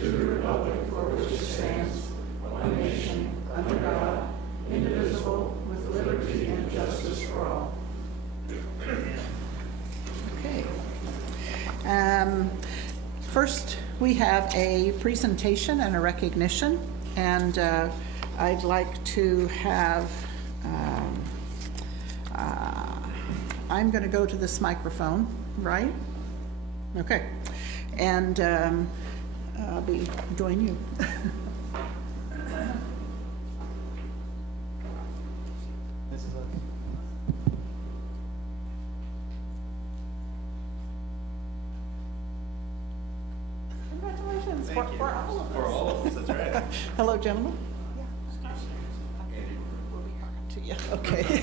to the republic for which it stands, one nation, under God, indivisible, with liberty and justice for all. Okay. First, we have a presentation and a recognition, and I'd like to have, I'm going to go to this microphone, right? Okay. And I'll be join you. This is us. Congratulations. Thank you. For all of us. For all of us, that's right. Hello, gentlemen. To you. Okay.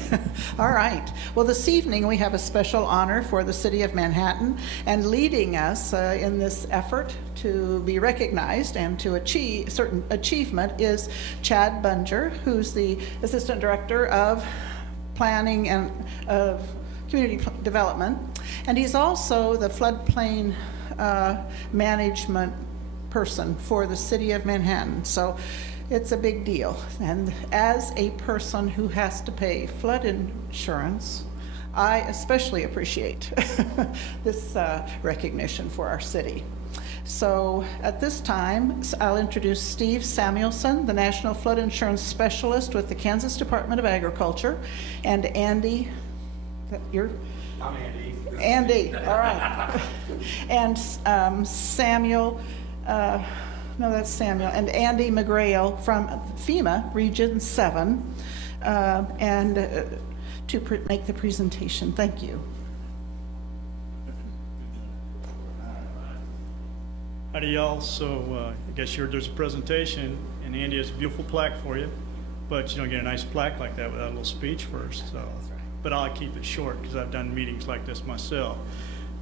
All right. Well, this evening we have a special honor for the City of Manhattan, and leading us in this effort to be recognized and to achieve certain achievement is Chad Bunger, who's the Assistant Director of Planning and of Community Development, and he's also the floodplain management person for the City of Manhattan. So it's a big deal. And as a person who has to pay flood insurance, I especially appreciate this recognition for our city. So at this time, I'll introduce Steve Samuelson, the National Flood Insurance Specialist with the Kansas Department of Agriculture, and Andy, you're? I'm Andy. Andy, all right. And Samuel, no, that's Samuel, and Andy McGrail from FEMA Region 7, to make the presentation. Thank you. Howdy, y'all. So I guess you heard there's a presentation, and Andy has a beautiful plaque for you, but you don't get a nice plaque like that without a little speech first. So, but I'll keep it short because I've done meetings like this myself.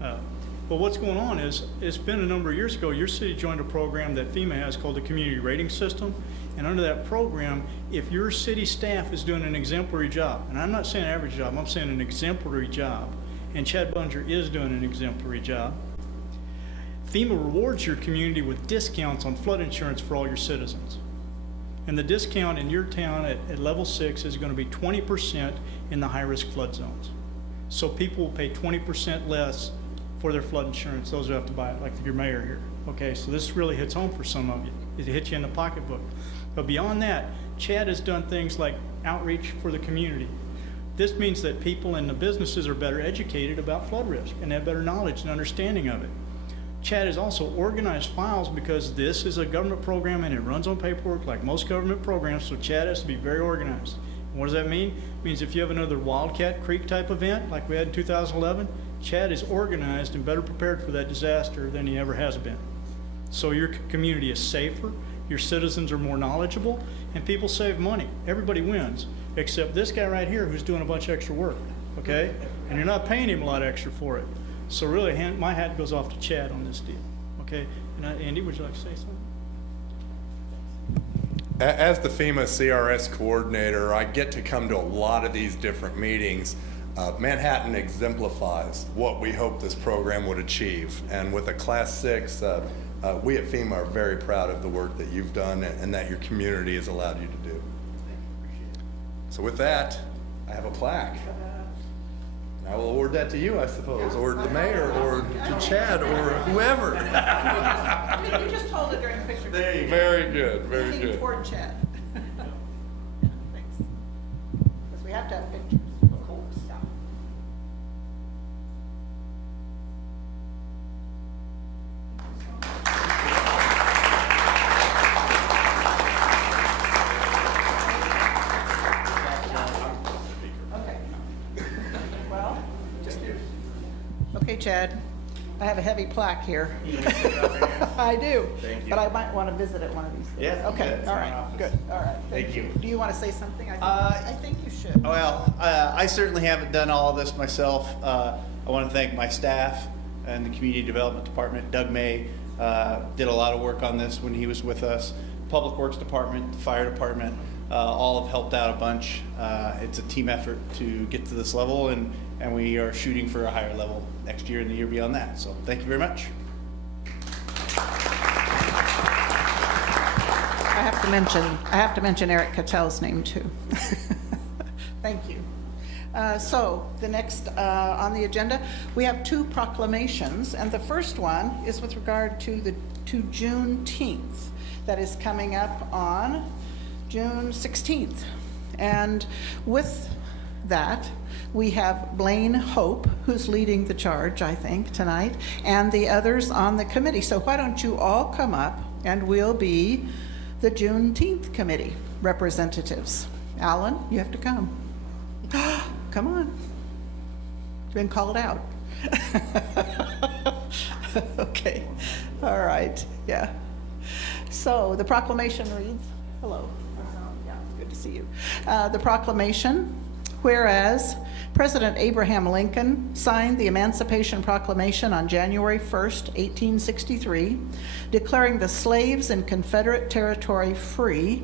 But what's going on is, it's been a number of years ago, your city joined a program that FEMA has called the Community Rating System. And under that program, if your city staff is doing an exemplary job, and I'm not saying an average job, I'm saying an exemplary job, and Chad Bunger is doing an exemplary job, FEMA rewards your community with discounts on flood insurance for all your citizens. And the discount in your town at level 6 is going to be 20% in the high-risk flood zones. So people will pay 20% less for their flood insurance, those who have to buy it, like your mayor here. Okay, so this really hits home for some of you. It hits you in the pocketbook. But beyond that, Chad has done things like outreach for the community. This means that people and the businesses are better educated about flood risk and have better knowledge and understanding of it. Chad has also organized files because this is a government program and it runs on paperwork like most government programs, so Chad has to be very organized. And what does that mean? It means if you have another Wildcat Creek type event like we had in 2011, Chad is organized and better prepared for that disaster than he ever has been. So your community is safer, your citizens are more knowledgeable, and people save money. Everybody wins, except this guy right here who's doing a bunch of extra work, okay? And you're not paying him a lot extra for it. So really, my hat goes off to Chad on this deal, okay? And Andy, would you like to say something? As the FEMA CRS coordinator, I get to come to a lot of these different meetings. Manhattan exemplifies what we hope this program would achieve. And with a Class 6, we at FEMA are very proud of the work that you've done and that your community has allowed you to do. So with that, I have a plaque. And I will award that to you, I suppose, or the mayor, or to Chad, or whoever. You just hold it during the picture. There you go. Very good, very Looking good. toward Chad. Thanks. Because we have to have pictures. Of course. Yeah. Okay. Well, okay, Chad, I have a heavy plaque here. I do. Thank you. But I might want to visit it one of these days. Yeah, Okay, yeah, it's all my right, office. good, all right. Thank you. Do you want to say something? I think you should. Well, I certainly haven't done all of this myself. I want to thank my staff and the Community Development Department. Doug May did a lot of work on this when he was with us. Public Works Department, the Fire Department, all have helped out a bunch. It's a team effort to get to this level, and we are shooting for a higher level next year and the year beyond that. So thank you very much. I have to mention Eric Cattell's name too. Thank you. So the next on the agenda, we have two proclamations, and the first one is with regard to Juneteenth that is coming up on June 16th. And with that, we have Blaine Hope, who's leading the charge, I think, tonight, and the others on the committee. So why don't you all come up, and we'll be the Juneteenth committee representatives. Alan, you have to come. Come on. Been called out. Okay. All right. Yeah. So the proclamation reads, hello. Yeah, good to see you. The proclamation, whereas President Abraham Lincoln signed the Emancipation Proclamation on January 1st, 1863, declaring the slaves in Confederate territory free,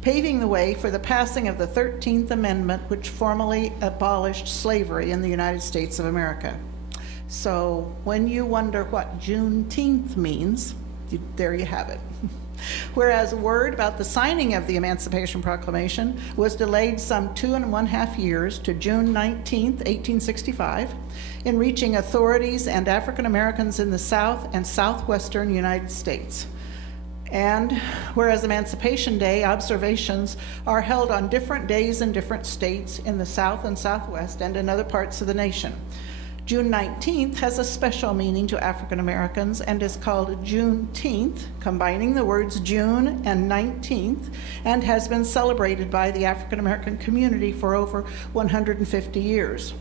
paving the way for the passing of the 13th Amendment, which formally abolished slavery in the United States of America. So when you wonder what Juneteenth means, there you have it. Whereas word about the signing of the Emancipation Proclamation was delayed some 2.5 years to June 19, 1865, in reaching authorities and African Americans in the South and Southwestern United States. And whereas Emancipation Day observations are held on different days in different states in the South and Southwest and in other parts of the nation. June 19th has a special meaning to African Americans and is called Juneteenth, combining the words June and 19th, and has been celebrated by the African American community for over 150 years.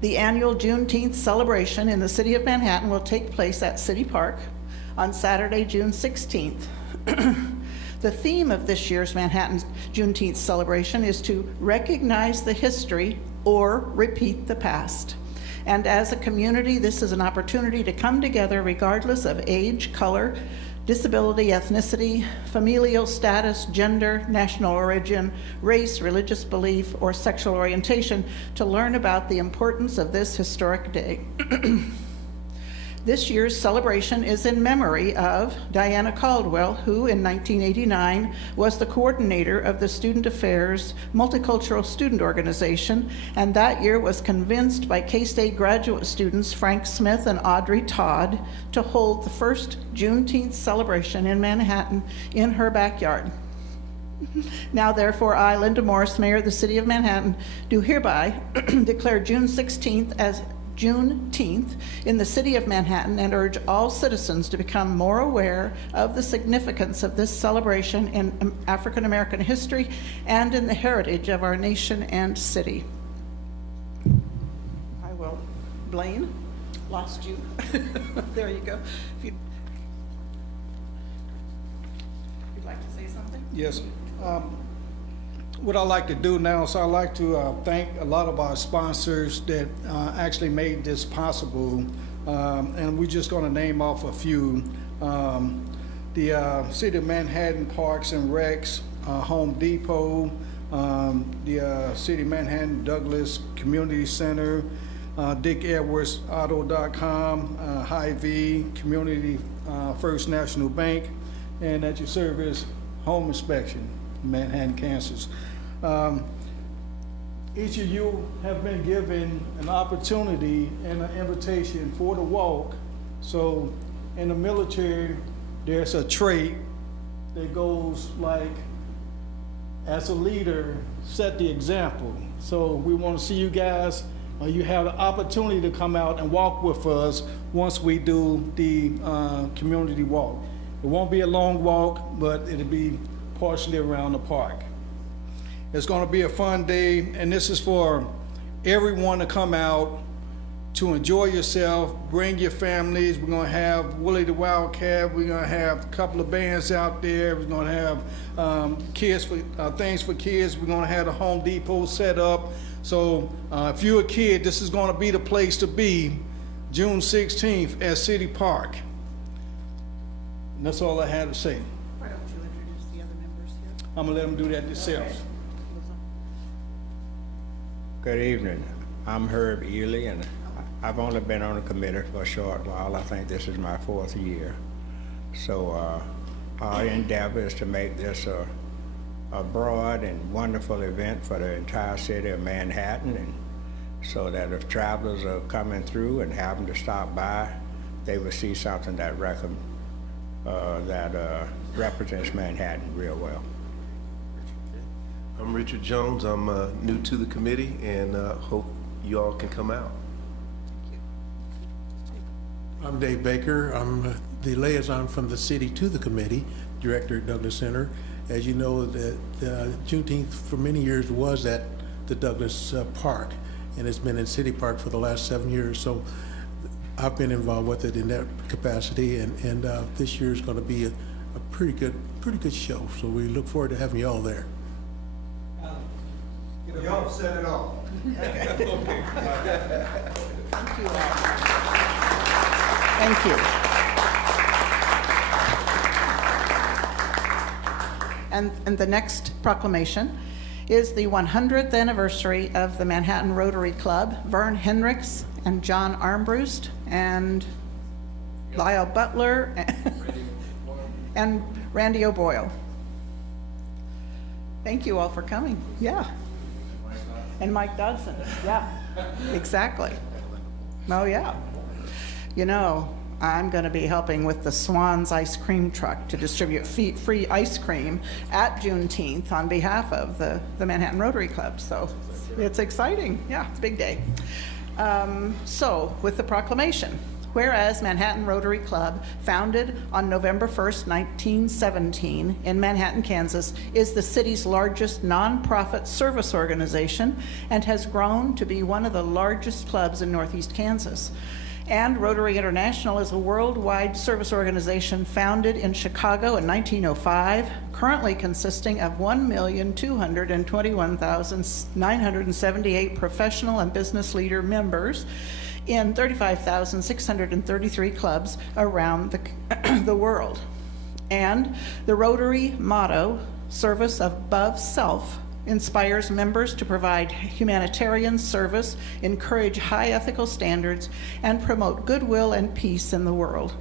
The annual Juneteenth celebration in the city of Manhattan will take place at City Park on Saturday, June 16th. The theme of this year's Manhattan Juneteenth celebration is to recognize the history or repeat the past. And as a community, this is an opportunity to come together regardless of age, color, disability, ethnicity, familial status, gender, national origin, race, religious belief, or sexual orientation to learn about the importance of this historic day. This year's celebration is in memory of Diana Caldwell, who in 1989 was the coordinator of the Student Affairs Multicultural Student Organization, and that year was convinced by K-State graduate students Frank Smith and Audrey Todd to hold the first Juneteenth celebration in Manhattan in her backyard. Now, therefore, I, Linda Morris, Mayor of the City of Manhattan, do hereby declare June 16th as Juneteenth in the city of Manhattan and urge all citizens to become more aware of the significance of this celebration in African American history and in the heritage of our nation and city. I will. Blaine, lost you. There you go. If you'd like to say something? Yes. What I like to do now is I like to thank a lot of our sponsors that actually made this possible, and we're just going to name off a few. The City of Manhattan Parks and Recs, Home Depot, the City of Manhattan Douglas Community Center, DickEdwardsAuto.com, Hy-Vee, Community First National Bank, and at your service, Home Inspection, Manhattan, Kansas. Each of you have been given an opportunity and an invitation for the walk. So in the military, there's a trait that goes like, as a leader, set the example. So we want to see you guys, you have the opportunity to come out and walk with us once we do the community walk. It won't be a long walk, but it'll be partially around the park. It's going to be a fun day, and this is for everyone to come out to enjoy yourself, bring your families. We're going to have Willie the Wildcat. We're going to have a couple of bands out there. We're going to have kids for things for kids. We're going to have the Home Depot set up. So if you're a kid, this is going to be the place to be, June 16th at City Park. And that's all I had to say. Why don't you introduce the other members here? I'm gonna let them do that themselves. Okay. Good evening. I'm Herb Ely, and I've only been on the committee for a short while. I think this is my 4th year. So our endeavor is to make this a broad and wonderful event for the entire city of Manhattan, and so that if travelers are coming through and happen to stop by, they will see something that represents Manhattan real well. I'm Richard Jones. I'm new to the committee and hope you all can come out. I'm Dave Baker. I'm the liaison from the city to the committee, director at Douglas Center. As you know, that Juneteenth for many years was at the Douglas Park, and it's been in City Park for the last 7 years. So I've been involved with it in that capacity, and this year is going to be a pretty good show. So we look forward to having you all there. Y'all said it all. Thank you all. Thank you. And the next proclamation is the 100th anniversary of the Manhattan Rotary Club. Vern Hendricks and John Armbruster and Lyle Butler and Randy O'Boyle. Thank you all for coming. Yeah. And Mike Dodson. Yeah, exactly. Oh, yeah. You know, I'm going to be helping with the Swans ice cream truck to distribute free ice cream at Juneteenth on behalf of the Manhattan Rotary Club. So it's exciting. Yeah, it's a big day. So with the proclamation. Whereas Manhattan Rotary Club, founded on November 1st, 1917 in Manhattan, Kansas, is the city's largest nonprofit service organization and has grown to be one of the largest clubs in Northeast Kansas. And Rotary International is a worldwide service organization founded in Chicago in 1905, currently consisting of 1,221,978 professional and business leader members in 35,633 clubs around the world. And the Rotary motto, service above self, inspires members to provide humanitarian service, encourage high ethical standards, and promote goodwill and peace in the world.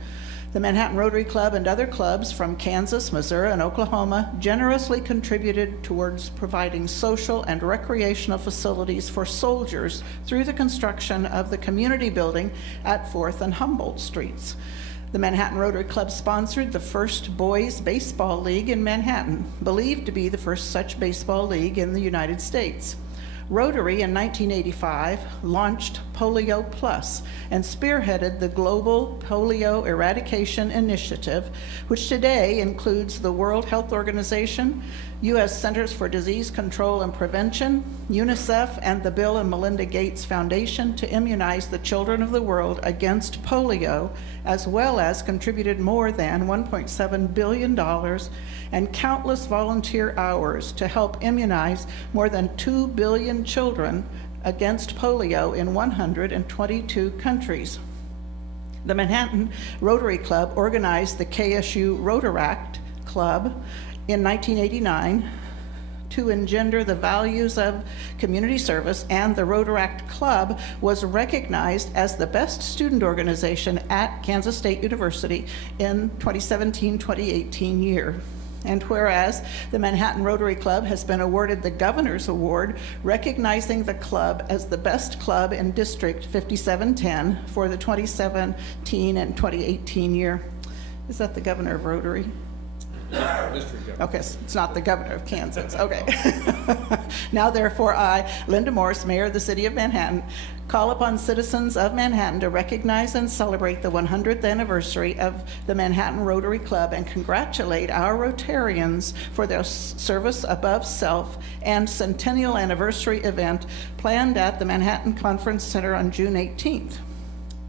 The Manhattan Rotary Club and other clubs from Kansas, Missouri, and Oklahoma generously contributed towards providing social and recreational facilities for soldiers through the construction of the community building at 4th and Humboldt Streets. The Manhattan Rotary Club sponsored the first boys baseball league in Manhattan, believed to be the first such baseball league in the United States. Rotary in 1985 launched Polio Plus and spearheaded the Global Polio Eradication Initiative, which today includes the World Health Organization, U.S. Centers for Disease Control and Prevention, UNICEF, and the Bill and Melinda Gates Foundation to immunize the children of the world against polio, as well as contributed more than $1.7 billion and countless volunteer hours to help immunize more than 2 billion children against polio in 122 countries. The Manhattan Rotary Club organized the KSU Rotaract Club in 1989 to engender the values of community service, and the Rotaract Club was recognized as the best student organization at Kansas State University in 2017-2018 year. And whereas the Manhattan Rotary Club has been awarded the Governor's Award, recognizing the club as the best club in District 5710 for the 2017 and 2018 year. Is that the Governor of Rotary? Okay, so it's not the Governor of Kansas. Okay. Now, therefore, I, Linda Morse, Mayor of the City of Manhattan, call upon citizens of Manhattan to recognize and celebrate the 100th anniversary of the Manhattan Rotary Club and congratulate our Rotarians for their service above self and centennial anniversary event planned at the Manhattan Conference Center on June 18th.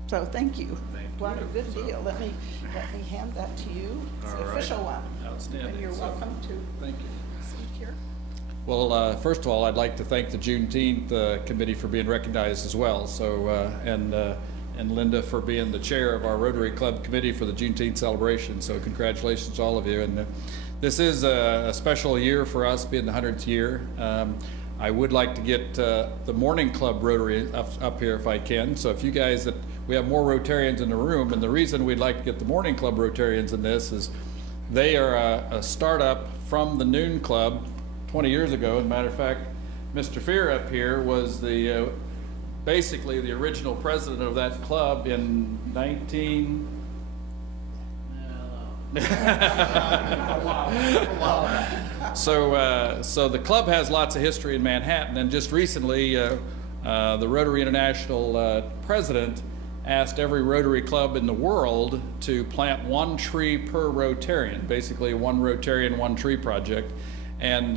So thank you. What a good deal. Let me hand that to you. It's the official one. Outstanding. And you're welcome to Thank you. sit here. Well, first of all, I'd like to thank the Juneteenth Committee for being recognized as well. So, and Linda for being the chair of our Rotary Club Committee for the Juneteenth celebration. So congratulations to all of you. And this is a special year for us, being the 100th year. I would like to get the Morning Club Rotary up here if I can. So if you guys, we have more Rotarians in the room, and the reason we'd like to get the Morning Club Rotarians in this is They are a startup from the Noon Club 20 years ago. As a matter of fact, Mr. Fear up here was the basically the original president of that club in 19... So the club has lots of history in Manhattan, and just recently, the Rotary International president asked every Rotary club in the world to plant 1 tree per Rotarian, basically 1 Rotarian, 1 tree project. And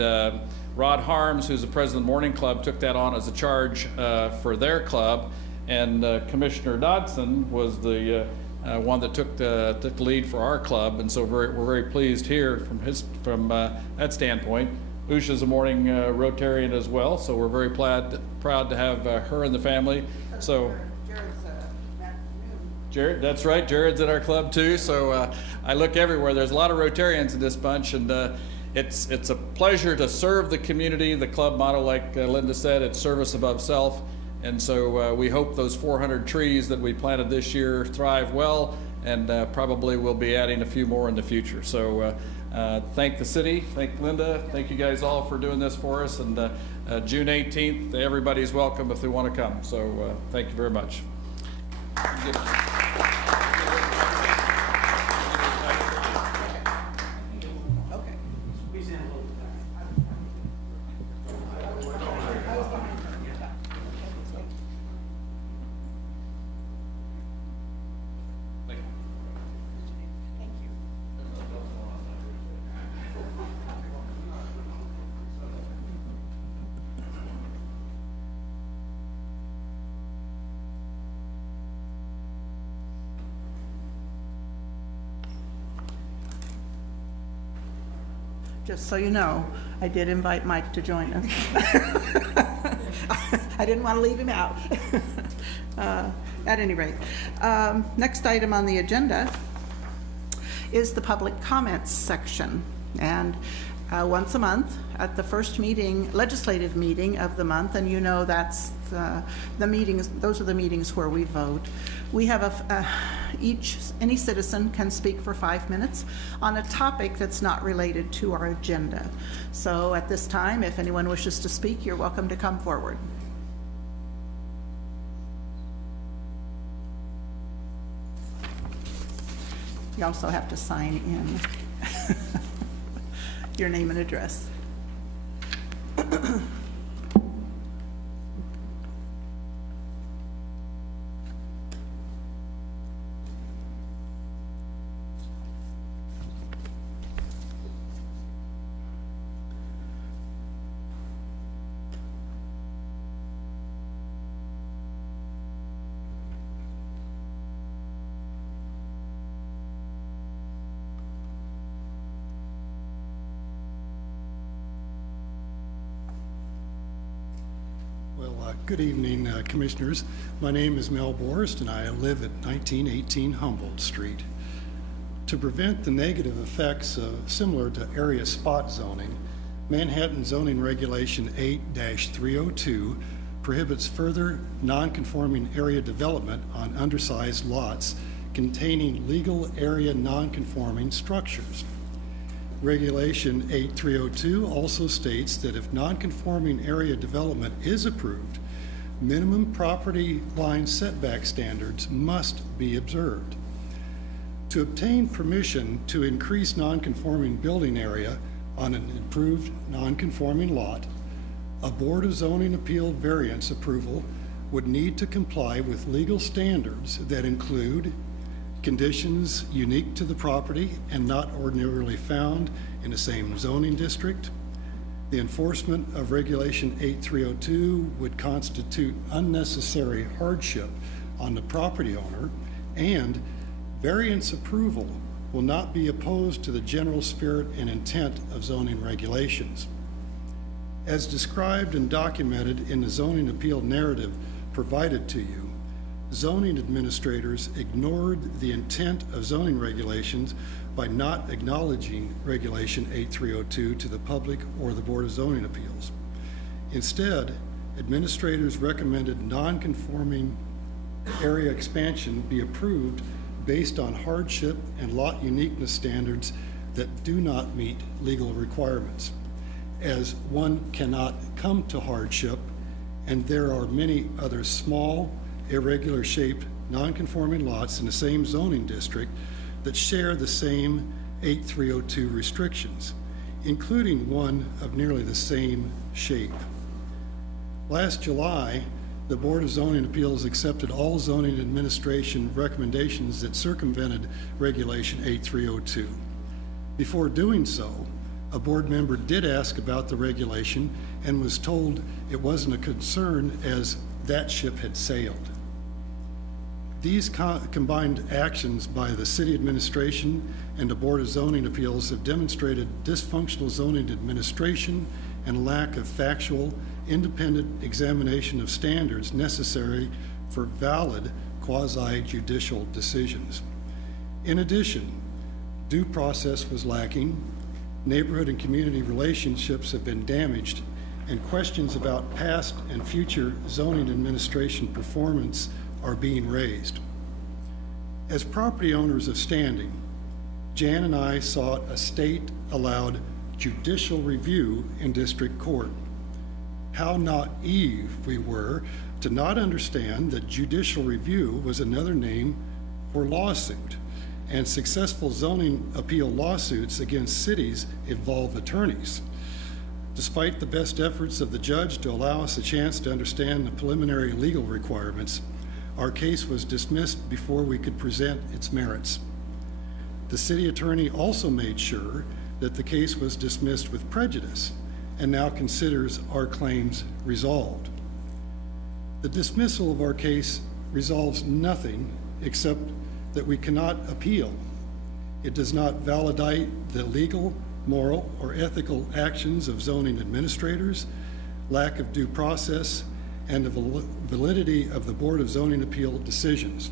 Rod Harms, who's the president of the Morning Club, took that on as a charge for their club, and Commissioner Dodson was the one that took the lead for our club, and so we're very pleased here from that standpoint. Usha's a morning Rotarian as well, so we're very proud to have her in the family. So Jared, that's right, Jared's at our club too. So I look everywhere. There's a lot of Rotarians in this bunch, and it's a pleasure to serve the community. The club motto, like Linda said, it's service above self. And so we hope those 400 trees that we planted this year thrive well, and probably we'll be adding a few more in the future. So thank the city, thank Linda, thank you guys all for doing this for us. And June 18th, everybody's welcome if they want to come. So thank you very much. Just so you know, I did invite Mike to join us. I didn't want to leave him out. At any rate, next item on the agenda is the public comments section. And once a month, at the first meeting, legislative meeting of the month, and you know that's the meetings, those are the meetings where we vote. We have any citizen can speak for 5 minutes on a topic that's not related to our agenda. So at this time, if anyone wishes to speak, you're welcome to come forward. You also have to sign in your name and address. Good evening, Commissioners. My name is Mel Borst, and I live at 1918 Humboldt Street. To prevent the negative effects similar to area spot zoning, Manhattan Zoning Regulation 8-302 prohibits further non-conforming area development on undersized lots containing legal area non-conforming structures. Regulation 8302 also states that if non-conforming area development is approved, minimum property line setback standards must be observed. To obtain permission to increase non-conforming building area on an improved non-conforming lot, a Board of Zoning Appeal variance approval would need to comply with legal standards that include conditions unique to the property and not ordinarily found in the same zoning district. The enforcement of Regulation 8302 would constitute unnecessary hardship on the property owner, and variance approval will not be opposed to the general spirit and intent of zoning regulations. As described and documented in the zoning appeal narrative provided to you, zoning administrators ignored the intent of zoning regulations by not acknowledging Regulation 8302 to the public or the Board of Zoning Appeals. Instead, administrators recommended non-conforming area expansion be approved based on hardship and lot uniqueness standards that do not meet legal requirements, as one cannot come to hardship, and there are many other small, irregular-shaped, non-conforming lots in the same zoning district that share the same 8302 restrictions, including one of nearly the same shape. Last July, the Board of Zoning Appeals accepted all zoning administration recommendations that circumvented Regulation 8302. Before doing so, a board member did ask about the regulation and was told it wasn't a concern as that ship had sailed. These combined actions by the city administration and the Board of Zoning Appeals have demonstrated dysfunctional zoning administration and lack of factual, independent examination of standards necessary for valid quasi-judicial decisions. In addition, due process was lacking, neighborhood and community relationships have been damaged, and questions about past and future zoning administration performance are being raised. As property owners of standing, Jan and I sought a state-allowed judicial review in district court. How naive we were to not understand that judicial review was another name for lawsuit, and successful zoning appeal lawsuits against cities involve attorneys. Despite the best efforts of the judge to allow us a chance to understand the preliminary legal requirements, our case was dismissed before we could present its merits. The city attorney also made sure that the case was dismissed with prejudice and now considers our claims resolved. The dismissal of our case resolves nothing except that we cannot appeal. It does not validate the legal, moral, or ethical actions of zoning administrators, lack of due process, and the validity of the Board of Zoning Appeal decisions.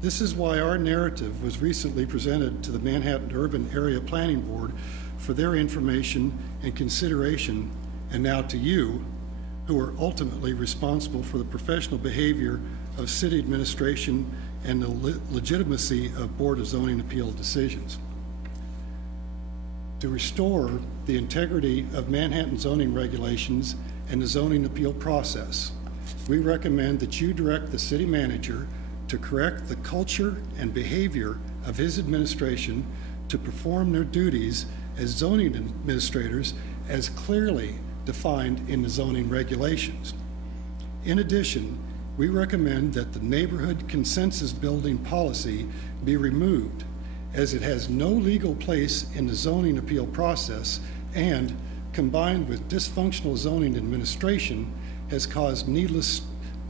This is why our narrative was recently presented to the Manhattan Urban Area Planning Board for their information and consideration, and now to you, who are ultimately responsible for the professional behavior of city administration and the legitimacy of Board of Zoning Appeal decisions. To restore the integrity of Manhattan zoning regulations and the zoning appeal process, we recommend that you direct the city manager to correct the culture and behavior of his administration to perform their duties as zoning administrators as clearly defined in the zoning regulations. In addition, we recommend that the neighborhood consensus building policy be removed, as it has no legal place in the zoning appeal process and, combined with dysfunctional zoning administration, has caused needless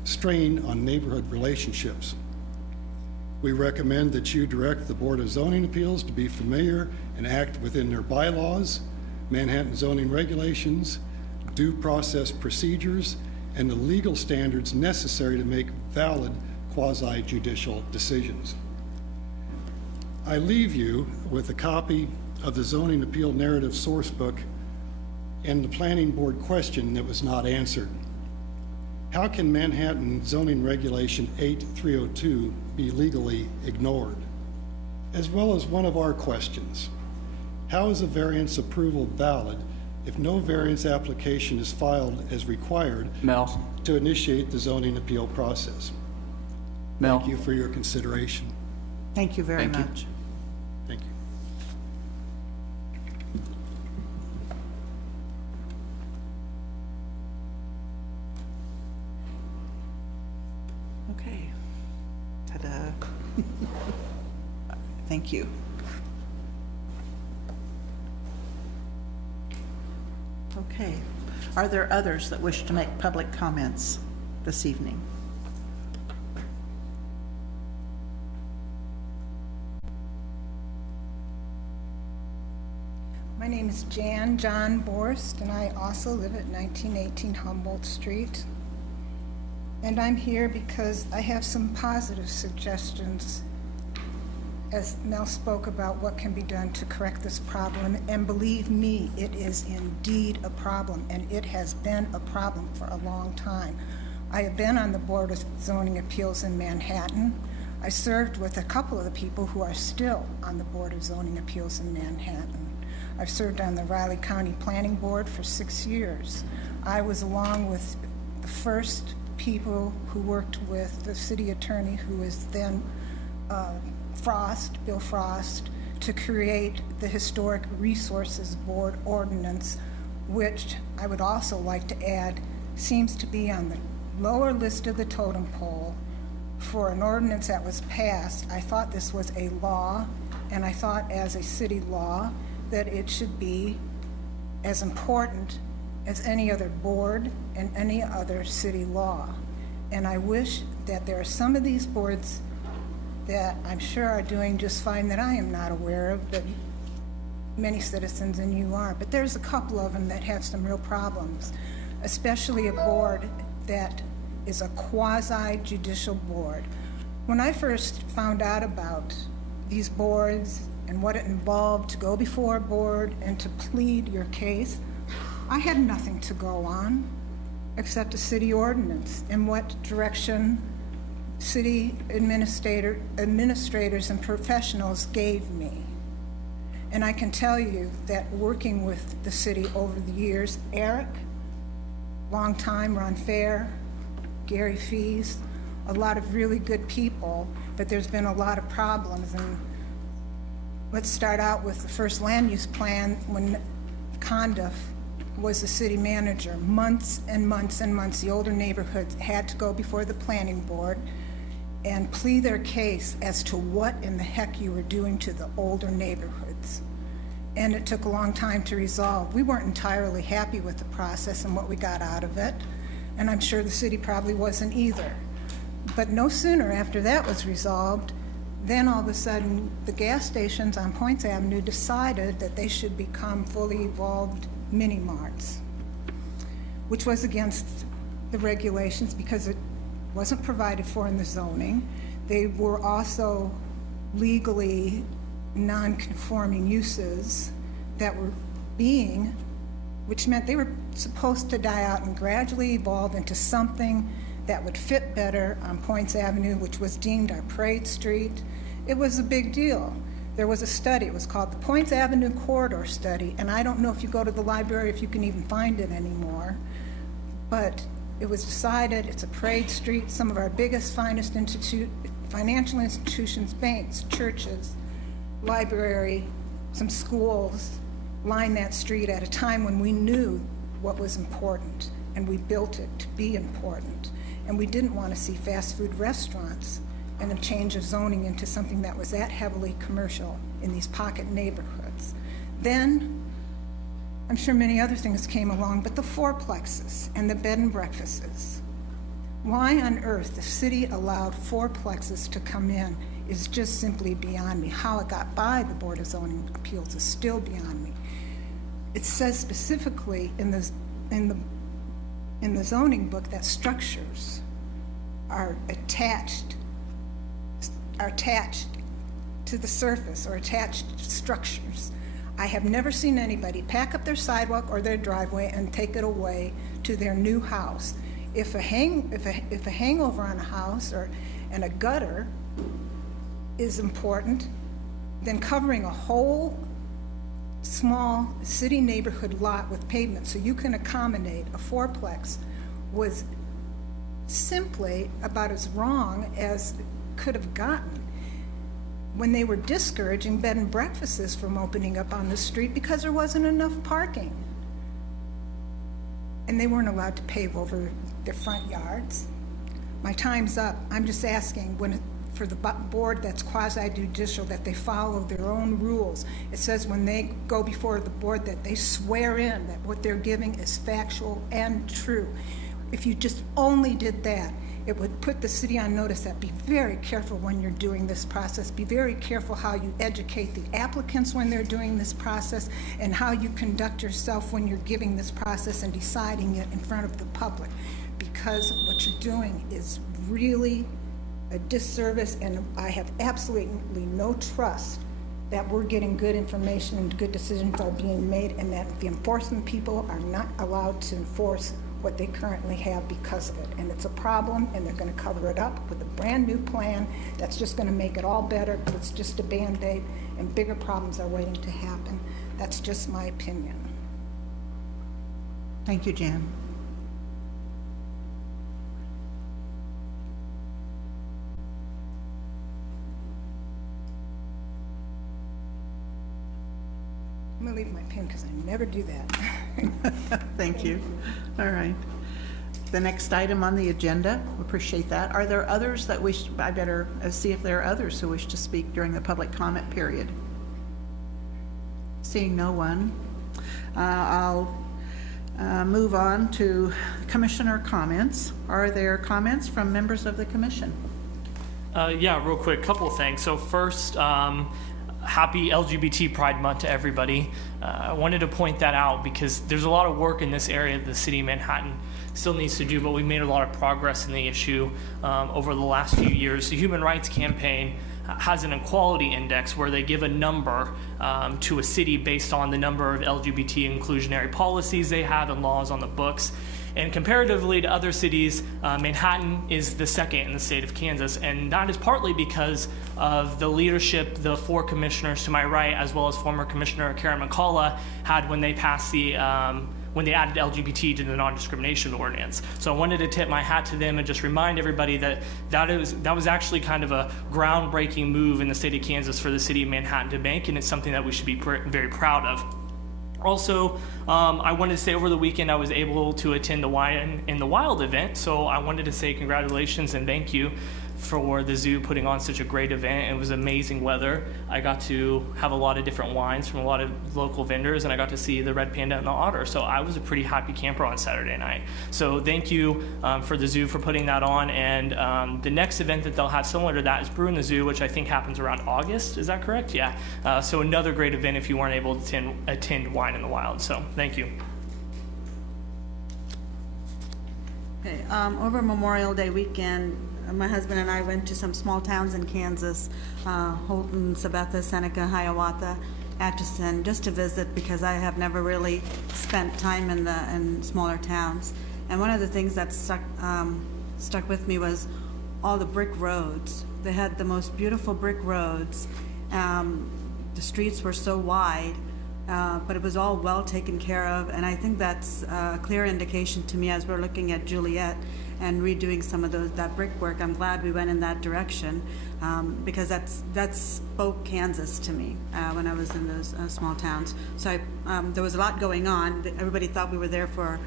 strain on neighborhood relationships. We recommend that you direct the Board of Zoning Appeals to be familiar and act within their bylaws, Manhattan zoning regulations, due process procedures, and the legal standards necessary to make valid quasi-judicial decisions. I leave you with a copy of the Zoning Appeal Narrative Sourcebook and the Planning Board question that was not answered. How can Manhattan Zoning Regulation 8302 be legally ignored? As well as one of our questions: how is a variance approval valid if no variance application is filed as required to initiate the zoning appeal process? Thank you for your consideration. Thank you very much. Thank you. Okay. Ta-da. Thank you. Okay. Are there others that wish to make public comments this evening? My name is Jan John Borst, and I also live at 1918 Humboldt Street. And I'm here because I have some positive suggestions, as Mel spoke about what can be done to correct this problem. And believe me, it is indeed a problem, and it has been a problem for a long time. I have been on the Board of Zoning Appeals in Manhattan. I served with a couple of the people who are still on the Board of Zoning Appeals in Manhattan. I've served on the Riley County Planning Board for 6 years. I was along with the first people who worked with the city attorney, who is then Bill Frost, to create the Historic Resources Board ordinance, which I would also like to add seems to be on the lower list of the totem pole for an ordinance that was passed. I thought this was a law, and I thought as a city law that it should be as important as any other board and any other city law. And I wish that there are some of these boards that I'm sure are doing just fine that I am not aware of, but many citizens and you are. But there's a couple of them that have some real problems, especially a board that is a quasi-judicial board. When I first found out about these boards and what it involved to go before a board and to plead your case, I had nothing to go on except a city ordinance and what direction city administrators and professionals gave me. And I can tell you that working with the city over the years, Eric, long time, Ron Fair, Gary Fees, a lot of really good people, but there's been a lot of problems. And let's start out with the first land use plan when Condiff was the city manager. Months and months and months, the older neighborhoods had to go before the planning board and plead their case as to what in the heck you were doing to the older neighborhoods. And it took a long time to resolve. We weren't entirely happy with the process and what we got out of it, and I'm sure the city probably wasn't either. But no sooner after that was resolved, then all of a sudden the gas stations on Poyntz Avenue decided that they should become fully evolved mini marts, which was against the regulations because it wasn't provided for in the zoning. They were also legally non-conforming uses that were which meant they were supposed to die out and gradually evolve into something that would fit better on Poyntz Avenue, which was deemed our parade street. It was a big deal. There was a study, it was called the Poyntz Avenue Corridor Study, and I don't know if you go to the library if you can even find it anymore, but it was decided it's a parade street. Some of our biggest, finest financial institutions, banks, churches, library, some schools line that street at a time when we knew what was important, and we built it to be important. And we didn't want to see fast food restaurants and a change of zoning into something that was that heavily commercial in these pocket neighborhoods. Then, I'm sure many other things came along, but the fourplexes and the bed and breakfasts. Why on earth the city allowed fourplexes to come in is just simply beyond me. How it got by the Board of Zoning Appeals is still beyond me. It says specifically in the zoning book that structures are attached to the surface or attached structures. I have never seen anybody pack up their sidewalk or their driveway and take it away to their new house. If a hangover on a house and a gutter is important, then covering a whole small city neighborhood lot with pavement so you can accommodate a fourplex was simply about as wrong as it could have gotten. When they were discouraging bed and breakfasts from opening up on the street because there wasn't enough parking. And they weren't allowed to pave over their front yards. My time's up. I'm just asking for the board that's quasi-judicial that they follow their own rules. It says when they go before the board that they swear in that what they're giving is factual and true. If you just only did that, it would put the city on notice that be very careful when you're doing this process. Be very careful how you educate the applicants when they're doing this process and how you conduct yourself when you're giving this process and deciding it in front of the public. Because what you're doing is really a disservice, and I have absolutely no trust that we're getting good information and good decisions are being made and that the enforcement people are not allowed to enforce what they currently have because of it. And it's a problem, and they're gonna cover it up with a brand-new plan that's just gonna make it all better, but it's just a Band-Aid, and bigger problems are waiting to happen. That's just my opinion. Thank you, Jan. I'm gonna leave my pen because I never do that. Thank you. All right. The next item on the agenda, appreciate that. Are there others that wish, I better see if there are others who wish to speak during the public comment period. Seeing no one, I'll move on to commissioner comments. Are there comments from members of the commission? Yeah, real quick, couple of things. So first, happy LGBT Pride Month to everybody. I wanted to point that out because there's a lot of work in this area that the city of Manhattan still needs to do, but we made a lot of progress in the issue over the last few years. The Human Rights Campaign has an equality index where they give a number to a city based on the number of LGBT inclusionary policies they have and laws on the books. And comparatively to other cities, Manhattan is the second in the state of Kansas, and that is partly because of the leadership the four commissioners to my right, as well as former Commissioner Karen McCullough, had when they passed the when they added LGBT to the non-discrimination ordinance. So I wanted to tip my hat to them and just remind everybody that that was actually kind of a groundbreaking move in the state of Kansas for the city of Manhattan to make, and it's something that we should be very proud of. Also, I wanted to say over the weekend I was able to attend the Wine in the Wild event, so I wanted to say congratulations and thank you for the zoo putting on such a great event. It was amazing weather. I got to have a lot of different wines from a lot of local vendors, and I got to see the red panda and the otter, so I was a pretty happy camper on Saturday night. So thank you for the zoo for putting that on, and the next event that they'll have similar to that is Brew in the Zoo, which I think happens around August, is that correct? Yeah, so another great event if you weren't able to attend Wine in the Wild, so thank you. Okay, over Memorial Day weekend, my husband and I went to some small towns in Kansas, Holton, Sabetha, Seneca, Hiawatha, Atchison, just to visit because I have never really spent time in smaller towns. And one of the things that stuck with me was all the brick roads. They had the most beautiful brick roads. The streets were so wide, but it was all well taken care of. And I think that's a clear indication to me as we're looking at Juliet and redoing some of that brickwork. I'm glad we went in that direction because that spoke Kansas to me when I was in those small towns. So there was a lot going on. Everybody thought we were there for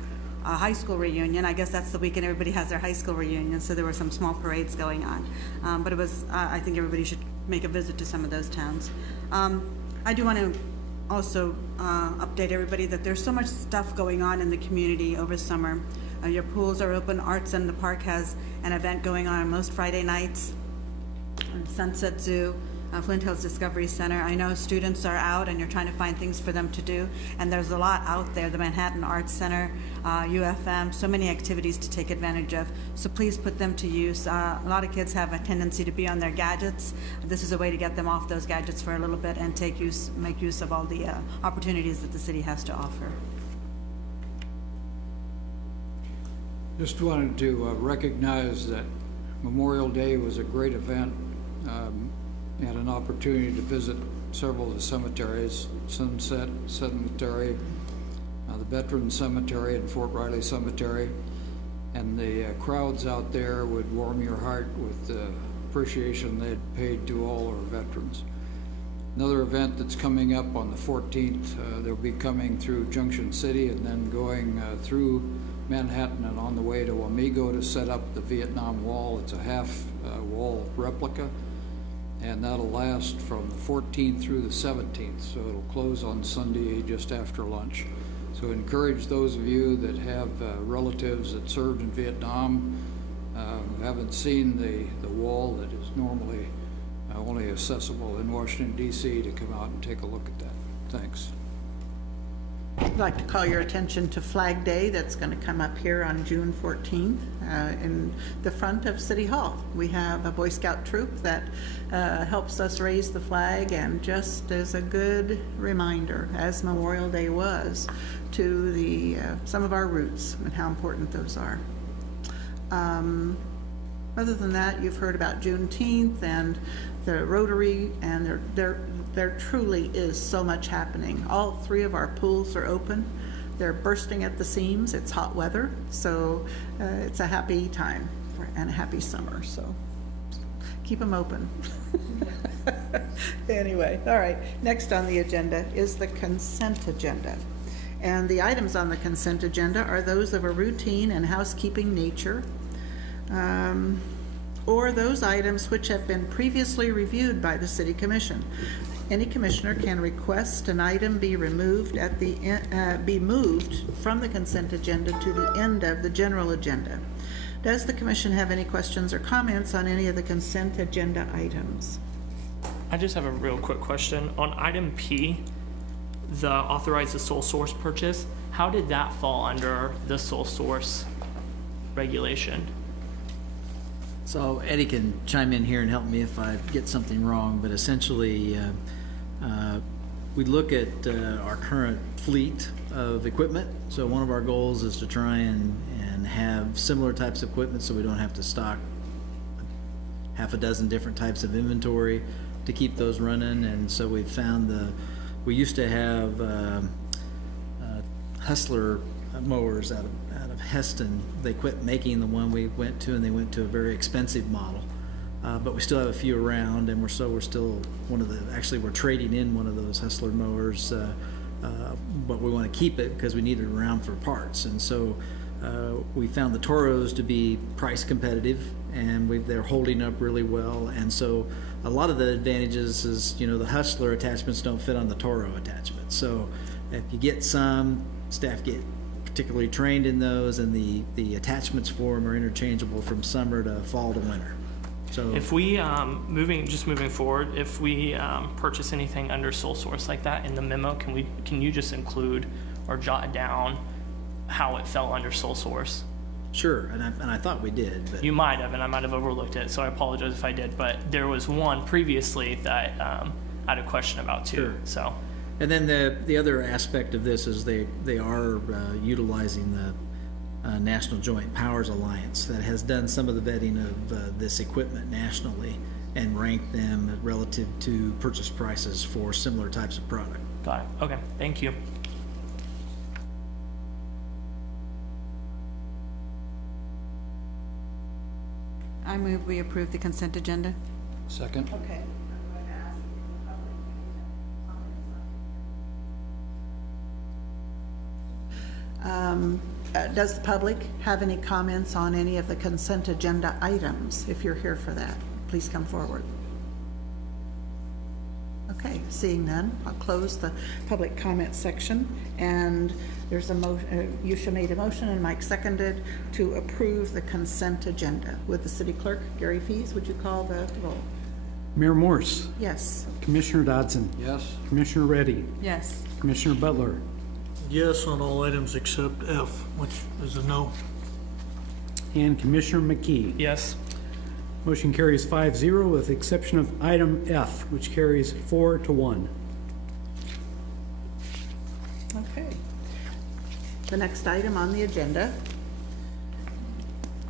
a high school reunion. I guess that's the weekend everybody has their high school reunion, so there were some small parades going on. But it was, I think everybody should make a visit to some of those towns. I do want to also update everybody that there's so much stuff going on in the community over summer. Your pools are open. Arts in the Park has an event going on most Friday nights. Sunset Zoo, Flint Hills Discovery Center. I know students are out and you're trying to find things for them to do, and there's a lot out there. The Manhattan Arts Center, UFM, so many activities to take advantage of. So please put them to use. A lot of kids have a tendency to be on their gadgets. This is a way to get them off those gadgets for a little bit and make use of all the opportunities that the city has to offer. Just wanted to recognize that Memorial Day was a great event. Had an opportunity to visit several of the cemeteries, Sunset Cemetery, the Veterans Cemetery, and Fort Riley Cemetery. And the crowds out there would warm your heart with the appreciation they had paid to all our veterans. Another event that's coming up on the 14th, they'll be coming through Junction City and then going through Manhattan and on the way to Wamego to set up the Vietnam Wall. It's a half wall replica, and that'll last from the 14th through the 17th, so it'll close on Sunday just after lunch. So encourage those of you that have relatives that served in Vietnam, who haven't seen the wall that is normally only accessible in Washington, D.C., to come out and take a look at that. Thanks. I'd like to call your attention to Flag Day that's going to come up here on June 14th in the front of City Hall. We have a Boy Scout troop that helps us raise the flag, and just as a good reminder, as Memorial Day was, to the some of our roots and how important those are. Other than that, you've heard about Juneteenth and the Rotary, and there truly is so much happening. All 3 of our pools are open. They're bursting at the seams. It's hot weather, so it's a happy time and a happy summer, so keep them open. Anyway, all right, next on the agenda is the consent agenda. And the items on the consent agenda are those of a routine and housekeeping nature, or those items which have been previously reviewed by the City Commission. Any commissioner can request an item be removed be moved from the consent agenda to the end of the general agenda. Does the commission have any questions or comments on any of the consent agenda items? I just have a real quick question. On item P, the authorize the sole source purchase, how did that fall under the sole source regulation? So Eddie can chime in here and help me if I get something wrong, but essentially we look at our current fleet of equipment. So one of our goals is to try and have similar types of equipment so we don't have to stock half a dozen different types of inventory to keep those running. And so we've found we used to have Hustler mowers out of Heston. They quit making the one we went to, and they went to a very expensive model. But we still have a few around, and we're still we're trading in one of those Hustler mowers, but we want to keep it because we need it around for parts. And so we found the Toros to be price competitive, and they're holding up really well. And so a lot of the advantages is, the Hustler attachments don't fit on the Toro attachment. So if you get some, staff get particularly trained in those, and the attachments for them are interchangeable from summer to fall to winter. So if we moving forward, if we purchase anything under sole source like that in the memo, can you just include or jot down how it fell under sole source? Sure, and I thought we did, but you might have, and I might have overlooked it, so I apologize if I did. But there was one previously that I had a question about too. Sure. So. And then the other aspect of this is they are utilizing the National Joint Powers Alliance that has done some of the vetting of this equipment nationally and ranked them relative to purchase prices for similar types of product. Got it. Okay, thank you. I move we approve the consent agenda. Second. Okay. Does the public have any comments on any of the consent agenda items? If you're here for that, please come forward. Okay, seeing none, I'll close the public comment section, and there's a motion. Yusha made a motion and Mike seconded to approve the consent agenda. With the city clerk, Gary Fees, would you call the roll? Mayor Morse, Yes. Commissioner Dodson, Yes. Commissioner Reddy, Yes. Commissioner Butler, Yes on all items except F, which is a no. and Commissioner McKee. Yes. Motion carries 5-0 with the exception of item F, which carries 4-1. Okay. The next item on the agenda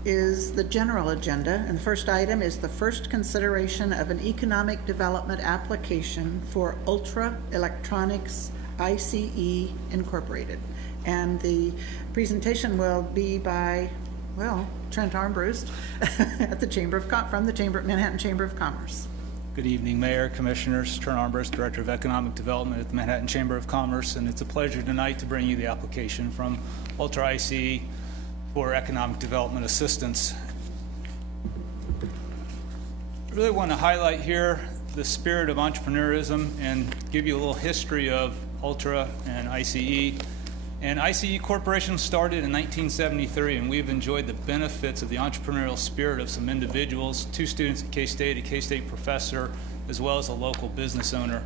is the general agenda, and the first item is the first consideration of an economic development application for Ultra Electronics ICE Incorporated. And the presentation will be by, Trent Armbruster at the from the Manhattan Chamber of Commerce. Good evening, Mayor, Commissioners. Trent Armbruster, Director of Economic Development at the Manhattan Chamber of Commerce, and it's a pleasure tonight to bring you the application from Ultra ICE for economic development assistance. I really want to highlight here the spirit of entrepreneurism and give you a little history of Ultra and ICE. And ICE Corporation started in 1973, and we've enjoyed the benefits of the entrepreneurial spirit of some individuals, 2 students at K-State, a K-State professor, as well as a local business owner,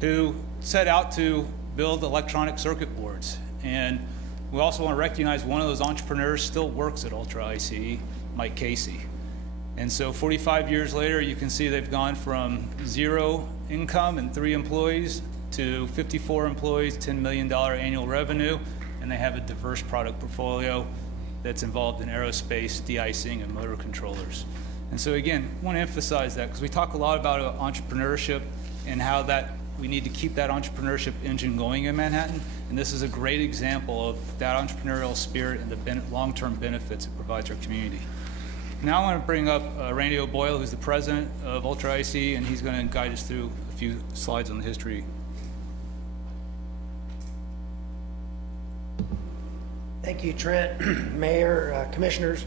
who set out to build electronic circuit boards. And we also want to recognize one of those entrepreneurs still works at Ultra ICE, Mike Casey. And so 45 years later, you can see they've gone from 0 income and 3 employees to 54 employees, $10 million annual revenue, and they have a diverse product portfolio that's involved in aerospace, de-icing, and motor controllers. And so again, I want to emphasize that because we talk a lot about entrepreneurship and how that we need to keep that entrepreneurship engine going in Manhattan, and this is a great example of that entrepreneurial spirit and the long-term benefits it provides our community. Now I want to bring up Randy O'Boyle, who's the president of Ultra ICE, and he's going to guide us through a few slides on the history. Thank you, Trent, Mayor, Commissioners.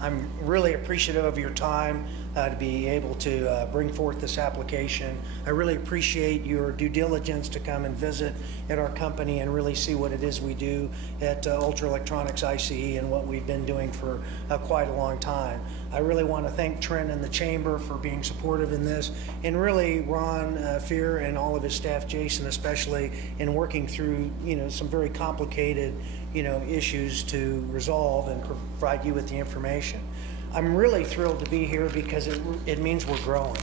I'm really appreciative of your time to be able to bring forth this application. I really appreciate your due diligence to come and visit at our company and really see what it is we do at Ultra Electronics ICE and what we've been doing for quite a long time. I really want to thank Trent and the Chamber for being supportive in this, and really Ron Fear and all of his staff, Jason especially, in working through some very complicated issues to resolve and provide you with the information. I'm really thrilled to be here because it means we're growing.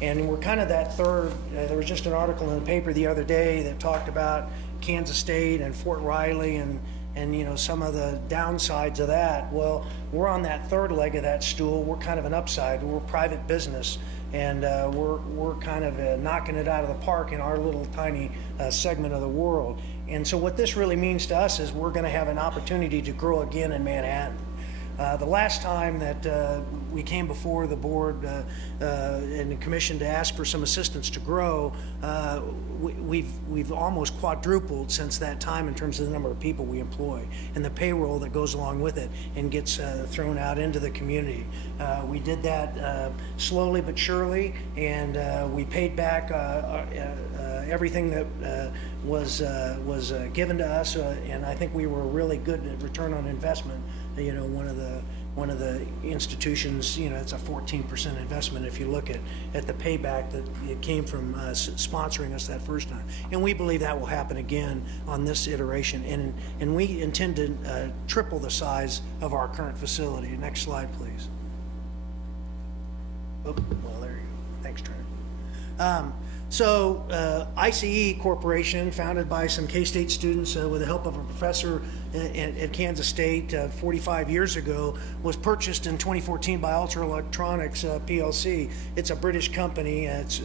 And we're kind of that third, there was just an article in the paper the other day that talked about Kansas State and Fort Riley and some of the downsides of that. Well, we're on that third leg of that stool. We're kind of an upside. We're private business, and we're kind of knocking it out of the park in our little tiny segment of the world. And so what this really means to us is we're going to have an opportunity to grow again in Manhattan. The last time that we came before the board and the commission to ask for some assistance to grow, we've almost quadrupled since that time in terms of the number of people we employ and the payroll that goes along with it and gets thrown out into the community. We did that slowly but surely, and we paid back everything that was given to us, and I think we were really good at return on investment. One of the institutions, it's a 14% investment if you look at the payback that it came from sponsoring us that first time. And we believe that will happen again on this iteration. And we intend to triple the size of our current facility. Next slide, please. Oh, well, there you go. Thanks, Trent. So ICE Corporation, founded by some K-State students with the help of a professor at Kansas State 45 years ago, was purchased in 2014 by Ultra Electronics PLC. It's a British company. It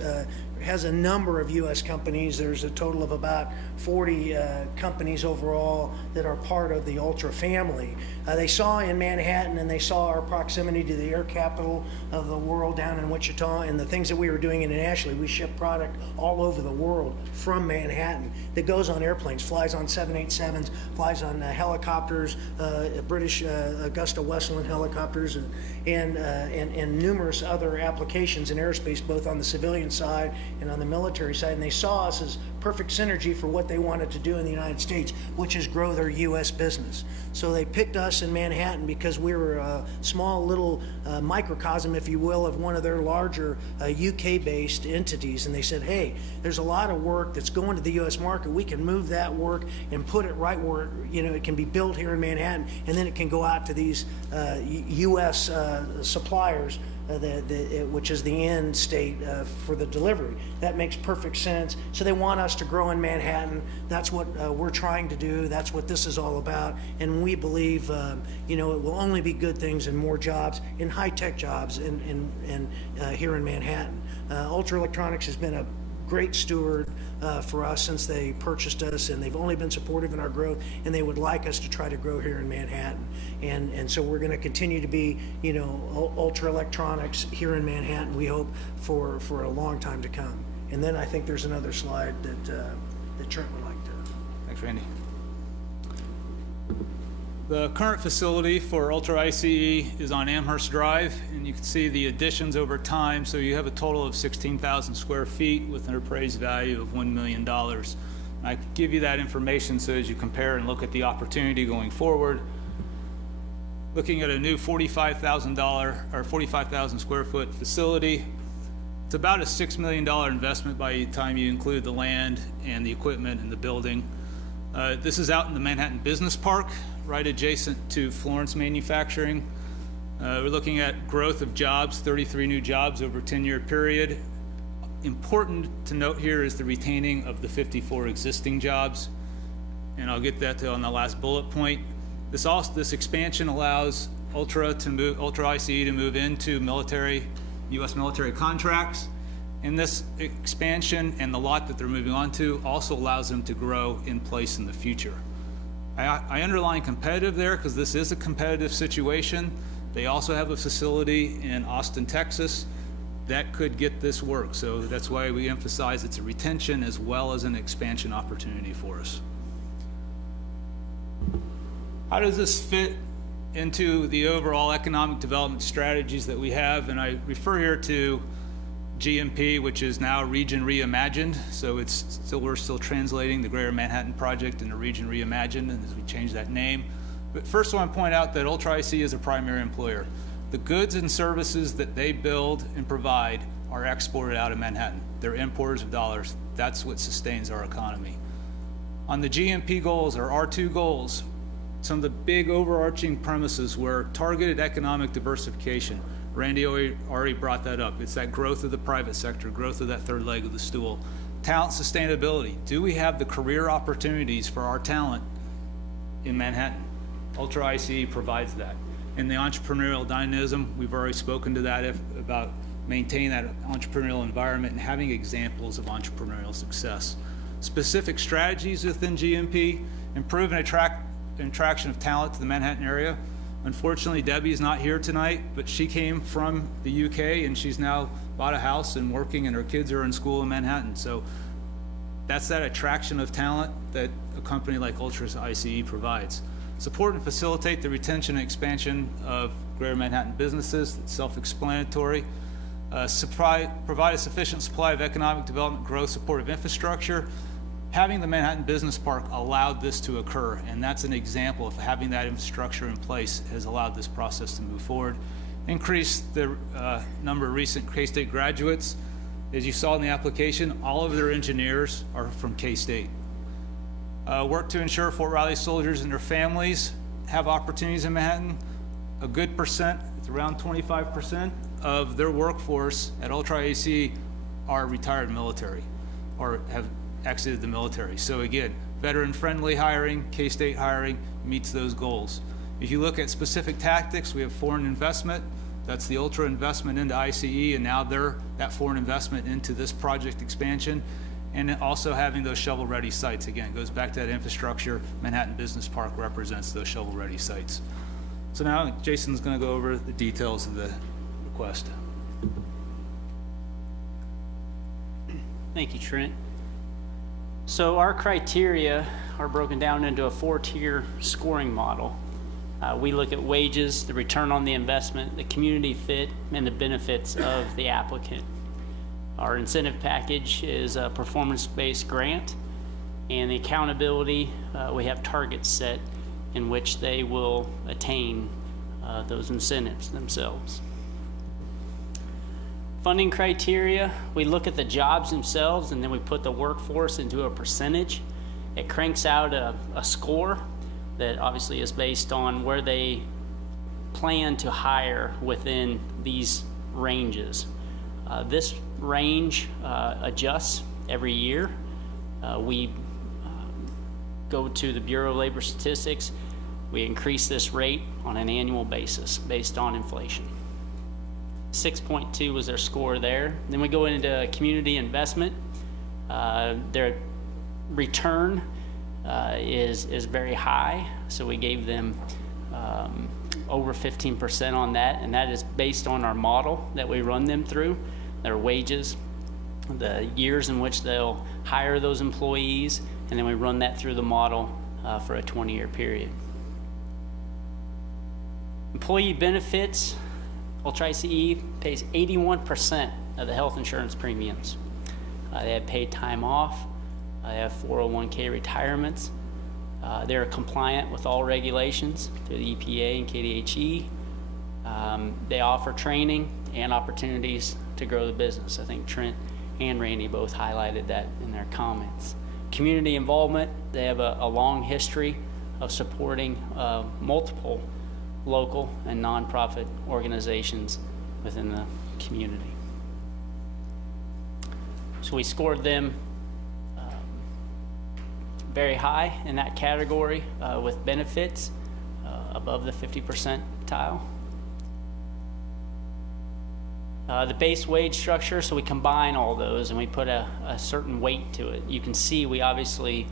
has a number of U.S. companies. There's a total of about 40 companies overall that are part of the Ultra family. They saw in Manhattan, and they saw our proximity to the air capital of the world down in Wichita, and the things that we were doing internationally. We ship product all over the world from Manhattan that goes on airplanes, flies on 787s, flies on helicopters, British Augusta Westland helicopters, and numerous other applications in aerospace, both on the civilian side and on the military side. And they saw us as perfect synergy for what they wanted to do in the United States, which is grow their U.S. business. So they picked us in Manhattan because we were a small little microcosm, if you will, of one of their larger UK-based entities. And they said, hey, there's a lot of work that's going to the U.S. market. We can move that work and put it right where it can be built here in Manhattan, and then it can go out to these U.S. suppliers, which is the end state for the delivery. That makes perfect sense. So they want us to grow in Manhattan. That's what we're trying to do. That's what this is all about. And we believe, it will only be good things and more jobs, and high-tech jobs, here in Manhattan. Ultra Electronics has been a great steward for us since they purchased us, and they've only been supportive in our growth, and they would like us to try to grow here in Manhattan. And so we're going to continue to be, Ultra Electronics here in Manhattan, we hope, for a long time to come. And then I think there's another slide that Trent would like to. Thanks, Randy. The current facility for Ultra ICE is on Amherst Drive, and you can see the additions over time. So you have a total of 16,000 square feet with an appraised value of $1 million. I give you that information so as you compare and look at the opportunity going forward. Looking at a new $45,000 or 45,000 square foot facility, It's about a $6 million investment by the time you include the land and the equipment and the building. This is out in the Manhattan Business Park, right adjacent to Florence Manufacturing. We're looking at growth of jobs, 33 new jobs over a 10-year period. Important to note here is the retaining of the 54 existing jobs, and I'll get that to on the last bullet point. This expansion allows Ultra ICE to move into U.S. military contracts, and this expansion and the lot that they're moving on to also allows them to grow in place in the future. I underline competitive there because this is a competitive situation. They also have a facility in Austin, Texas that could get this work. So that's why we emphasize it's a retention as well as an expansion opportunity for us. How does this fit into the overall economic development strategies that we have? And I refer here to GMP, which is now Region Reimagined. So we're still translating the Greater Manhattan Project into Region Reimagined, and as we change that name. But first I want to point out that Ultra ICE is a primary employer. The goods and services that they build and provide are exported out of Manhattan. They're importers of dollars. That's what sustains our economy. On the GMP goals, or R2 goals, some of the big overarching premises were targeted economic diversification. Randy already brought that up. It's that growth of the private sector, growth of that third leg of the stool. Talent sustainability. Do we have the career opportunities for our talent in Manhattan? Ultra ICE provides that. And the entrepreneurial dynamism, we've already spoken to that about maintaining that entrepreneurial environment and having examples of entrepreneurial success. Specific strategies within GMP, improve and attraction of talent to the Manhattan area. Unfortunately, Debbie's not here tonight, but she came from the UK and she's now bought a house and working, and her kids are in school in Manhattan. So that's that attraction of talent that a company like Ultra ICE provides. Support and facilitate the retention and expansion of Greater Manhattan businesses. It's self-explanatory. Provide a sufficient supply of economic development, growth, supportive infrastructure. Having the Manhattan Business Park allowed this to occur, and that's an example of having that infrastructure in place has allowed this process to move forward. Increase the number of recent K-State graduates. As you saw in the application, all of their engineers are from K-State. Work to ensure Fort Riley soldiers and their families have opportunities in Manhattan. A good percent, it's around 25% of their workforce at Ultra ICE are retired military or have exited the military. So again, veteran-friendly hiring, K-State hiring meets those goals. If you look at specific tactics, we have foreign investment. That's the Ultra investment into ICE, and now that foreign investment into this project expansion, and also having those shovel-ready sites. Again, it goes back to that infrastructure. Manhattan Business Park represents those shovel-ready sites. So now Jason's going to go over the details of the request. Thank you, Trent. So our criteria are broken down into a 4-tier scoring model. We look at wages, the return on the investment, the community fit, and the benefits of the applicant. Our incentive package is a performance-based grant, and the accountability, we have targets set in which they will attain those incentives themselves. Funding criteria, we look at the jobs themselves and then we put the workforce into a percentage. It cranks out a score that obviously is based on where they plan to hire within these ranges. This range adjusts every year. We go to the Bureau of Labor Statistics. We increase this rate on an annual basis based on inflation. 6.2 was their score there. Then we go into community investment. Their return is very high, so we gave them over 15% on that, and that is based on our model that we run them through, their wages, the years in which they'll hire those employees, and then we run that through the model for a 20-year period. Employee benefits, Ultra ICE pays 81% of the health insurance premiums. They have paid time off. They have 401k retirements. They're compliant with all regulations through the EPA and KDHE. They offer training and opportunities to to grow the business. I think Trent and Randy both highlighted that in their comments. Community involvement, they have a long history of supporting multiple local and nonprofit organizations within the community. So we scored them very high in that category with benefits above the 50 percentile. The base wage structure, so we combine all those and we put a certain weight to it. You can see we obviously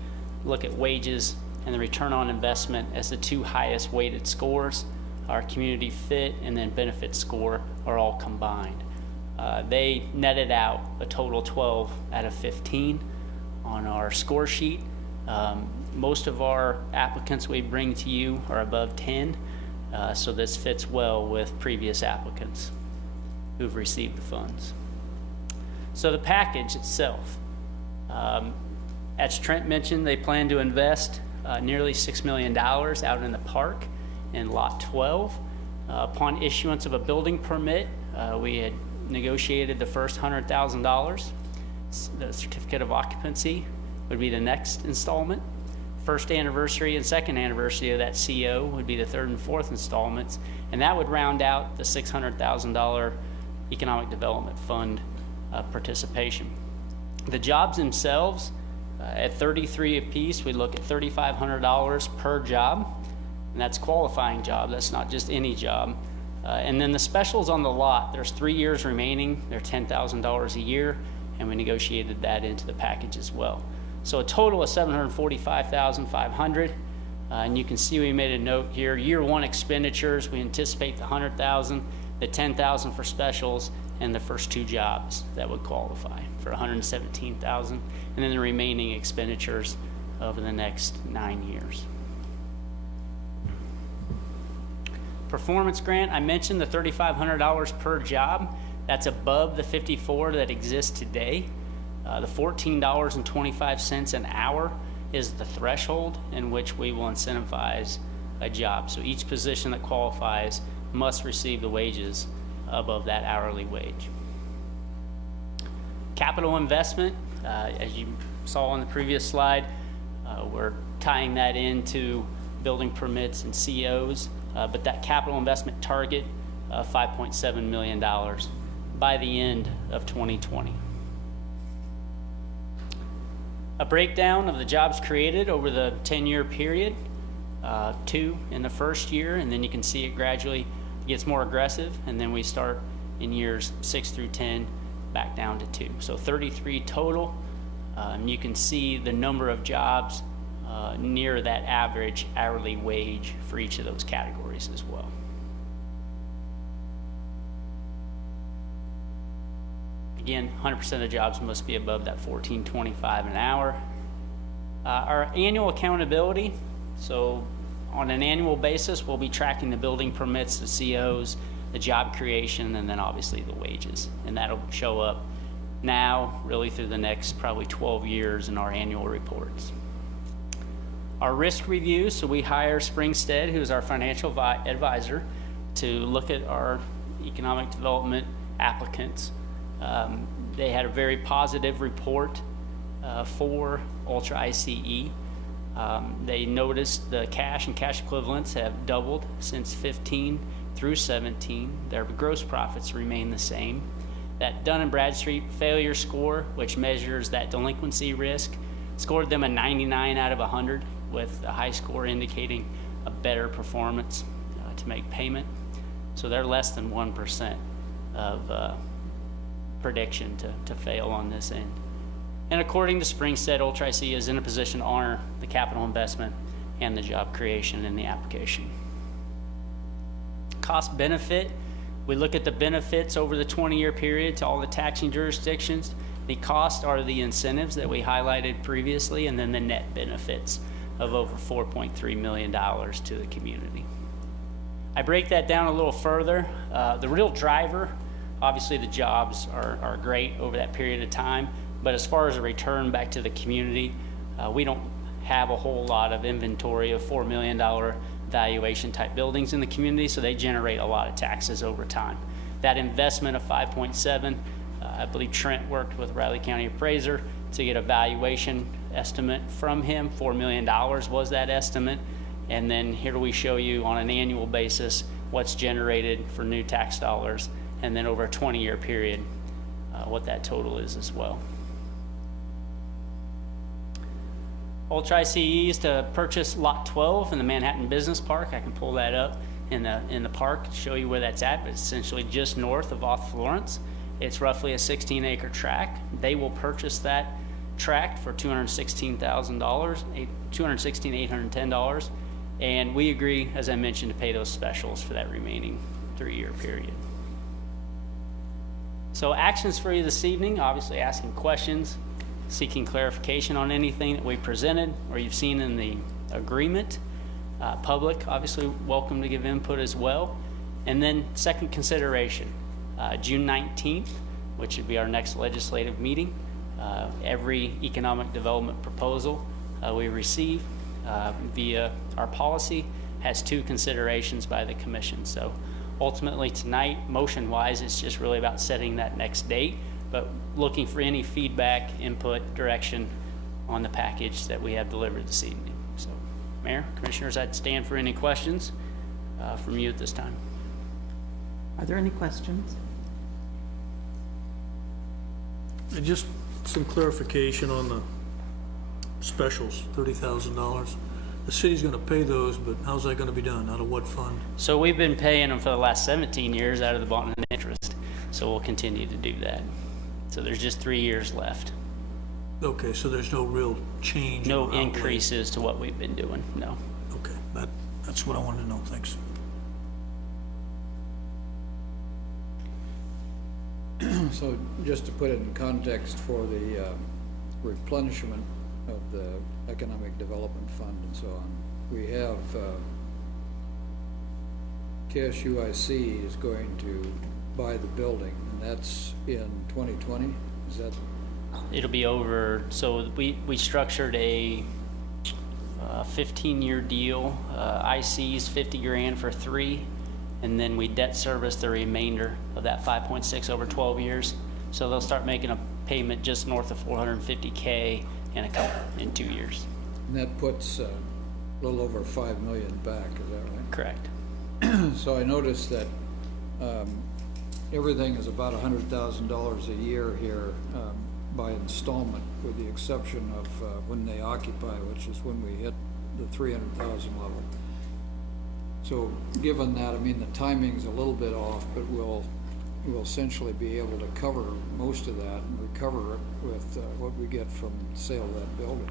look at wages and the return on investment as the two highest weighted scores. Our community fit and then benefit score are all combined. They netted out a total 12 out of 15 on our score sheet. Most of our applicants we bring to you are above 10, so this fits well with previous applicants who've received the funds. So the package itself, as Trent mentioned, they plan to invest nearly $6 million out in the park in Lot 12. Upon issuance of a building permit, we had negotiated the first $100,000. The certificate of occupancy would be the next installment. First anniversary and second anniversary of that CO would be the third and fourth installments, and that would round out the $600,000 Economic Development Fund participation. The jobs themselves, at 33 apiece, we look at $3,500 per job, and that's qualifying job. That's not just any job. And then the specials on the lot, there's 3 years remaining. They're $10,000 a year, and we negotiated that into the package as well. So a total of $745,500. And you can see we made a note here. Year one expenditures, we anticipate the $100,000, the $10,000 for specials, and the first two jobs that would qualify for $117,000, and then the remaining expenditures over the next 9 years. Performance grant, I mentioned the $3,500 per job. That's above the 54 that exists today. The $14.25 an hour is the threshold in which we will incentivize a job. So each position that qualifies must receive the wages above that hourly wage. Capital investment, as you saw on the previous slide, we're tying that into building permits and COs, but that capital investment target, $5.7 million by the end of 2020. A breakdown of the jobs created over the 10-year period, 2 in the first year, and then you can see it gradually gets more aggressive, and then we start in years 6 through 10 back down to 2. So 33 total. You can see the number of jobs near that average hourly wage for each of those categories as well. Again, 100% of the jobs must be above that $14.25 an hour. Our annual accountability, so on an annual basis, we'll be tracking the building permits, the COs, the job creation, and then obviously the wages. And that'll show up now, really through the next probably 12 years in our annual reports. Our risk review, so we hire Springstead, who's our financial advisor, to look at our economic development applicants. They had a very positive report for Ultra ICE. They noticed the cash and cash equivalents have doubled since 15 through 17. Their gross profits remain the same. That Dun & Bradstreet failure score, which measures that delinquency risk, scored them a 99 out of 100, with a high score indicating a better performance to make payment. So they're less than 1% of prediction to fail on this end. And according to Springstead, Ultra ICE is in a position to honor the capital investment and the job creation in the application. Cost benefit, we look at the benefits over the 20-year period to all the taxing jurisdictions. The cost are the incentives that we highlighted previously, and then the net benefits of over $4.3 million to the community. I break that down a little further. The real driver, obviously the jobs are great over that period of time, but as far as a return back to the community, we don't have a whole lot of inventory of $4 million valuation type buildings in the community, so they generate a lot of taxes over time. That investment of 5.7 I believe Trent worked with Riley County Appraiser to get a valuation estimate from him. $4 million was that estimate. And then here we show you on an annual basis what's generated for new tax dollars, and then over a 20-year period, what that total is as well. Ultra ICE is to purchase Lot 12 in the Manhattan Business Park. I can pull that up in the park to show you where that's at, but it's essentially just north of off Florence. It's roughly a 16-acre tract. They will purchase that tract for $216,000, $216,810, and we agree, as I mentioned, to pay those specials for that remaining 3-year period. So actions for you this evening, obviously asking questions, seeking clarification on anything that we presented or you've seen in the agreement. Public, obviously, welcome to give input as well. And then second consideration, June 19th, which would be our next legislative meeting. Every economic development proposal we receive via our policy has 2 considerations by the commission. So ultimately tonight, motion-wise, it's just really about setting that next date, but looking for any feedback, input, direction on the package that we have delivered this evening. So, Mayor, Commissioners, I'd stand for any questions from you at this time. Are there any questions? And just some clarification on the specials, $30,000. The city's going to pay those, but how's that going to be done? Out of what fund? So we've been paying them for the last 17 years out of the bond and interest. So we'll continue to do that. So there's just 3 years left. Okay, so there's no real change? No increases to what we've been doing, no. Okay, that's what I wanted to know. Thanks. So just to put it in context for the replenishment of the Economic Development Fund and so on, we have KSUIC is going to buy the building, and that's in 2020, is that? It'll be over, so we structured a 15-year deal, IC's 50 grand for 3, and then we debt service the remainder of that 5.6 over 12 years. So they'll start making a payment just north of $450K in 2 years. And that puts a little over $5 million back, is that right? Correct. So I noticed that everything is about $100,000 a year here by installment, with the exception of when they occupy, which is when we hit the 300,000 level. So given that, I mean, the timing's a little bit off, but we'll essentially be able to cover most of that and recover it with what we get from the sale of that building.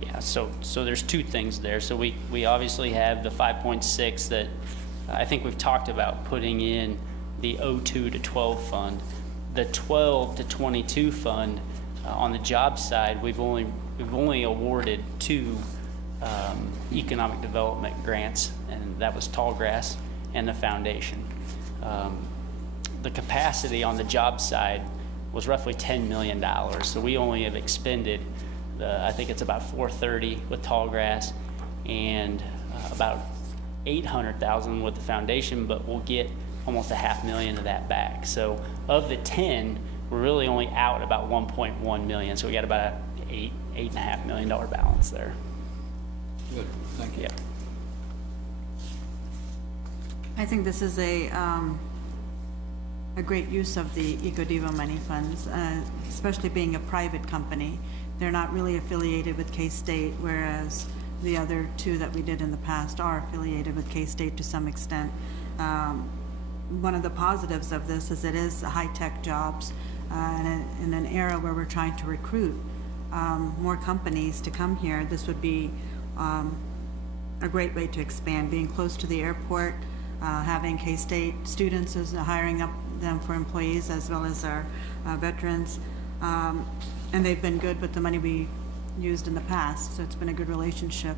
Yeah, so there's 2 things there. So we obviously have the 5.6 that I think we've talked about putting in the 02 to 12 fund. The 12 to 22 fund on the job side, we've only awarded 2 economic development grants, and that was Tallgrass and the foundation. The capacity on the job side was roughly $10 million, so we only have expended I think it's about 430 with Tallgrass and about 800,000 with the foundation, but we'll get almost $500,000 of that back. So of the 10, we're really only out about 1.1 million. So we got about $8.5 million balance there. Good, thank you. Yeah. I think this is a great use of the EcoDevo money funds, especially being a private company. They're not really affiliated with K-State, whereas the other 2 that we did in the past are affiliated with K-State to some extent. One of the positives of this is it is high-tech jobs in an era where we're trying to recruit more companies to come here. This would be a great way to expand, being close to the airport, having K-State students is hiring up them for employees as well as our veterans. And they've been good with the money we used in the past, so it's been a good relationship.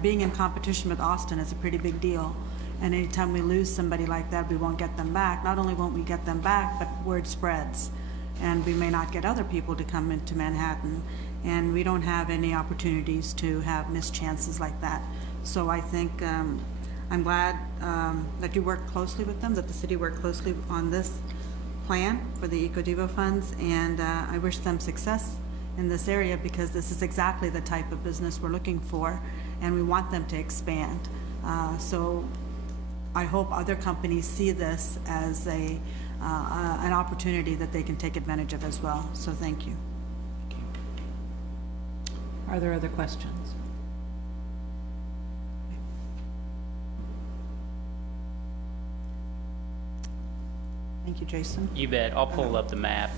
Being in competition with Austin is a pretty big deal, and anytime we lose somebody like that, we won't get them back. Not only won't we get them back, but word spreads, and we may not get other people to come into Manhattan, and we don't have any opportunities to have missed chances like that. So I think I'm glad that you worked closely with them, that the city worked closely on this plan for the EcoDevo funds, and I wish them success in this area because this is exactly the type of business we're looking for, and we want them to expand. So I hope other companies see this as an opportunity that they can take advantage of as well. So thank you. Are there other questions? Thank you, Jason. You bet. I'll pull up the map.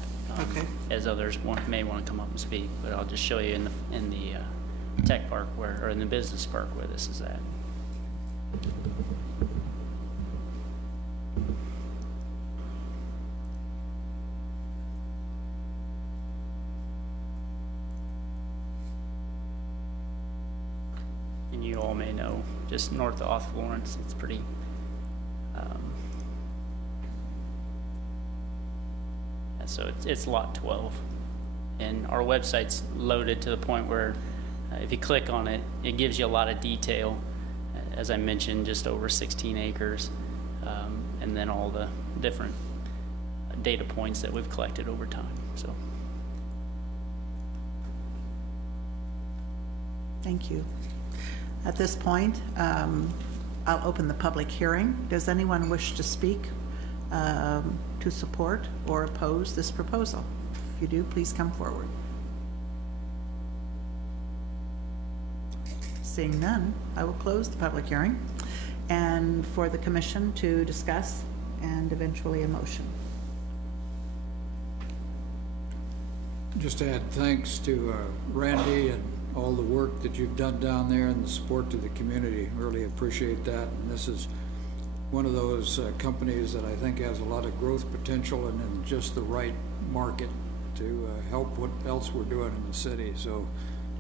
Okay. As others may want to come up and speak, but I'll just show you in the tech park or in the business park where this is at. And you all may know, just north of off Florence, it's pretty. So it's lot 12, and our website's loaded to the point where if you click on it, it gives you a lot of detail. As I mentioned, just over 16 acres, and then all the different data points that we've collected over time. So, Thank you. At this point, I'll open the public hearing. Does anyone wish to speak to support or oppose this proposal? If you do, please come forward. Seeing none, I will close the public hearing and for the commission to discuss and eventually a motion. Just to add thanks to Randy and all the work that you've done down there and the support to the community. Really appreciate that. And this is one of those companies that I think has a lot of growth potential and in just the right market to help what else we're doing in the city. So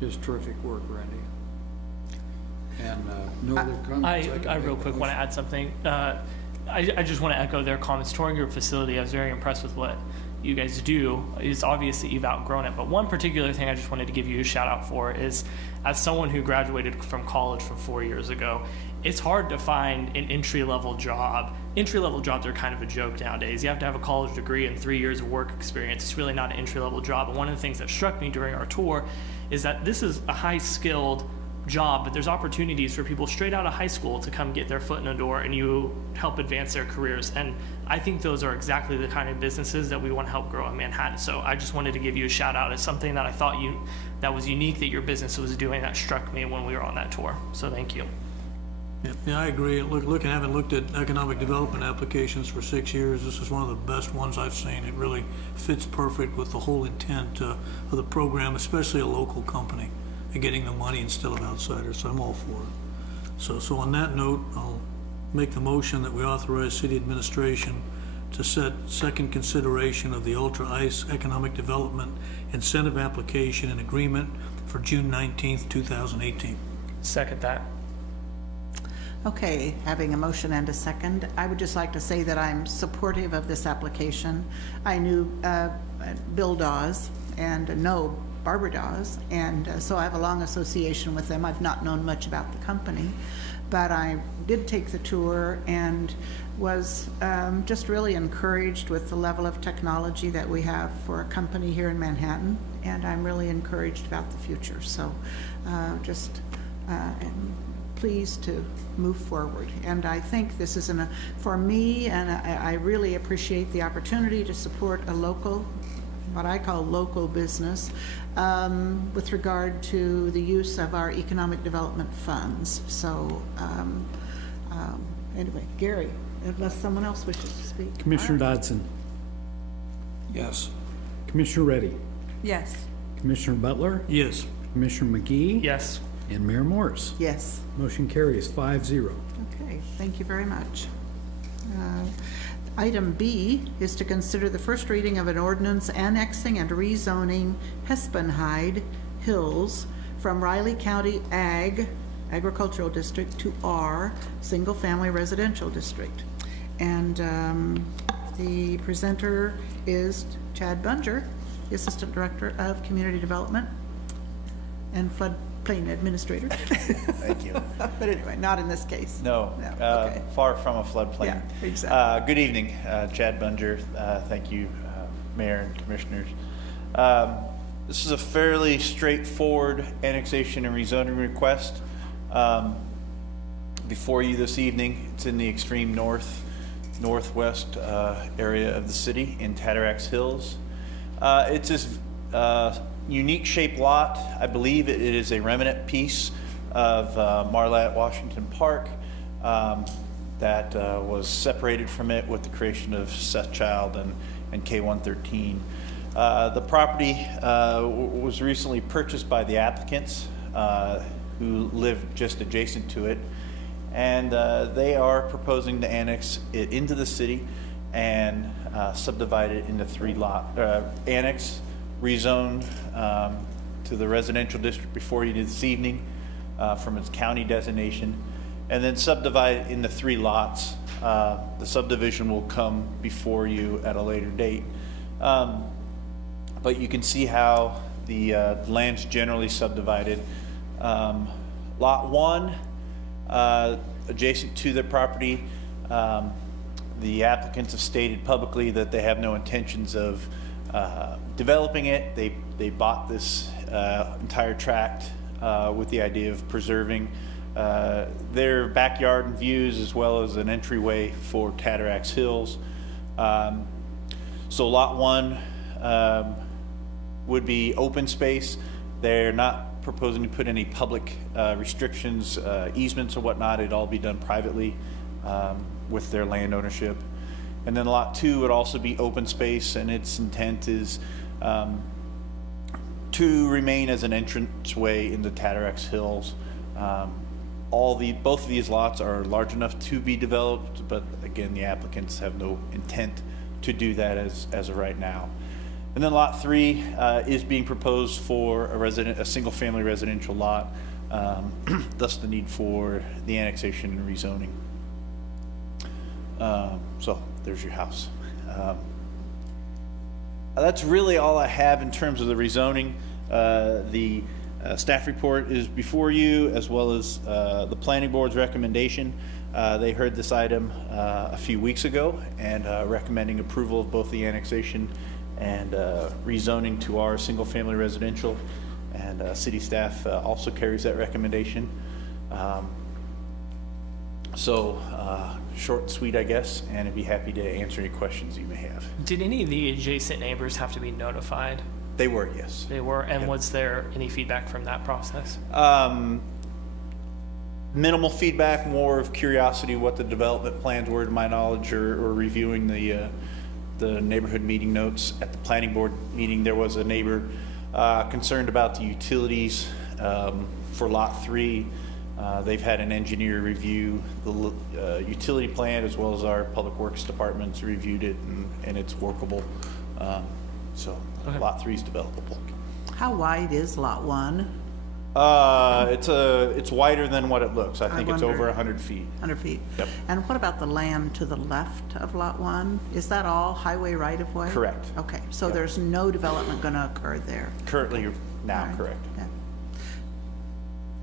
just terrific work, Randy. And no other comments? I real quick want to add something. I just want to echo their comments. Touring your facility, I was very impressed with what you guys do. It's obvious that you've outgrown it, but one particular thing I just wanted to give you a shout out for is, as someone who graduated from college from 4 years ago, it's hard to find an entry-level job. Entry-level jobs are kind of a joke nowadays. You have to have a college degree and 3 years of work experience. It's really not an entry-level job. And one of the things that struck me during our tour is that this is a high-skilled job, but there's opportunities for people straight out of high school to come get their foot in the door, and you help advance their careers. And I think those are exactly the kind of businesses that we want to help grow in Manhattan. So I just wanted to give you a shout out as something that I thought that was unique that your business was doing, that struck me when we were on that tour. So thank you. Yeah, I agree. Having looked at economic development applications for 6 years, this is one of the best ones I've seen. It really fits perfect with the whole intent of the program, especially a local company, and getting the money instead of outsiders, so I'm all for it. So on that note, I'll make the motion that we authorize city administration to set second consideration of the Ultra Ice Economic Development Incentive Application and Agreement for June 19th, 2018. Second that. Okay, having a motion and a second, I would just like to say that I'm supportive of this application. I knew Bill Dawes and know Barbara Dawes, and so I have a long association with them. I've not known much about the company, but I did take the tour and was just really encouraged with the level of technology that we have for a company here in Manhattan, and I'm really encouraged about the future. So I'm pleased to move forward. And I think this is for me, and I really appreciate the opportunity to support a local, what I call local business, with regard to the use of our economic development funds. So anyway, Gary, unless someone else wishes to speak. Commissioner Dodson. Yes. Commissioner Reddy. Yes. Commissioner Butler. Yes. Commissioner McGee. Yes. And Mayor Morris. Yes. Motion carries 5-0. Okay, thank you very much. Item B is to consider the first reading of an ordinance annexing and rezoning Hespenheide Hills from Riley County Agricultural District to R, Single Family Residential District. And the presenter is Chad Bunger, the Assistant Director of Community Development. and floodplain administrator. Thank you. But anyway, not in this case. No, okay. far from a floodplain. Yeah, exactly. Good evening, Chad Bunger. Thank you, Mayor and Commissioners. This is a fairly straightforward annexation and rezoning request. Before you this evening, it's in the extreme northwest area of the city in Tatarax Hills. It's this unique shaped lot. I believe it is a remnant piece of Marlatt Washington Park that was separated from it with the creation of Seth Child and K113. The property was recently purchased by the applicants who live just adjacent to it, and they are proposing to annex it into the city and subdivide it into 3 lots. Annex, rezone to the residential district before you this evening from its county designation, and then subdivide it into 3 lots. The subdivision will come before you at a later date. But you can see how the land's generally subdivided. Lot 1, adjacent to the property, the applicants have stated publicly that they have no intentions of developing it. They bought this entire tract with the idea of preserving their backyard and views, as well as an entryway for Tatarax Hills. So lot 1 would be open space. They're not proposing to put any public restrictions, easements or whatnot. It'd all be done privately with their land ownership. And then lot 2 would also be open space, and its intent is to remain as an entranceway into Tatarax Hills. Both of these lots are large enough to be developed, but again, the applicants have no intent to do that as of right now. And then lot 3 is being proposed for a single-family residential lot, thus the need for the annexation and rezoning. So there's your house. That's really all I have in terms of the rezoning. The staff report is before you, as well as the planning board's recommendation. They heard this item a few weeks ago and recommending approval of both the annexation and rezoning to our single-family residential, and city staff also carries that recommendation. Short and sweet, I guess, and I'd be happy to answer any questions you may have. Did any of the adjacent neighbors have to be notified? They were, yes. They were, and Yep. was there any feedback from that process? Minimal feedback, more of curiosity what the development plans were, to my knowledge, or reviewing the neighborhood meeting notes. At the planning board meeting, there was a neighbor concerned about the utilities for lot 3. They've had an engineer review the utility plan, as well as our public works departments reviewed it, and it's workable. Okay. Lot 3 is developable. How wide is lot 1? It's wider than what it looks. I think it's over 100 feet. 100 feet. Yep. And what about the land to the left of lot 1? Is that all highway right-of-way? Correct. Okay, so Yep. there's no development going to occur there? Currently, now, Right. correct. Okay.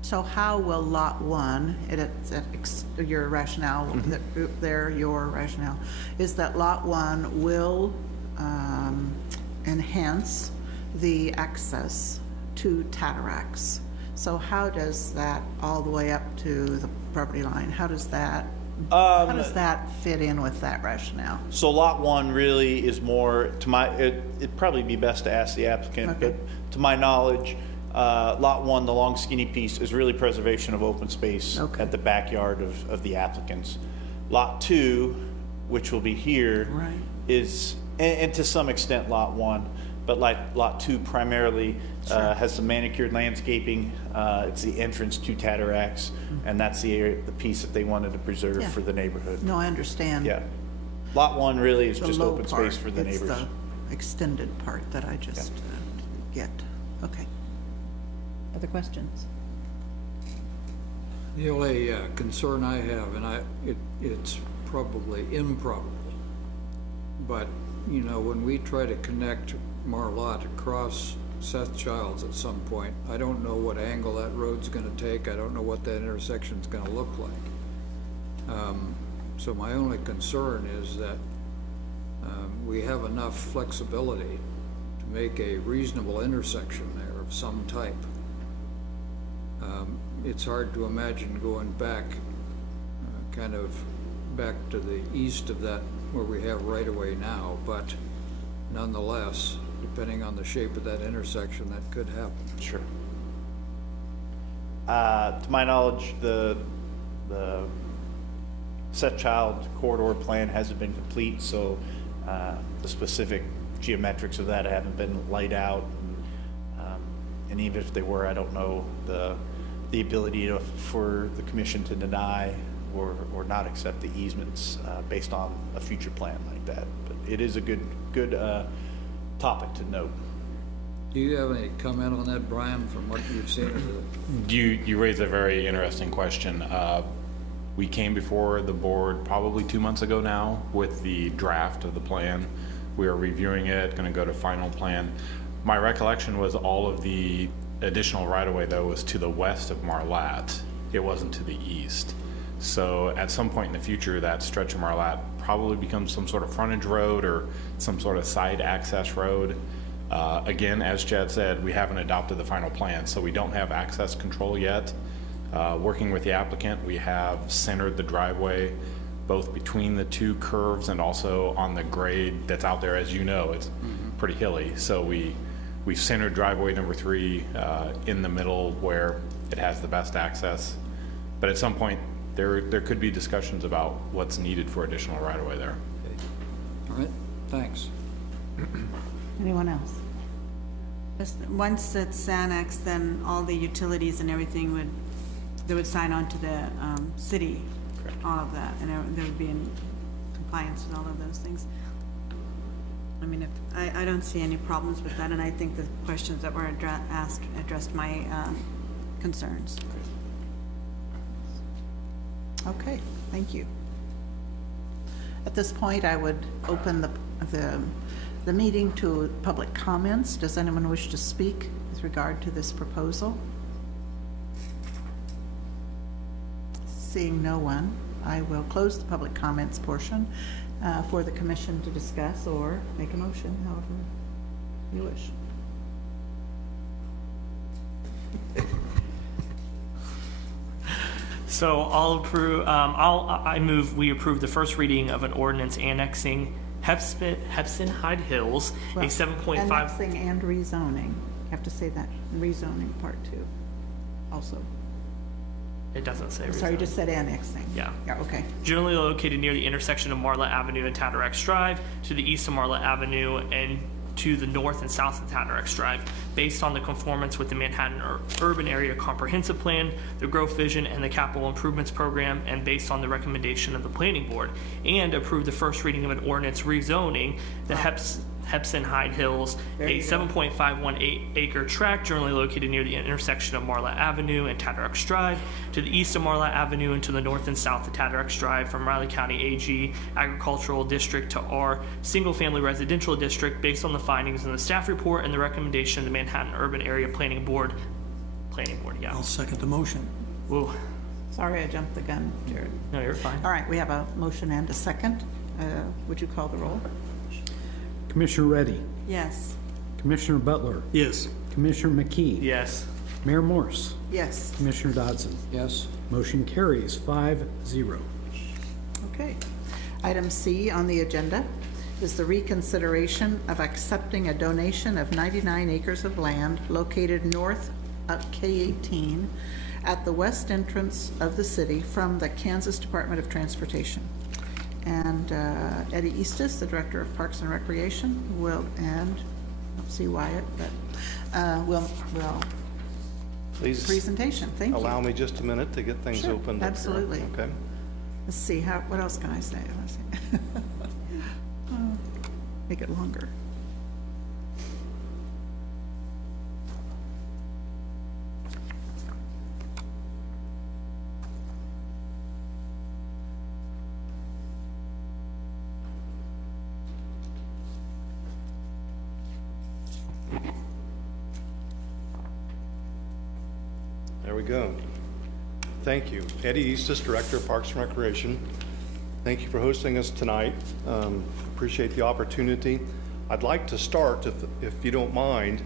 So how will lot 1, your rationale, your rationale, is that lot 1 will enhance the access to Tatarax? So how does that, all the way up to the property line, how does that fit in with that rationale? So lot 1 really is more, it'd probably be best to ask the applicant, Okay. but to my knowledge, lot 1, the long skinny piece, is really preservation of open space at the backyard of the applicants. Lot 2, which will be here, is, and to some extent lot 1, but like lot 2 primarily has some manicured landscaping. It's the entrance to Tatarax, and that's the piece that they wanted to preserve for the neighborhood. No, I understand. Yeah. Lot 1 really is The just low open part. space for the It's neighbors. the extended part that I just get. Okay. Other questions? The only concern I have, and it's probably improbable, but, you know, when we try to connect Marlatt across Seth Childs at some point. I don't know what angle that road's gonna take. I don't know what that intersection's gonna look like. So my only concern is that we have enough flexibility to make a reasonable intersection there of some type. It's hard to imagine going back, kind of back to the east of that where we have right-of-way now, but nonetheless, depending on the shape of that intersection, that could happen. Sure. To my knowledge, the Seth Child corridor plan hasn't been complete, so the specific geometrics of that haven't been laid out. And even if they were, I don't know the ability for the commission to deny or not accept the easements based on a future plan like that. But it is a good topic to note. Do you have any comment on that, Brian, from what you've seen of the? You raise a very interesting question. We came before the board probably 2 months ago now with the draft of the plan. We are reviewing it, going to go to final plan. My recollection was all of the additional right-of-way, though, was to the west of Marlatte. It wasn't to the east. So at some point in the future, that stretch of Marlatte probably becomes some sort of frontage road or some sort of side access road. Again, as Chad said, we haven't adopted the final plan, so we don't have access control yet. Working with the applicant, we have centered the driveway both between the two curves and also on the grade that's out there. As you know, it's pretty hilly. So we've centered driveway number 3 in the middle where it has the best access. But at some point, there could be discussions about what's needed for additional right-of-way there. All right, thanks. Anyone else? Once it's annexed, then all the utilities and everything they would sign on to the city, all of that, and they would be in compliance with all of those things. I mean, I don't see any problems with that, and I think the questions that were addressed my concerns. Okay, thank you. At this point, I would open the meeting to public comments. Does anyone wish to speak with regard to this proposal? Seeing no one, I will close the public comments portion for the commission to discuss or make a motion, however you wish. So I move we approve the first reading of an ordinance annexing Hepson Hyde Hills, Well, a 7.5. Annexing and rezoning. You have to say that, rezoning part 2 also. It doesn't say. Sorry, you rezoning. just said annexing. Yeah. Yeah, okay. Generally located near the intersection of Marlatte Avenue and Tatarax Drive, to the east of Marlatte Avenue and to the north and south of Tatarax Drive, based on the conformance with the Manhattan Urban Area Comprehensive Plan, the Growth Vision, and the Capital Improvements Program, and based on the recommendation of the Planning Board, and approve the first reading of an ordinance rezoning the Hepson Hyde Hills, a 7.518 acre tract generally located near the intersection of Marlatte Avenue and Tatarax Drive, to the east of Marlatte Avenue and to the north and south of Tatarax Drive, from Riley County AG Agricultural District to R Single Family Residential District, based on the findings in the staff report and the recommendation of the Manhattan Urban Area Planning Board. Yeah. I'll second the motion. Whoa. Sorry, I jumped the gun, Jared. No, you're fine. All right, we have a motion and a second. Would you call the roll? Commissioner Reddy, Yes. Commissioner Butler, Yes. Commissioner McKee, Yes. Mayor Morse, Yes. Commissioner Dodson. Yes. Motion carries 5-0. Okay. Item C on the agenda is the reconsideration of accepting a donation of 99 acres of land located north of K-18 at the west entrance of the city from the Kansas Department of Transportation. And Eddie Eastis, the Director of Parks and Recreation, and I don't see Wyatt, but will Please presentation. Thank you. allow me just a minute to get things Sure, opened up here. absolutely. Okay. Let's see, what else can I say? Let's see. Make it longer. There we go. Thank you. Eddie Eastis, Director of Parks and Recreation. Thank you for hosting us tonight. Appreciate the opportunity. I'd like to start, if you don't mind.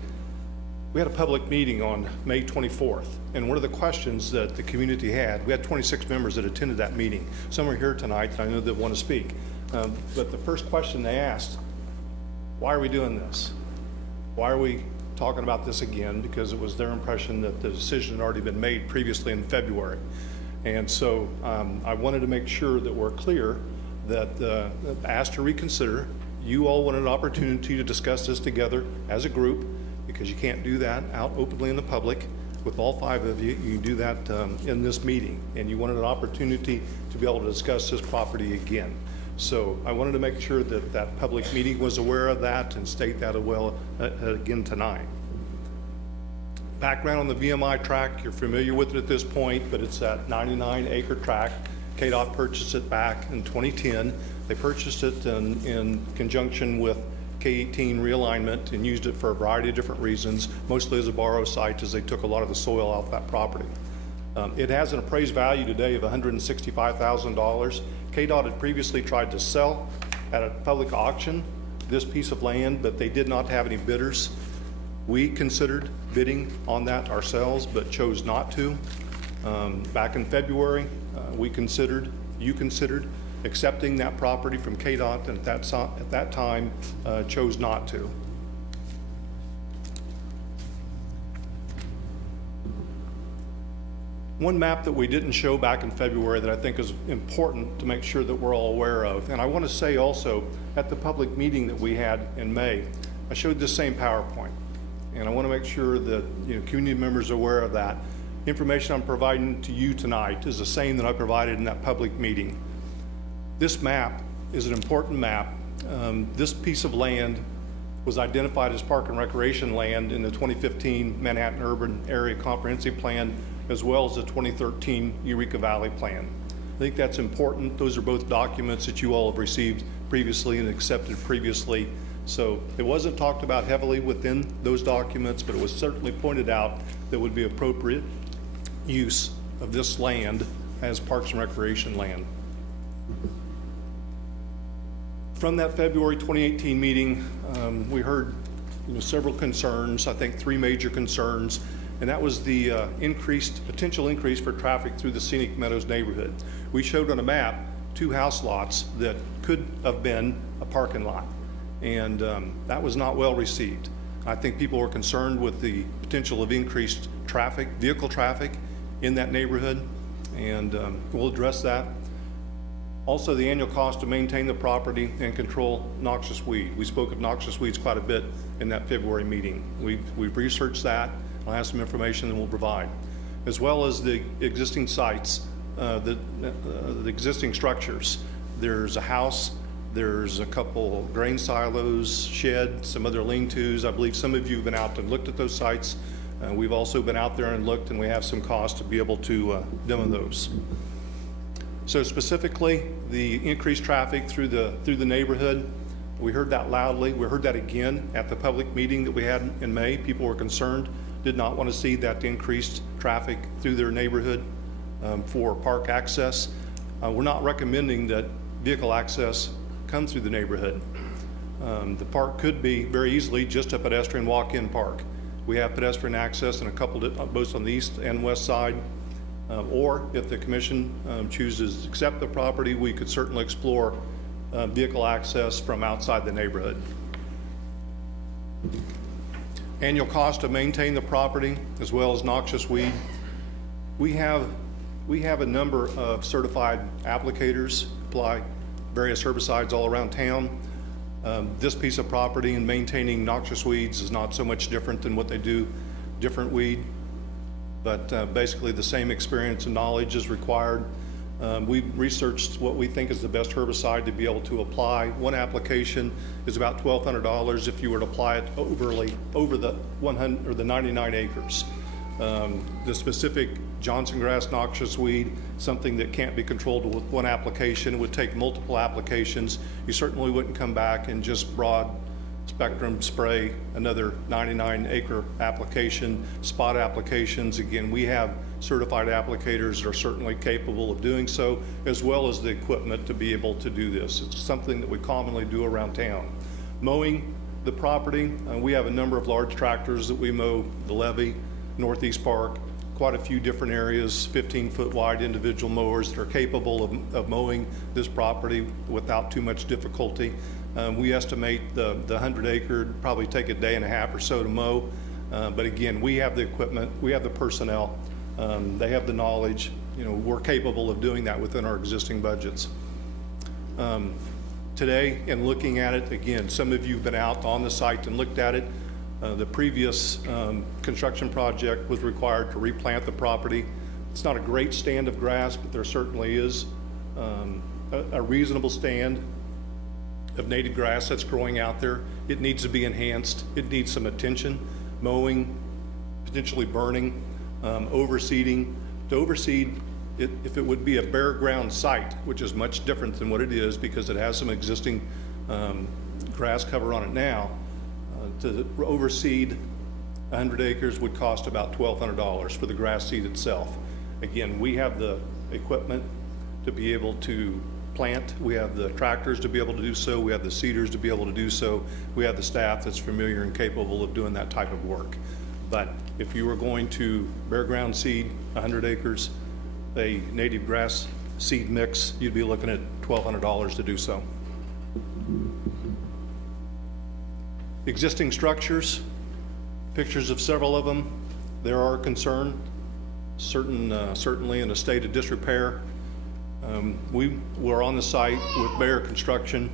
We had a public meeting on May 24th, and one of the questions that the community had, we had 26 members that attended that meeting. Some are here tonight that I know that want to speak. But the first question they asked, why are we doing this? Why are we talking about this again? Because it was their impression that the decision had already been made previously in February. And so I wanted to make sure that we're clear that asked to reconsider. You all wanted an opportunity to discuss this together as a group, because you can't do that out openly in the public. With all 5 of you, you do that in this meeting, and you wanted an opportunity to be able to discuss this property again. So I wanted to make sure that that public meeting was aware of that and state that as well again tonight. Background on the VMI tract, you're familiar with it at this point, but it's that 99-acre tract. KDOT purchased it back in 2010. They purchased it in conjunction with K-18 realignment and used it for a variety of different reasons, mostly as a borrow site, as they took a lot of the soil off that property. It has an appraised value today of $165,000. KDOT had previously tried to sell at a public auction this piece of land, but they did not have any bidders. We considered bidding on that ourselves, but chose not to. Back in February, you considered accepting that property from KDOT, and at that time chose not to. One map that we didn't show back in February that I think is important to make sure that we're all aware of, and I want to say also at the public meeting that we had in May, I showed this same PowerPoint, and I want to make sure that community members are aware of that. Information I'm providing to you tonight is the same that I provided in that public meeting. This map is an important map. This piece of land was identified as Park and Recreation land in the 2015 Manhattan Urban Area Comprehensive Plan, as well as the 2013 Eureka Valley Plan. I think that's important. Those are both documents that you all have received previously and accepted previously. So it wasn't talked about heavily within those documents, but it was certainly pointed out that would be appropriate use of this land as Parks and Recreation land. From that February 2018 meeting, we heard several concerns, I think 3 major concerns, and that was the potential increase for traffic through the Scenic Meadows neighborhood. We showed on a map 2 house lots that could have been a parking lot, and that was not well received. I think people were concerned with the potential of increased traffic, vehicle traffic in that neighborhood, and we'll address that. Also, the annual cost to maintain the property and control noxious weed. We spoke of noxious weeds quite a bit in that February meeting. We've researched that. I'll have some information that we'll provide, as well as the existing sites, the existing structures. There's a house, there's a couple grain silos, shed, some other lean-tos. I believe some of you have been out and looked at those sites. We've also been out there and looked, and we have some costs to be able to demo those. So specifically, the increased traffic through the neighborhood, we heard that loudly. We heard that again at the public meeting that we had in May. People were concerned, did not want to see that increased traffic through their neighborhood for park access. We're not recommending that vehicle access come through the neighborhood. The park could be very easily just a pedestrian walk-in park. We have pedestrian access in a couple, both on the east and west side. Or if the commission chooses to accept the property, we could certainly explore vehicle access from outside the neighborhood. Annual cost to maintain the property, as well as noxious weed. We have a number of certified applicators apply various herbicides all around town. This piece of property and maintaining noxious weeds is not so much different than what they do different weed, but basically the same experience and knowledge is required. We've researched what we think is the best herbicide to be able to apply. One application is about $1,200 if you were to apply it over the 100 or the 99 acres. The specific Johnson grass noxious weed, something that can't be controlled with one application. It would take multiple applications. You certainly wouldn't come back and just broad Spectrum Spray, another 99-acre application, spot applications. Again, we have certified applicators that are certainly capable of doing so, as well as the equipment to be able to do this. It's something that we commonly do around town. Mowing the property, we have a number of large tractors that we mow the levee, Northeast Park, quite a few different areas, 15-foot wide individual mowers that are capable of mowing this property without too much difficulty. We estimate the 100-acre probably take a day and a half or so to mow. But again, we have the equipment, we have the personnel, they have the knowledge. You know, we're capable of doing that within our existing budgets. Today, in looking at it, again, some of you have been out on the site and looked at it. The previous construction project was required to replant the property. It's not a great stand of grass, but there certainly is a reasonable stand of native grass that's growing out there. It needs to be enhanced. It needs some attention, mowing, potentially burning, overseeding. To overseed, if it would be a bare ground site, which is much different than what it is because it has some existing grass cover on it now, to overseed 100 acres would cost about $1,200 for the grass seed itself. Again, we have the equipment to be able to plant. We have the tractors to be able to do so. We have the seeders to be able to do so. We have the staff that's familiar and capable of doing that type of work. But if you were going to bare ground seed 100 acres, a native grass seed mix, you'd be looking at $1,200 to do so. Existing structures, pictures of several of them. There are concern, certainly in a state of disrepair. We were on the site with Bayer Construction.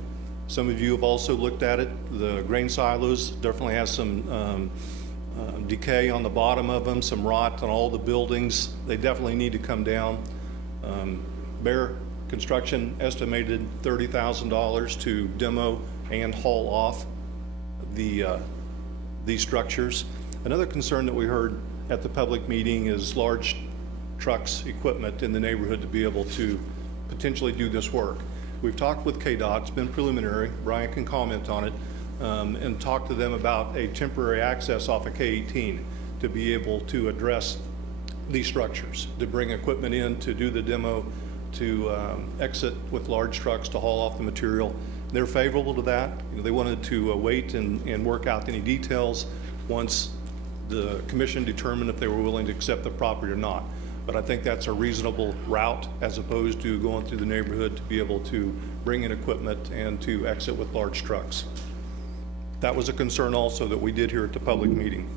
Some of you have also looked at it. The grain silos definitely has some decay on the bottom of them, some rot on all the buildings. They definitely need to come down. Bayer Construction estimated $30,000 to demo and haul off these structures. Another concern that we heard at the public meeting is large trucks, equipment in the neighborhood to be able to potentially do this work. We've talked with KDOT, it's been preliminary, Brian can comment on it, and talk to them about a temporary access off of K-18 to be able to address these structures, to bring equipment in, to do the demo, to exit with large trucks to haul off the material. They're favorable to that. You know, they wanted to wait and work out any details once the commission determined if they were willing to accept the property or not. But I think that's a reasonable route as opposed to going through the neighborhood to be able to bring in equipment and to exit with large trucks. That was a concern also that we did here at the public meeting.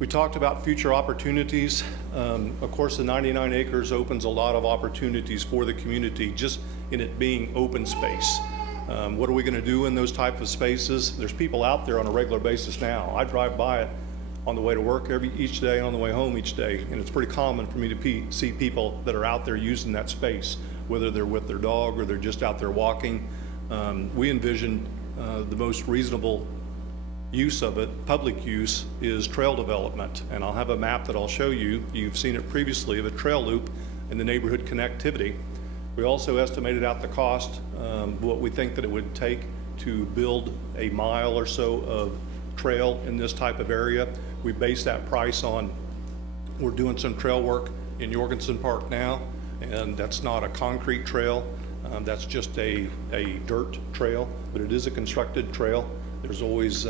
We talked about future opportunities. Of course, the 99 acres opens a lot of opportunities for the community just in it being open space. What are we going to do in those type of spaces? There's people out there on a regular basis now. I drive by it on the way to work each day and on the way home each day, and it's pretty common for me to see people that are out there using that space, whether they're with their dog or they're just out there walking. We envision the most reasonable use of it, public use, is trail development. And I'll have a map that I'll show you. You've seen it previously of a trail loop and the neighborhood connectivity. We also estimated out the cost, what we think that it would take to build a mile or so of trail in this type of area. We base that price on, we're doing some trail work in Jorgensen Park now, and that's not a concrete trail. That's just a dirt trail, but it is a constructed trail. There's always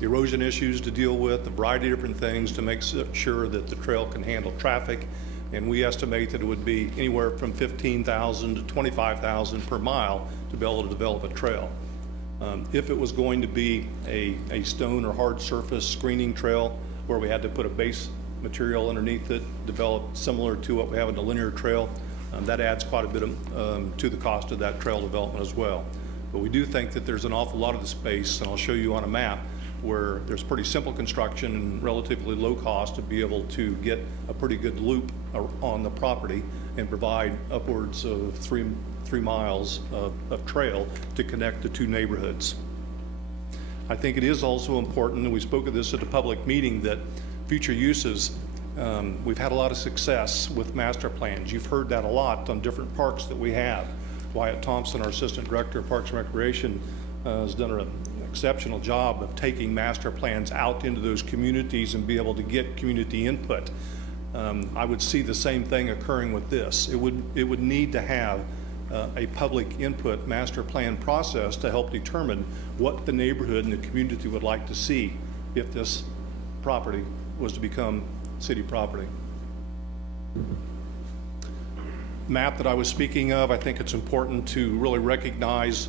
erosion issues to deal with, a variety of different things to make sure that the trail can handle traffic. And we estimate that it would be anywhere from $15,000 to $25,000 per mile to be able to develop a trail. If it was going to be a stone or hard surface screening trail where we had to put a base material underneath it, developed similar to what we have in the linear trail, that adds quite a bit to the cost of that trail development as well. But we do think that there's an awful lot of the space, and I'll show you on a map, where there's pretty simple construction and relatively low cost to be able to get a pretty good loop on the property and provide upwards of three miles of trail to connect the two neighborhoods. I think it is also important, and we spoke of this at a public meeting, that future uses, we've had a lot of success with master plans. You've heard that a lot on different parks that we have. Wyatt Thompson, our Assistant Director of Parks and Recreation, has done an exceptional job of taking master plans out into those communities and be able to get community input. I would see the same thing occurring with this. It would need to have a public input master plan process to help determine what the neighborhood and the community would like to see if this property was to become city property. Map that I was speaking of, I think it's important to really recognize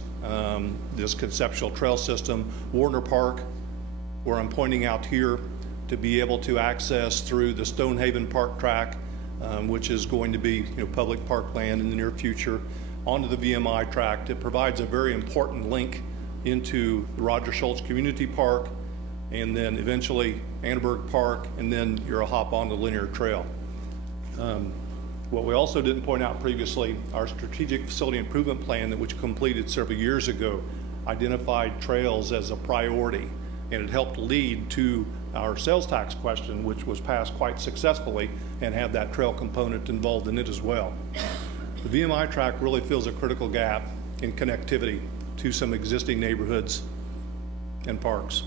this conceptual trail system. Warner Park, where I'm pointing out here, to be able to access through the Stonehaven Park track, which is going to be public parkland in the near future, onto the VMI tract. It provides a very important link into the Roger Schultz Community Park, and then eventually Annenberg Park, and then you're a hop on the linear trail. What we also didn't point out previously, our strategic facility improvement plan that was completed several years ago identified trails as a priority, and it helped lead to our sales tax question, which was passed quite successfully and had that trail component involved in it as well. The VMI track really fills a critical gap in connectivity to some existing neighborhoods and parks.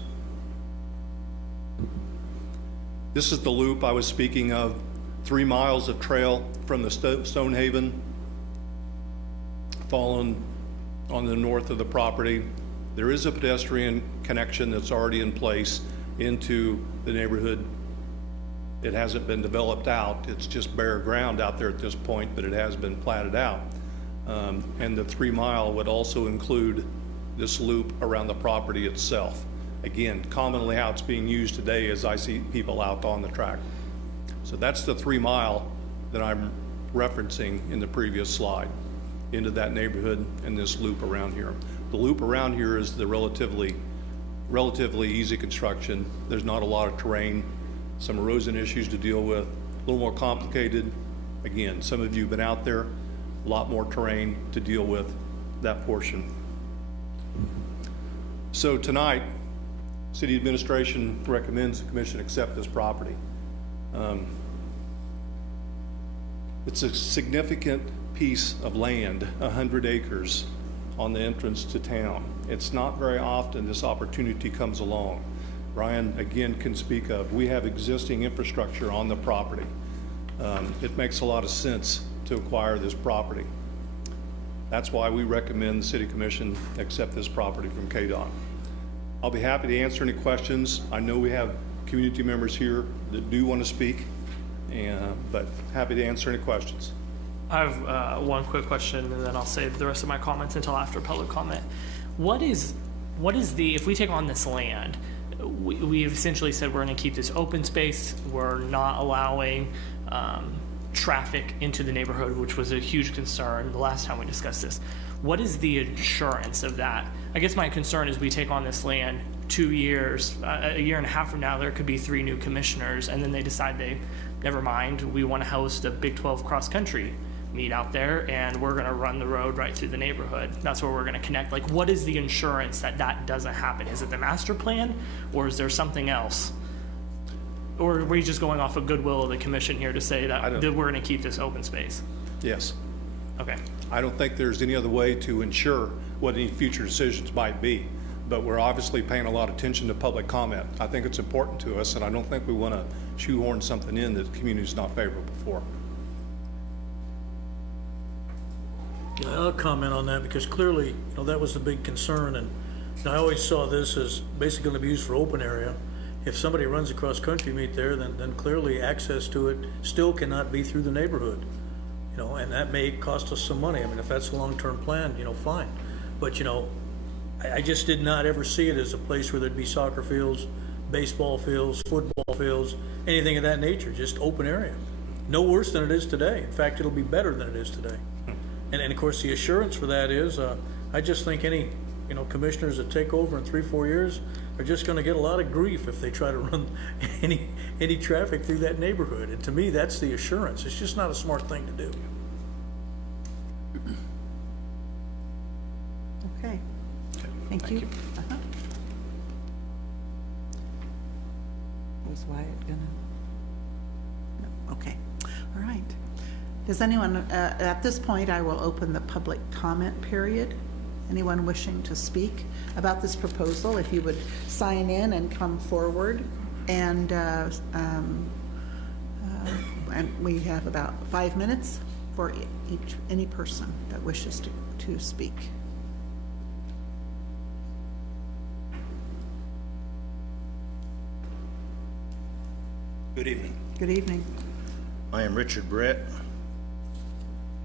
This is the loop I was speaking of, 3 miles of trail from the Stonehaven, fallen on the north of the property. There is a pedestrian connection that's already in place into the neighborhood. It hasn't been developed out. It's just bare ground out there at this point, but it has been platted out. And the 3 mile would also include this loop around the property itself. Again, commonly how it's being used today as I see people out on the track. So that's the 3 mile that I'm referencing in the previous slide into that neighborhood and this loop around here. The loop around here is the relatively easy construction. There's not a lot of terrain, some erosion issues to deal with, a little more complicated. Again, some of you have been out there, a lot more terrain to deal with that portion. So tonight, City Administration recommends the Commission accept this property. It's a significant piece of land, 100 acres on the entrance to town. It's not very often this opportunity comes along. Brian, again, can speak of, we have existing infrastructure on the property. It makes a lot of sense to acquire this property. That's why we recommend the City Commission accept this property from KDOT. I'll be happy to answer any questions. I know we have community members here that do want to speak, but happy to answer any questions. I have one quick question, and then I'll save the rest of my comments until after public comment. What is the, if we take on this land, we've essentially said we're going to keep this open space, we're not allowing traffic into the neighborhood, which was a huge concern the last time we discussed this. What is the insurance of that? I guess my concern is we take on this land 2 years, a year and a half from now, there could be 3 new commissioners, and then they decide never mind, we want to host a Big 12 cross-country meet out there, and we're going to run the road right through the neighborhood. That's where we're going to connect. Like, what is the insurance that doesn't happen? Is it the master plan, or is there something else? Or are we just going off of goodwill of the commission here to say that we're going to keep this open space? Yes. Okay. I don't think there's any other way to ensure what any future decisions might be, but we're obviously paying a lot of attention to public comment. I think it's important to us, and I don't think we want to shoehorn something in that the community's not favorable for. Yeah, I'll comment on that because clearly, that was the big concern, and I always saw this as basically going to be used for open area. If somebody runs a cross-country meet there, then clearly access to it still cannot be through the neighborhood, and that may cost us some money. I mean, if that's a long-term plan, fine. But, I just did not ever see it as a place where there'd be soccer fields, baseball fields, football fields, anything of that nature, just open area. No worse than it is today. In fact, it'll be better than it is today. And of course, the assurance for that is, I just think any, commissioners that take over in 3-4 years are just going to get a lot of grief if they try to run any traffic through that neighborhood. And to me, that's the assurance. It's just not a smart thing to do. Okay. Thank you. Uh-huh. Was Wyatt gonna? No. Okay. All right. Does anyone, at this point, I will open the public comment period. Anyone wishing to speak about this proposal, if you would sign in and come forward. And we have about 5 minutes for any person that wishes to speak. Good evening. Good evening. I am Richard Brett,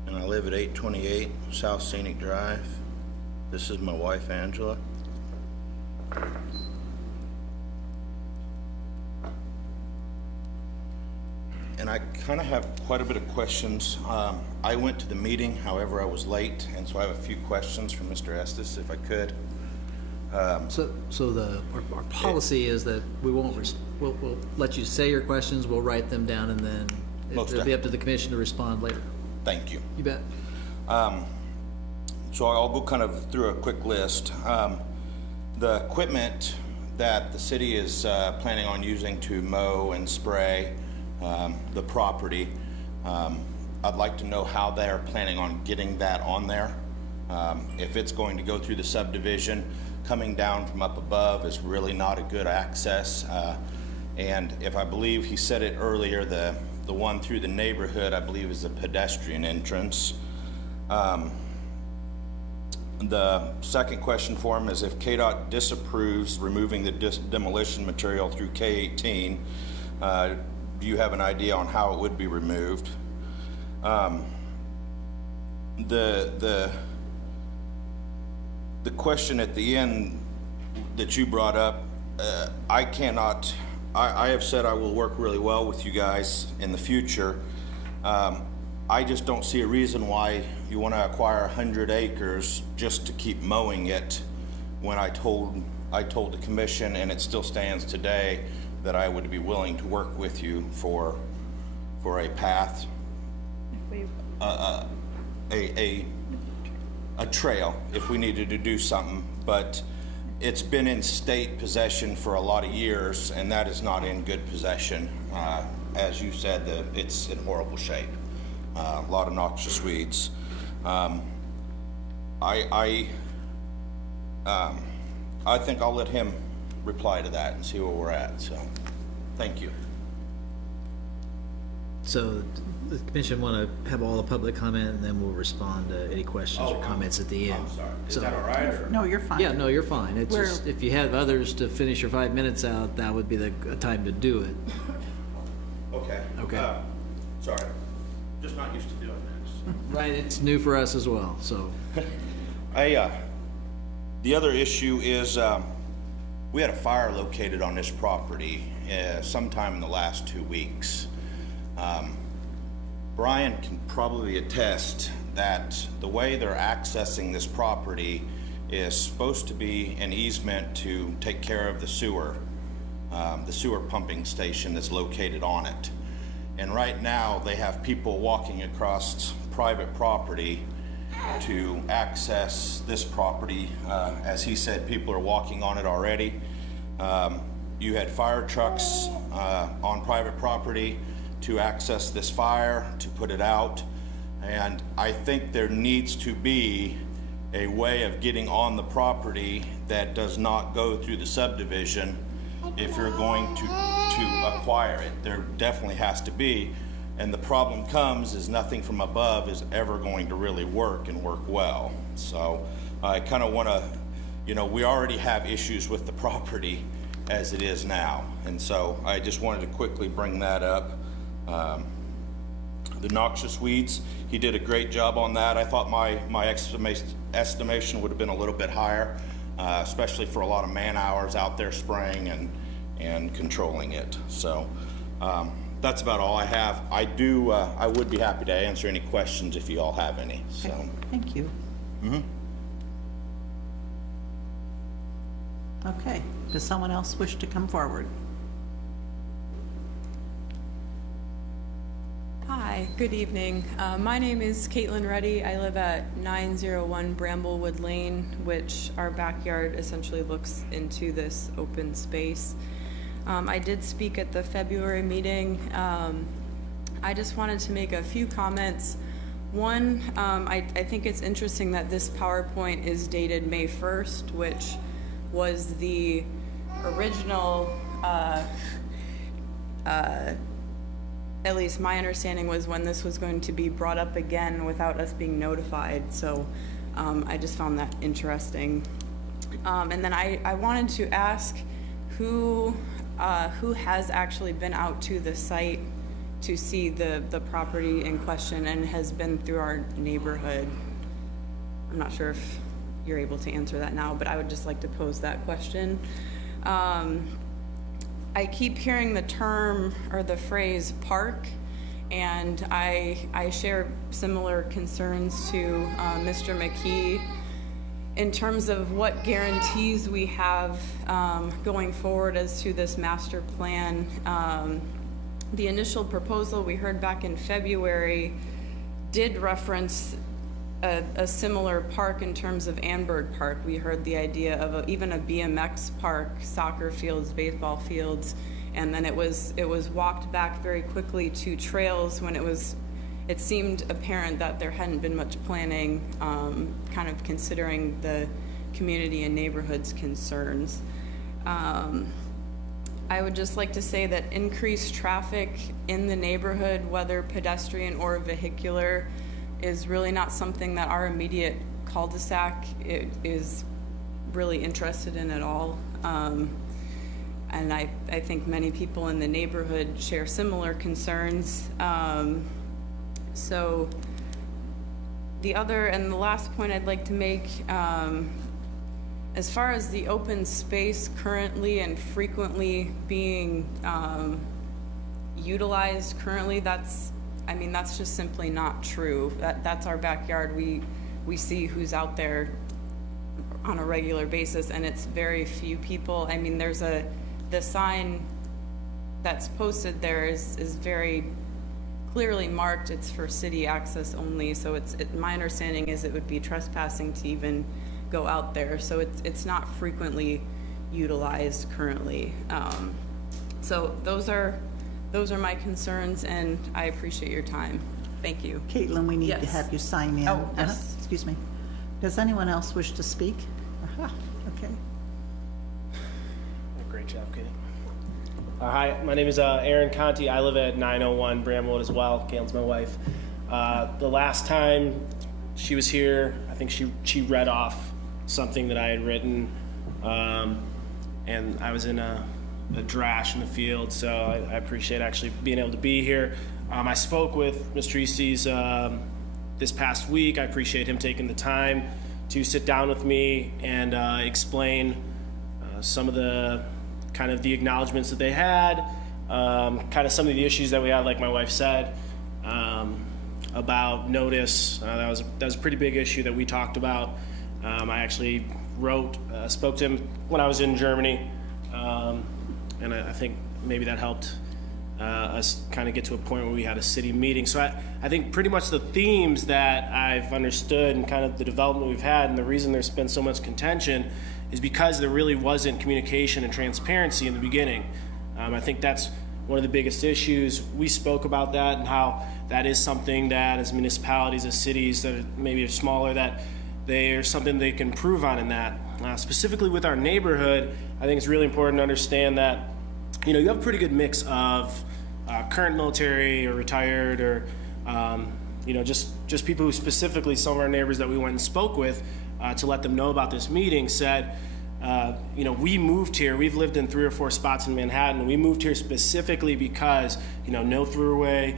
and I live at 828 South Scenic Drive. This is my wife, Angela. And I kind of have quite a bit of questions. I went to the meeting, however, I was late, and so I have a few questions for Mr. Estes, if I could. So our policy is that we won't, we'll let you say your questions, we'll write them down, and then it'll be up to the commission to respond later. Thank you. You bet. So I'll go kind of through a quick list. The equipment that the city is planning on using to mow and spray the property, I'd like to know how they're planning on getting that on there. If it's going to go through the subdivision, coming down from up above is really not a good access. And if I believe he said it earlier, the one through the neighborhood, I believe, is a pedestrian entrance. The second question for him is if KDOT disapproves removing the demolition material through K-18, do you have an idea on how it would be removed? The question at the end that you brought up, I have said I will work really well with you guys in the future. I just don't see a reason why you want to acquire 100 acres just to keep mowing it when I told the commission, and it still stands today, that I would be willing to work with you for a path, a trail if we needed to do something. But it's been in state possession for a lot of years, and that is not in good possession. As you said, it's in horrible shape. A lot of noxious weeds. I think I'll let him reply to that and see where we're at. So, thank you. So the commission want to have all the public comment, and then we'll respond to any questions or comments at the end. I'm sorry. Is So- that all right? Or? No, you're fine. Yeah, no, you're fine. It's We're- just, if you have others to finish your 5 minutes out, that would be the time to do it. Okay. Okay. Sorry. Just not used to doing this. Right, it's new for us as well, so. The other issue is we had a fire located on this property sometime in the last 2 weeks. Brian can probably attest that the way they're accessing this property is supposed to be an easement to take care of the sewer pumping station that's located on it. And right now, they have people walking across private property to access this property. As he said, people are walking on it already. You had fire trucks on private property to access this fire, to put it out. And I think there needs to be a way of getting on the property that does not go through the subdivision if you're going to acquire it. There definitely has to be. And the problem comes is nothing from above is ever going to really work and work well. So I kind of want to, we already have issues with the property as it is now. And so I just wanted to quickly bring that up. The noxious weeds, he did a great job on that. I thought my estimation would have been a little bit higher, especially for a lot of man hours out there spraying and controlling it. So that's about all I have. I would be happy to answer any questions if you all have any. So Thank you. Okay, does someone else wish to come forward? Hi, good evening. My name is Caitlin Reddy. I live at 901 Bramblewood Lane, which our backyard essentially looks into this open space. I did speak at the February meeting. I just wanted to make a few comments. One, I think it's interesting that this PowerPoint is dated May 1st, which was the original, at least my understanding was when this was going to be brought up again without us being notified. So I just found that interesting. And then I wanted to ask who has actually been out to the site to see the property in question and has been through our neighborhood. I'm not sure if you're able to answer that now, but I would just like to pose that question. I keep hearing the term or the phrase park, and I share similar concerns to Mr. McKee in terms of what guarantees we have going forward as to this master plan. The initial proposal we heard back in February did reference a similar park in terms of Anberg Park. We heard the idea of even a BMX park, soccer fields, baseball fields, and then it was walked back very quickly to trails when it seemed apparent that there hadn't been much planning, kind of considering the community and neighborhood's concerns. I would just like to say that increased traffic in the neighborhood, whether pedestrian or vehicular, is really not something that our immediate cul-de-sac is really interested in at all. And I think many people in the neighborhood share similar concerns. So the other and the last point I'd like to make, as far as the open space currently and frequently being utilized currently, that's just simply not true. That's our backyard. We see who's out there on a regular basis, and it's very few people. I mean, the sign that's posted there is very clearly marked. It's for city access only. So my understanding is it would be trespassing to even go out there. So it's not frequently utilized currently. So those are my concerns, and I appreciate your time. Thank you. Caitlin, we need to Yes. have you sign in. Oh, yes. Excuse me. Does anyone else wish to speak? Aha, okay. Great job, Katie. Hi, my name is Aaron Conti. I live at 901 Bramblewood as well. Caitlin's my wife. The last time she was here, I think she read off something that I had written, and I was in a drash in the field, so I appreciate actually being able to be here. I spoke with Mr. Easties this past week. I appreciate him taking the time to sit down with me and explain some of the kind of the acknowledgments that they had, kind of some of the issues that we had, like my wife said, about notice. That was a pretty big issue that we talked about. I actually spoke to him when I was in Germany, and I think maybe that helped us kind of get to a point where we had a city meeting. So I think pretty much the themes that I've understood and kind of the development we've had, and the reason there's been so much contention is because there really wasn't communication and transparency in the beginning. I think that's one of the biggest issues. We spoke about that and how that is something that as municipalities, as cities that maybe are smaller, that there's something they can improve on in that. Specifically with our neighborhood, I think it's really important to understand that, you have a pretty good mix of current military or retired or, just people who specifically, some of our neighbors that we went and spoke with to let them know about this meeting said, we moved here. We've lived in 3 or 4 spots in Manhattan. We moved here specifically because, no throughway,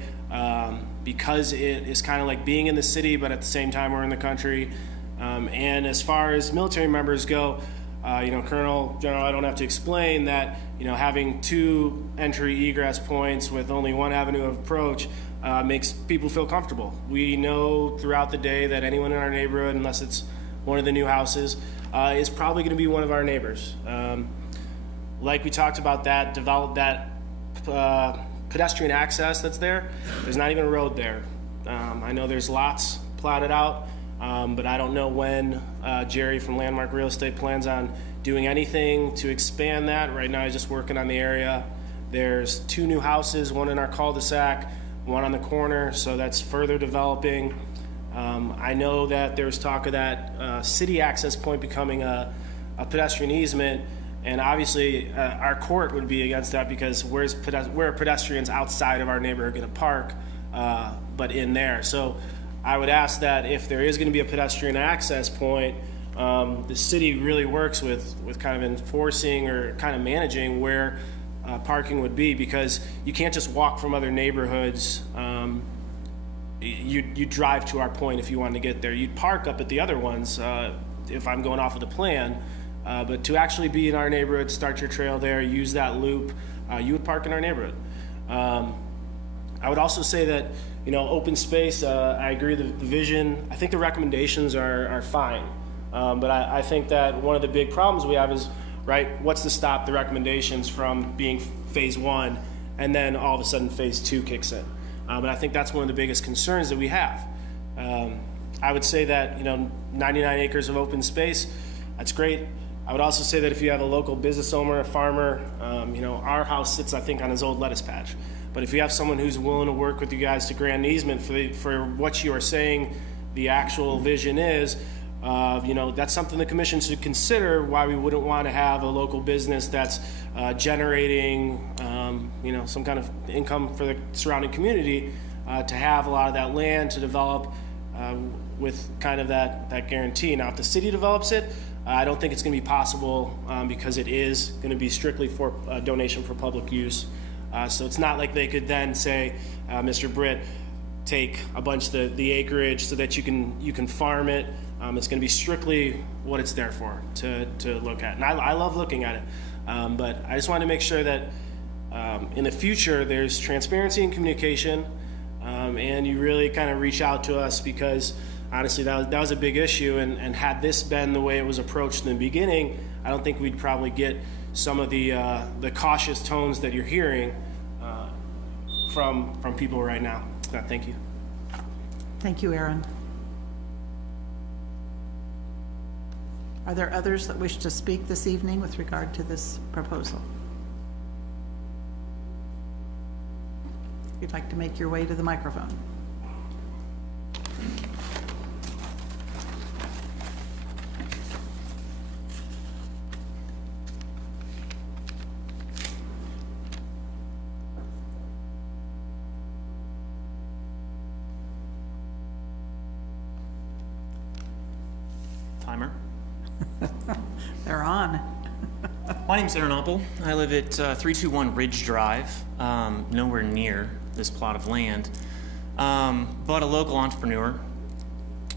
because it is kind of like being in the city, but at the same time we're in the country. And as far as military members go, Colonel, General, I don't have to explain that, having 2 entry egress points with only 1 avenue of approach makes people feel comfortable. We know throughout the day that anyone in our neighborhood, unless it's one of the new houses, is probably going to be one of our neighbors. Like we talked about that, develop that pedestrian access that's there. There's not even a road there. I know there's lots plotted out, but I don't know when Jerry from Landmark Real Estate plans on doing anything to expand that. Right now he's just working on the area. There's 2 new houses, one in our cul-de-sac, one on the corner, so that's further developing. I know that there's talk of that city access point becoming a pedestrian easement, and obviously our court would be against that because where are pedestrians outside of our neighborhood going to park, but in there? So I would ask that if there is going to be a pedestrian access point, the city really works with kind of enforcing or kind of managing where parking would be, because you can't just walk from other neighborhoods. You drive to our point if you wanted to get there. You'd park up at the other ones if I'm going off of the plan. But to actually be in our neighborhood, start your trail there, use that loop, you would park in our neighborhood. I would also say that, open space, I agree the vision, I think the recommendations are fine. But I think that one of the big problems we have is, right, what's to stop the recommendations from being phase 1 and then all of a sudden phase 2 kicks in? But I think that's one of the biggest concerns that we have. I would say that, 99 acres of open space, that's great. I would also say that if you have a local business owner, a farmer, our house sits, I think, on his old lettuce patch. But if you have someone who's willing to work with you guys to grant an easement for what you are saying the actual vision is, that's something the commission should consider, why we wouldn't want to have a local business that's generating, some kind of income for the surrounding community, to have a lot of that land to develop with kind of that guarantee. Now, if the city develops it, I don't think it's going to be possible because it is going to be strictly for a donation for public use. So it's not like they could then say, Mr. Britt, take a bunch of the acreage so that you can farm it. It's going to be strictly what it's there for, to look at. And I love looking at it. But I just wanted to make sure that in the future there's transparency and communication, and you really kind of reach out to us, because honestly that was a big issue, and had this been the way it was approached in the beginning, I don't think we'd probably get some of the cautious tones that you're hearing from people right now. Thank you. Thank you, Aaron. Are there others that wish to speak this evening with regard to this proposal? If you'd like to make your way to the microphone. Timer. They're on. My name's Aaron Oppel. I live at 321 Ridge Drive, nowhere near this plot of land, but a local entrepreneur.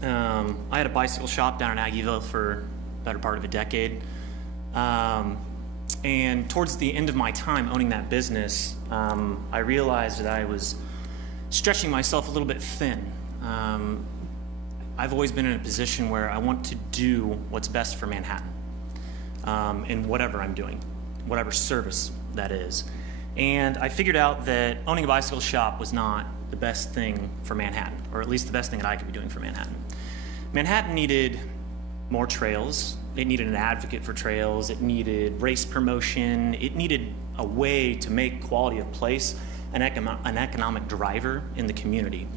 I had a bicycle shop down in Aggieville for the better part of a decade. And towards the end of my time owning that business, I realized that I was stretching myself a little bit thin. I've always been in a position where I want to do what's best for Manhattan, in whatever I'm doing, whatever service that is. And I figured out that owning a bicycle shop was not the best thing for Manhattan, or at least the best thing that I could be doing for Manhattan. Manhattan needed more trails. It needed an advocate for trails. It needed race promotion. It needed a way to make quality of place an economic driver in the community.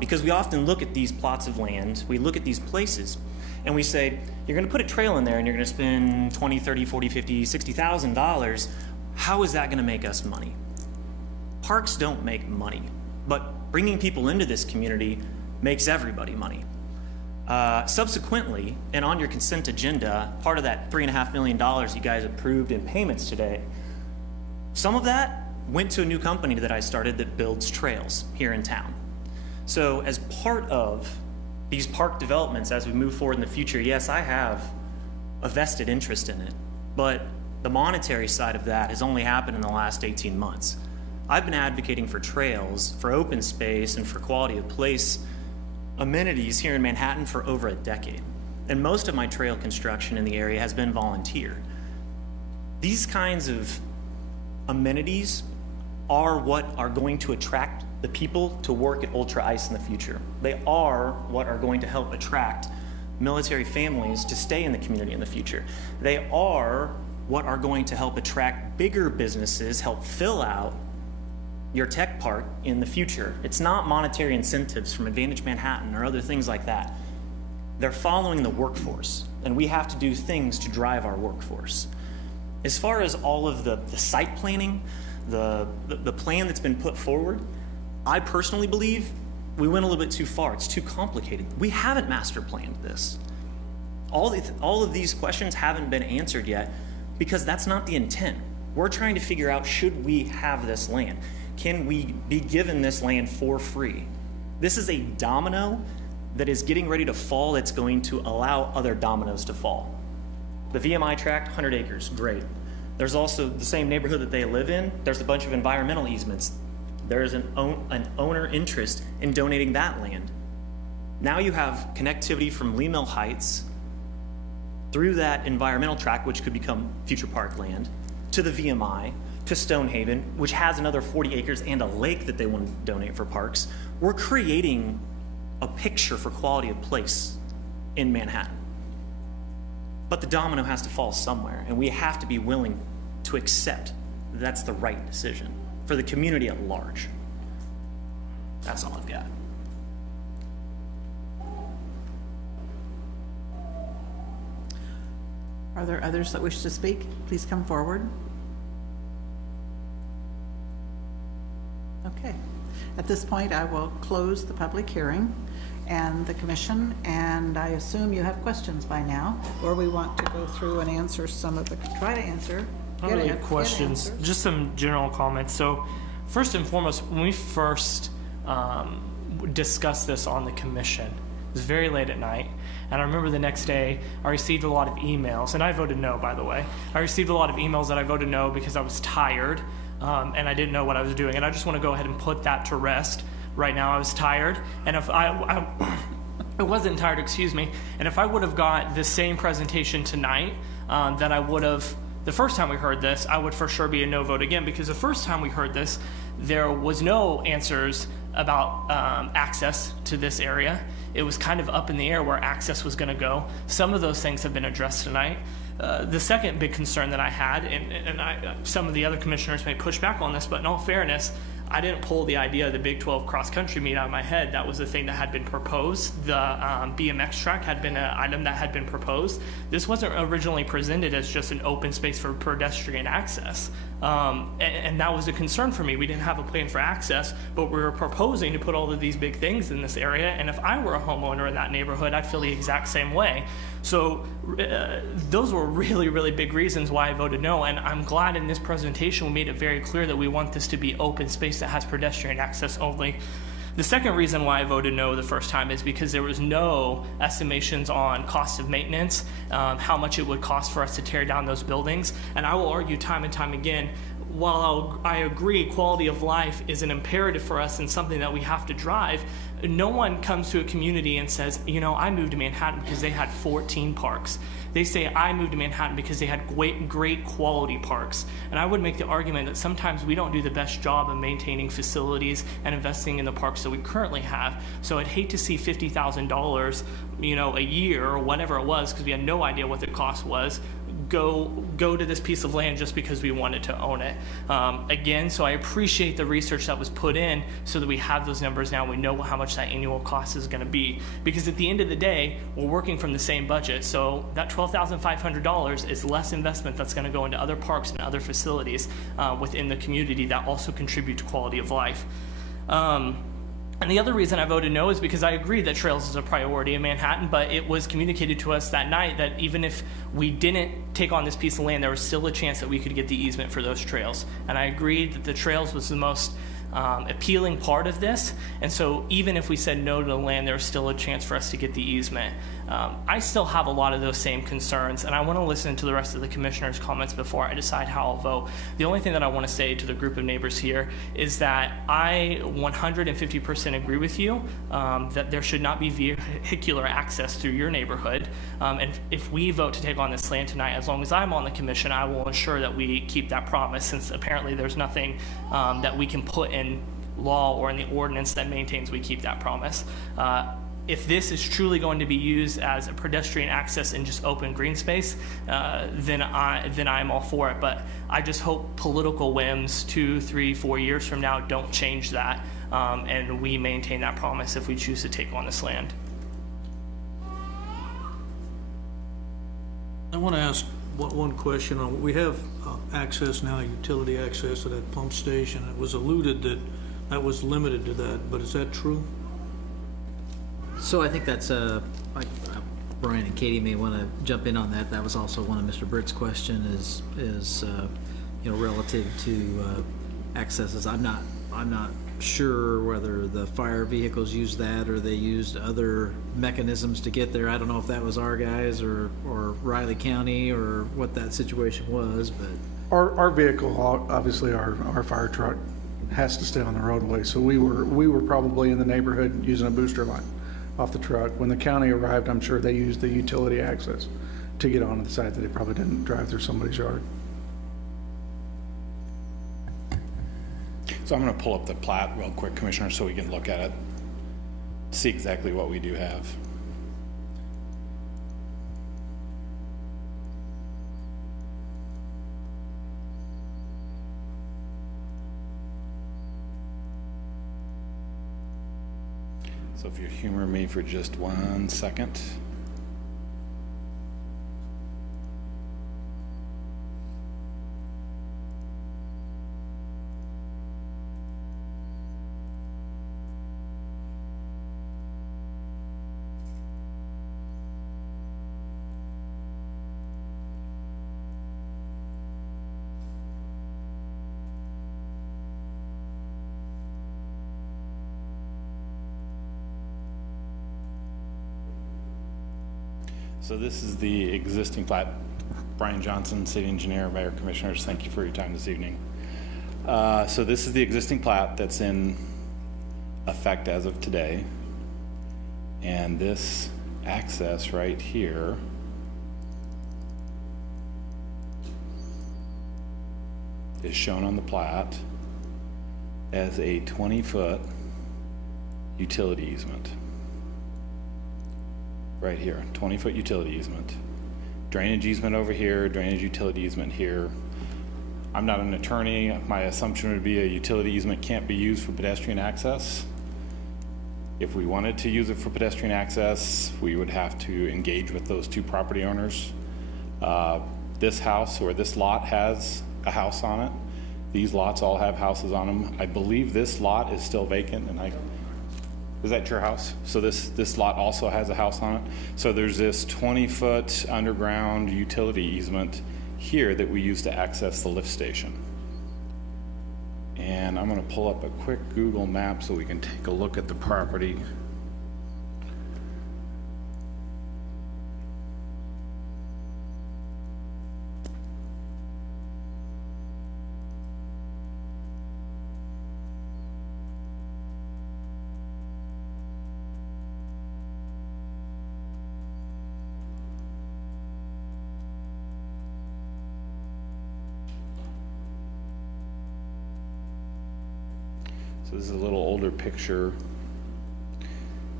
Because we often look at these plots of land, we look at these places, and we say, you're going to put a trail in there and you're going to spend $20, $30, $40, $50, $60,000. How is that going to make us money? Parks don't make money, but bringing people into this community makes everybody money. Subsequently, and on your consent agenda, part of that $3.5 million you guys approved in payments today, some of that went to a new company that I started that builds trails here in town. So as part of these park developments, as we move forward in the future, yes, I have a vested interest in it, but the monetary side of that has only happened in the last 18 months. I've been advocating for trails, for open space, and for quality of place amenities here in Manhattan for over a decade. And most of my trail construction in the area has been volunteer. These kinds of amenities are what are going to attract the people to work at Ultra Ice in the future. They are what are going to help attract military families to stay in the community in the future. They are what are going to help attract bigger businesses, help fill out your tech park in the future. It's not monetary incentives from Advantage Manhattan or other things like that. They're following the workforce, and we have to do things to drive our workforce. As far as all of the site planning, the plan that's been put forward, I personally believe we went a little bit too far. It's too complicated. We haven't master planned this. All of these questions haven't been answered yet because that's not the intent. We're trying to figure out, should we have this land? Can we be given this land for free? This is a domino that is getting ready to fall that's going to allow other dominoes to fall. The VMI tract, 100 acres, great. There's also the same neighborhood that they live in, there's a bunch of environmental easements. There's an owner interest in donating that land. Now you have connectivity from Lee Mill Heights through that environmental tract, which could become future park land, to the VMI, to Stonehaven, which has another 40 acres and a lake that they want to donate for parks. We're creating a picture for quality of place in Manhattan. But the domino has to fall somewhere, and we have to be willing to accept that that's the right decision for the community at large. That's all I've got. Are there others that wish to speak? Please come forward. Okay. At this point, I will close the public hearing and the commission, and I assume you have questions by now, or we want to go through and answer some of the, try to answer. Not really questions, just some general comments. So first and foremost, when we first discussed this on the commission, it was very late at night, and I remember the next day I received a lot of emails, and I voted no, by the way. I received a lot of emails that I voted no because I was tired and I didn't know what I was doing, and I just want to go ahead and put that to rest. Right now I was tired, and if I wasn't tired, excuse me, and if I would have got the same presentation tonight that I would have the first time we heard this, I would for sure be a no vote again, because the first time we heard this, there was no answers about access to this area. It was kind of up in the air where access was going to go. Some of those things have been addressed tonight. The second big concern that I had, and some of the other commissioners may push back on this, but in all fairness, I didn't pull the idea of the Big 12 cross-country meet out of my head. That was the thing that had been proposed. The BMX track had been an item that had been proposed. This wasn't originally presented as just an open space for pedestrian access. And that was a concern for me. We didn't have a plan for access, but we were proposing to put all of these big things in this area. And if I were a homeowner in that neighborhood, I'd feel the exact same way. So those were really, really big reasons why I voted no. And I'm glad in this presentation we made it very clear that we want this to be open space that has pedestrian access only. The second reason why I voted no the first time is because there was no estimations on cost of maintenance, how much it would cost for us to tear down those buildings. And I will argue time and time again, while I agree quality of life is an imperative for us and something that we have to drive, no one comes to a community and says, you know, I moved to Manhattan because they had 14 parks. They say, I moved to Manhattan because they had great quality parks. And I would make the argument that sometimes we don't do the best job of maintaining facilities and investing in the parks that we currently have. So I'd hate to see $50,000, you know, a year or whatever it was, because we had no idea what the cost was, go to this piece of land just because we wanted to own it. Again, so I appreciate the research that was put in so that we have those numbers now. We know how much that annual cost is going to be, because at the end of the day, we're working from the same budget. So that $12,500 is less investment that's going to go into other parks and other facilities within the community that also contribute to quality of life. And the other reason I voted no is because I agree that trails is a priority in Manhattan, but it was communicated to us that night that even if we didn't take on this piece of land, there was still a chance that we could get the easement for those trails. And I agreed that the trails was the most appealing part of this, and so even if we said no to the land, there was still a chance for us to get the easement. I still have a lot of those same concerns, and I want to listen to the rest of the commissioners' comments before I decide how I'll vote. The only thing that I want to say to the group of neighbors here is that I 150% agree with you that there should not be vehicular access through your neighborhood, and if we vote to take on this land tonight, as long as I'm on the commission, I will ensure that we keep that promise, since apparently there's nothing that we can put in law or in the ordinance that maintains we keep that promise. if this is truly going to be used as a pedestrian access and just open green space, then I'm all for it. But I just hope political whims 2, 3, 4 years from now don't change that, and we maintain that promise if we choose to take on this land. I want to ask one question. We have access now, utility access to that pump station. It was alluded that that was limited to that, but is that true? So I think that's, Brian and Katie may want to jump in on that. That was also one of Mr. Britt's question is relative to accesses. I'm not sure whether the fire vehicles used that or they used other mechanisms to get there. I don't know if that was our guys or Riley County or what that situation was, but. Our vehicle, obviously our fire truck has to stay on the roadway. So we were probably in the neighborhood using a booster line off the truck. When the county arrived, I'm sure they used the utility access to get onto the site that they probably didn't drive through somebody's yard. So I'm going to pull up the plat real quick, Commissioner, so we can look at it, see exactly what we do have. So if you humor me for just 1 second. So this is the existing plat. Brian Johnson, City Engineer, Mayor, Commissioners, thank you for your time this evening. So this is the existing plat that's in effect as of today. And this access right here is shown on the plat as a 20-foot utility easement. Right here, 20-foot utility easement. Drainage easement over here, drainage utility easement here. I'm not an attorney. My assumption would be a utility easement can't be used for pedestrian access. If we wanted to use it for pedestrian access, we would have to engage with those two property owners. This house or this lot has a house on it. These lots all have houses on them. I believe this lot is still vacant, and is that your house? So this lot also has a house on it. So there's this 20-foot underground utility easement here that we use to access the lift station. And I'm going to pull up a quick Google map so we can take a look at the property. So this is a little older picture,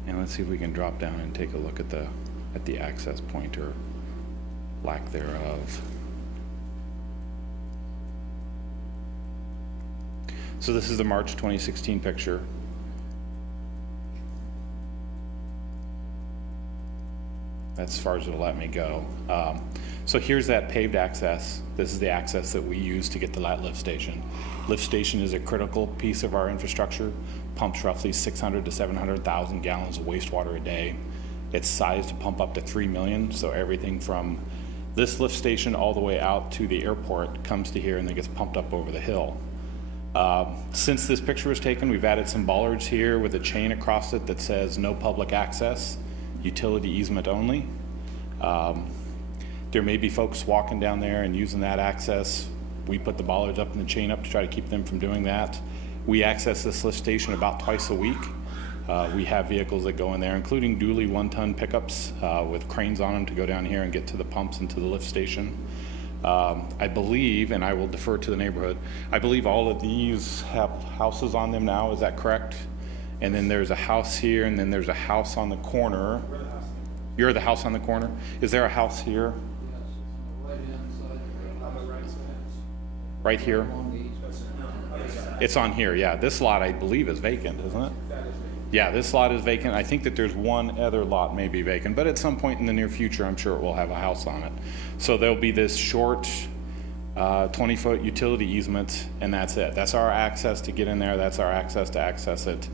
and let's see if we can drop down and take a look at the access point or lack thereof. So this is the March 2016 picture. That's as far as it'll let me go. So here's that paved access. This is the access that we use to get to that lift station. Lift station is a critical piece of our infrastructure, pumps roughly 600 to 700,000 gallons of wastewater a day. It's sized to pump up to 3 million, so everything from this lift station all the way out to the airport comes to here and then gets pumped up over the hill. Since this picture was taken, we've added some bollards here with a chain across it that says no public access, utility easement only. There may be folks walking down there and using that access. We put the bollards up and the chain up to try to keep them from doing that. We access this lift station about twice a week. We have vehicles that go in there, including dually 1-ton pickups with cranes on them to go down here and get to the pumps and to the lift station. I believe, and I will defer to the neighborhood, I believe all of these have houses on them now, is that correct? and then there's a house here, and then there's a house on the corner. You're the house on the corner? Is there a house here? Right here? It's on here, yeah. This lot, I believe, is vacant, isn't it? Yeah, this lot is vacant. I think that there's one other lot may be vacant, but at some point in the near future, I'm sure it will have a house on it. So there'll be this short 20-foot utility easement, and that's it. That's our access to get in there. That's our access to access it.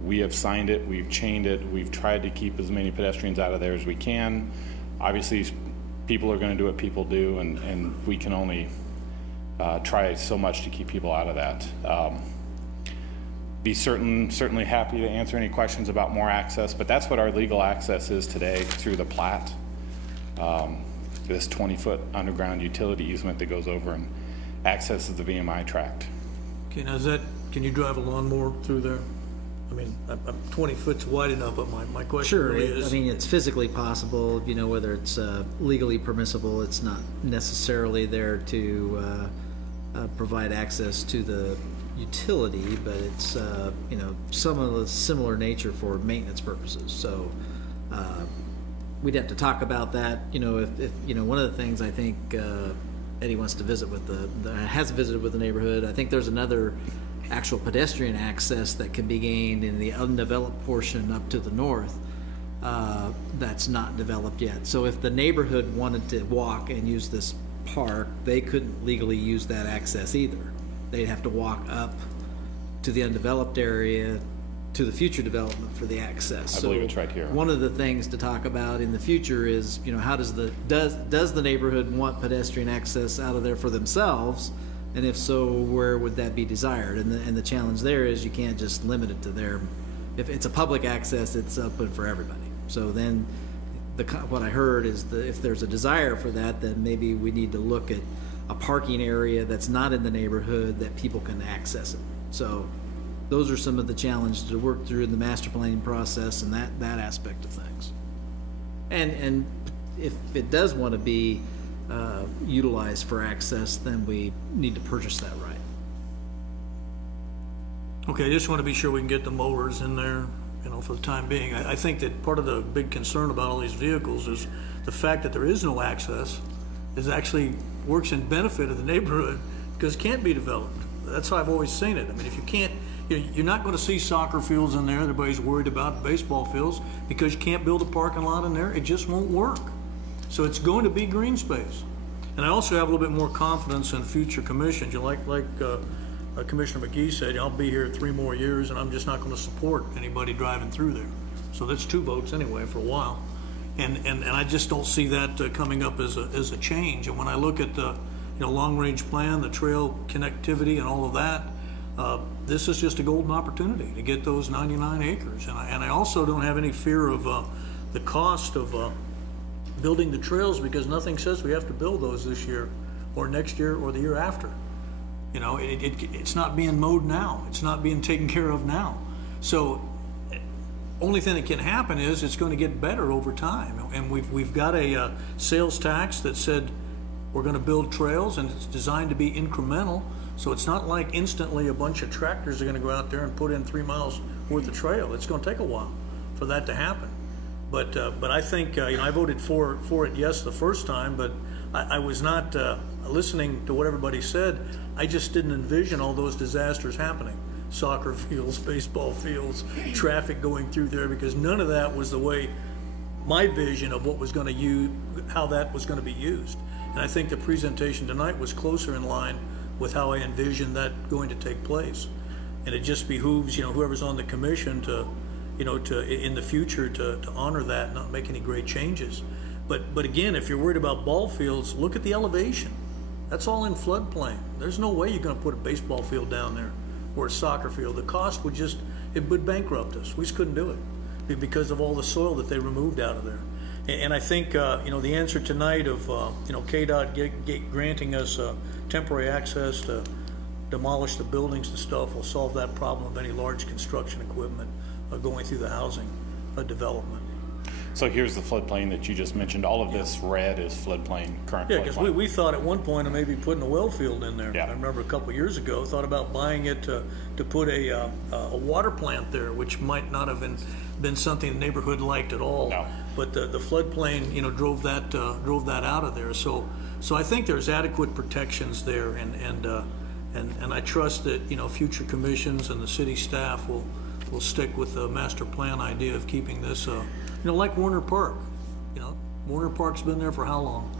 We have signed it. We've chained it. We've tried to keep as many pedestrians out of there as we can. Obviously, people are going to do what people do, and we can only try so much to keep people out of that. Be certainly happy to answer any questions about more access, but that's what our legal access is today through the plat. This 20-foot underground utility easement that goes over and accesses the VMI tract. Okay, now can you drive a lawnmower through there? I mean, 20 foot's wide enough, but my question Sure, really is. I mean, it's physically possible, you know, whether it's legally permissible, it's not necessarily there to provide access to the utility, but it's, you know, some of the similar nature for maintenance purposes. So we'd have to talk about that, you know, if you know, one of the things I think Eddie wants to visit with has visited with the neighborhood. I think there's another actual pedestrian access that can be gained in the undeveloped portion up to the north that's not developed yet. So if the neighborhood wanted to walk and use this park, they couldn't legally use that access either. They'd have to walk up to the undeveloped area to the future development for the access. I believe it's right here. One of the things to talk about in the future is, you know, how does the neighborhood want pedestrian access out of there for themselves? And if so, where would that be desired? And the challenge there is you can't just limit it to their, if it's a public access, it's open for everybody. So then what I heard is if there's a desire for that, then maybe we need to look at a parking area that's not in the neighborhood that people can access it. So those are some of the challenges to work through in the master planning process and that aspect of things. And if it does want to be utilized for access, then we need to purchase that right. Okay, I just want to be sure we can get the mowers in there, you know, for the time being. I think that part of the big concern about all these vehicles is the fact that there is no access is actually works in benefit of the neighborhood because it can't be developed. That's how I've always seen it. I mean, if you can't, you're not going to see soccer fields in there. Everybody's worried about baseball fields because you can't build a parking lot in there. It just won't work. So it's going to be green space. And I also have a little bit more confidence in future commissions. You like Commissioner McGee said, I'll be here 3 more years and I'm just not going to support anybody driving through there. So that's 2 votes anyway for a while. And I just don't see that coming up as a change. And when I look at the long-range plan, the trail connectivity and all of that, this is just a golden opportunity to get those 99 acres. And I also don't have any fear of the cost of building the trails because nothing says we have to build those this year or next year or the year after. You know, it's not being mowed now. It's not being taken care of now. So only thing that can happen is it's going to get better over time. And we've got a sales tax that said we're going to build trails and it's designed to be incremental. So it's not like instantly a bunch of tractors are going to go out there and put in 3 miles worth of trail. It's going to take a while for that to happen. But I think, I voted for it yes the first time, but I was not listening to what everybody said. I just didn't envision all those disasters happening. Soccer fields, baseball fields, traffic going through there, because none of that was the way my vision of what was going to use, how that was going to be used. And I think the presentation tonight was closer in line with how I envisioned that going to take place. And it just behooves, whoever's on the commission to in the future to honor that and not make any great changes. But again, if you're worried about ball fields, look at the elevation. That's all in floodplain. There's no way you're going to put a baseball field down there or a soccer field. The cost would it would bankrupt us. We just couldn't do it because of all the soil that they removed out of there. And I think, the answer tonight of, KDOT granting us temporary access to demolish the buildings and stuff will solve that problem of any large construction equipment going through the housing development. So here's the floodplain that you just mentioned. All of this red is floodplain, current Yeah, because floodplain. we thought at one point of maybe putting a well field in there. Yeah. I remember a couple of years ago, thought about buying it to put a water plant there, which might not have been something the neighborhood liked at all. No. But the floodplain, drove that out of there. So I think there's adequate protections there, and I trust that, future commissions and the city staff will stick with the master plan idea of keeping this, like Warner Park. Warner Park's been there for how long?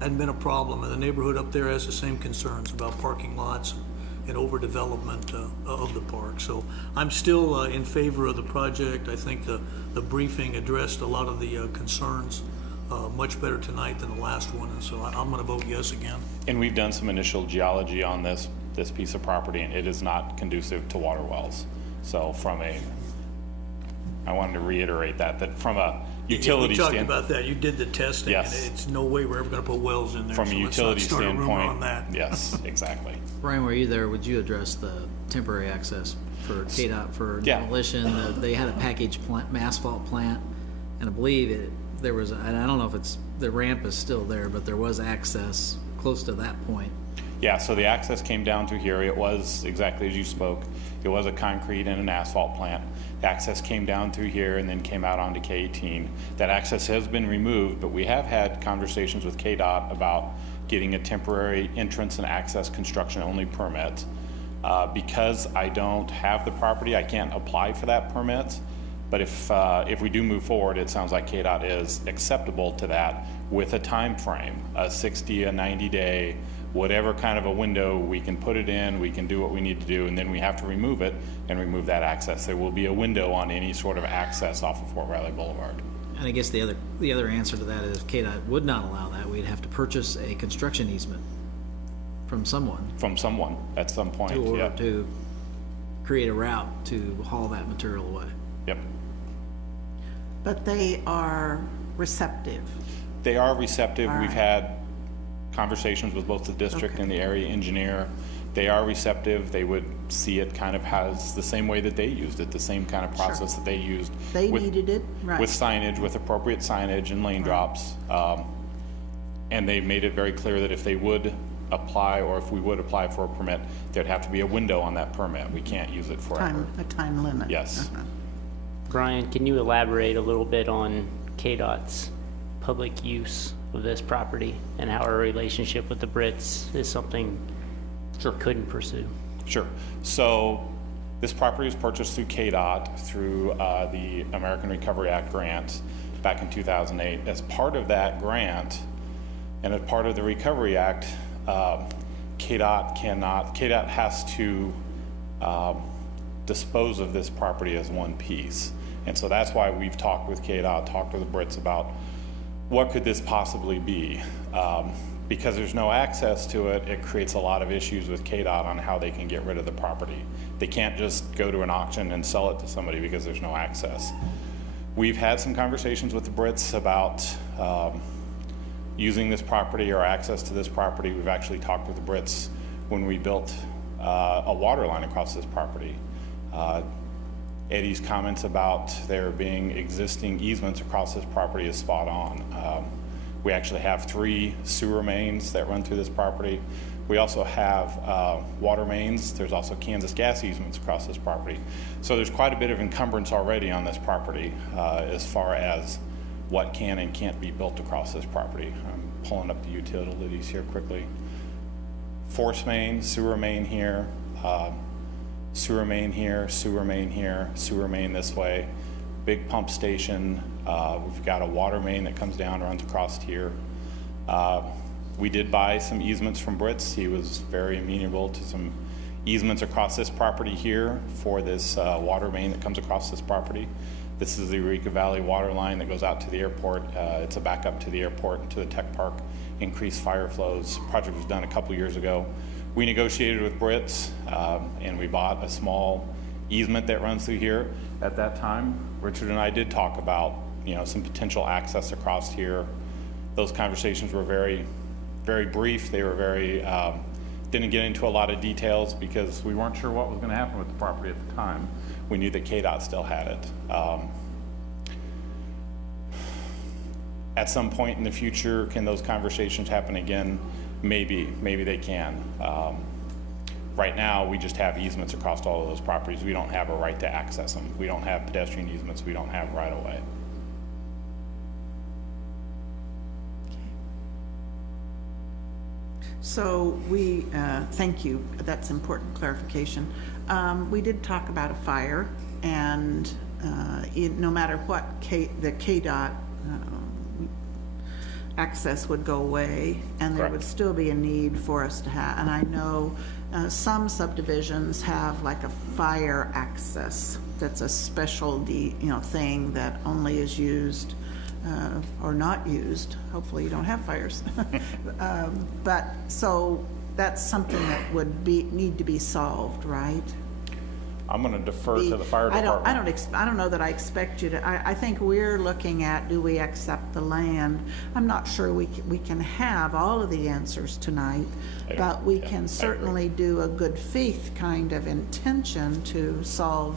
Hadn't been a problem, and the neighborhood up there has the same concerns about parking lots and overdevelopment of the park. So I'm still in favor of the project. I think the briefing addressed a lot of the concerns much better tonight than the last one, and so I'm going to vote yes again. And we've done some initial geology on this piece of property, and it is not conducive to water wells. So I wanted to reiterate that from a utility We talked standpoint. about that. You did the testing, and Yes. it's no way we're ever going to put wells in there. From a so let's not utility start a rumor standpoint, on that. yes, exactly. Brian, were you there? Would you address the temporary access for KDOT for Yeah. demolition? They had a package plant, asphalt plant, and I believe there was, and I don't know if the ramp is still there, but there was access close to that point. Yeah, so the access came down through here. It was exactly as you spoke. It was a concrete and an asphalt plant. The access came down through here and then came out onto K18. That access has been removed, but we have had conversations with KDOT about getting a temporary entrance and access construction only permit. Because I don't have the property, I can't apply for that permit. But if we do move forward, it sounds like KDOT is acceptable to that with a time frame, a 60, a 90-day, whatever kind of a window we can put it in, we can do what we need to do, and then we have to remove it and remove that access. There will be a window on any sort of access off of Fort Riley Boulevard. And I guess the other answer to that is if KDOT would not allow that, we'd have to purchase a construction easement from someone. From someone at some point, yeah. To create a route to haul that material away. Yep. But they are receptive. They are receptive. All We've right. had conversations with both the district and the area engineer. They are receptive. They would see it kind of has the same way that they used it, the same kind of process that they used. They with- needed it, right. With signage, with appropriate signage and lane drops. And they made it very clear that if they would apply, or if we would apply for a permit, there'd have to be a window on that permit. We can't use it forever. A time limit. Yes. Brian, can you elaborate a little bit on KDOT's public use of this property and how our relationship with the Brits is something couldn't pursue? Sure. So this property was purchased through KDOT through the American Recovery Act grant back in 2008. As part of that grant and as part of the Recovery Act, KDOT has to dispose of this property as one piece. And so that's why we've talked with KDOT, talked to the Brits about what could this possibly be. Because there's no access to it, it creates a lot of issues with KDOT on how they can get rid of the property. They can't just go to an auction and sell it to somebody because there's no access. We've had some conversations with the Brits about using this property or access to this property. We've actually talked with the Brits when we built a water line across this property. Eddie's comments about there being existing easements across this property is spot on. We actually have 3 sewer mains that run through this property. We also have water mains. There's also Kansas gas easements across this property. So there's quite a bit of encumbrance already on this property as far as what can and can't be built across this property. I'm pulling up the utilities here quickly. Force main, sewer main here, sewer main here, sewer main here, sewer main this way, big pump station. We've got a water main that comes down, runs across here. We did buy some easements from Brits. He was very amenable to some easements across this property here for this water main that comes across this property. This is the Eureka Valley water line that goes out to the airport. It's a backup to the airport and to the tech park, increased fire flows. Project was done a couple years ago. We negotiated with Brits and we bought a small easement that runs through here. At that time, Richard and I did talk about, some potential access across here. Those conversations were very, very brief. They were very, didn't get into a lot of details because we weren't sure what was going to happen with the property at the time. We knew that KDOT still had it. At some point in the future, can those conversations happen again? Maybe they can. Right now, we just have easements across all of those properties. We don't have a right to access them. We don't have pedestrian easements. We don't have right of way. So we, thank you, that's important clarification. We did talk about a fire, and no matter what, the KDOT access would go away, and there would still be a need for us to have, and I know some subdivisions have like a fire access that's a special thing that only is used or not used. Hopefully you don't have fires. But so that's something that would need to be solved, right? I'm going to defer to the fire department. I don't know that I expect you to. I think we're looking at, do we accept the land? I'm not sure we can have all of the answers tonight, but we can certainly do a good faith kind of intention to solve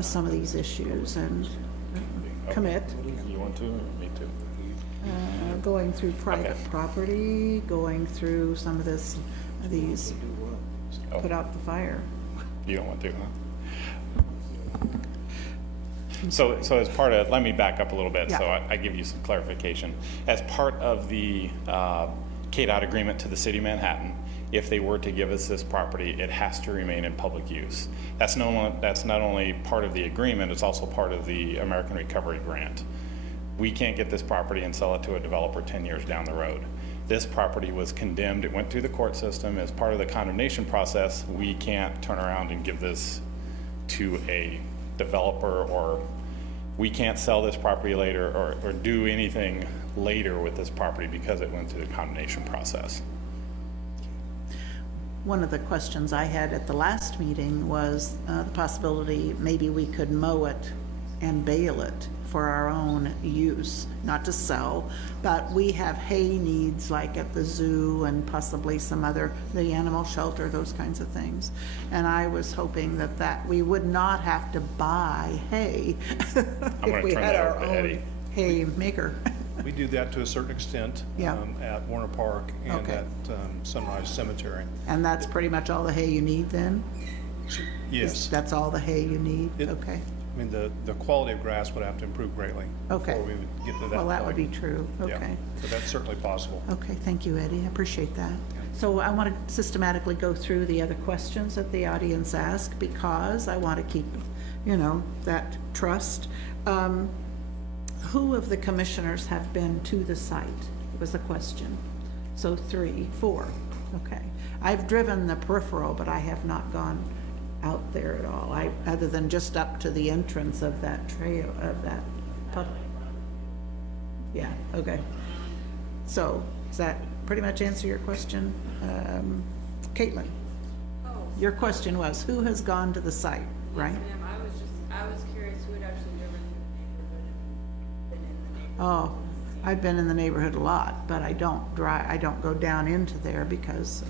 some of these issues and commit. You want to, or me too? Going through private property, going through some of these, put out the fire. You don't want to, huh? So as part of, let me back up a little bit, so I give you some clarification. As part of the KDOT agreement to the City of Manhattan, if they were to give us this property, it has to remain in public use. That's not only part of the agreement, it's also part of the American Recovery Grant. We can't get this property and sell it to a developer 10 years down the road. This property was condemned, it went through the court system. As part of the condemnation process, we can't turn around and give this to a developer, or we can't sell this property later or do anything later with this property because it went through the condemnation process. One of the questions I had at the last meeting was the possibility maybe we could mow it and bale it for our own use, not to sell, but we have hay needs like at the zoo and possibly the animal shelter, those kinds of things. And I was hoping that we would not have to buy hay if we had our own hay maker. We do that to a certain extent at Warner Park and at Sunrise Cemetery. And that's pretty much all the hay you need then? Yes. That's all the hay you need? Okay. I mean, the quality of grass would have to improve greatly before we would get to that point. Well, that would be true. Okay. Yeah, but that's certainly possible. Okay, thank you, Eddie. I appreciate that. So I want to systematically go through the other questions that the audience asked because I want to keep, that trust. Who of the commissioners have been to the site? Was the question. So 3, 4. Okay. I've driven the peripheral, but I have not gone out there at all, other than just up to the entrance of that trail, of that pub. Yeah, okay. So, does that pretty much answer your question? Caitlin? Your question was, who has gone to the site, right? Yes, ma'am. I was curious who had actually driven through the neighborhood and been in the neighborhood. Oh, I've been in the neighborhood a lot, but I don't go down into there because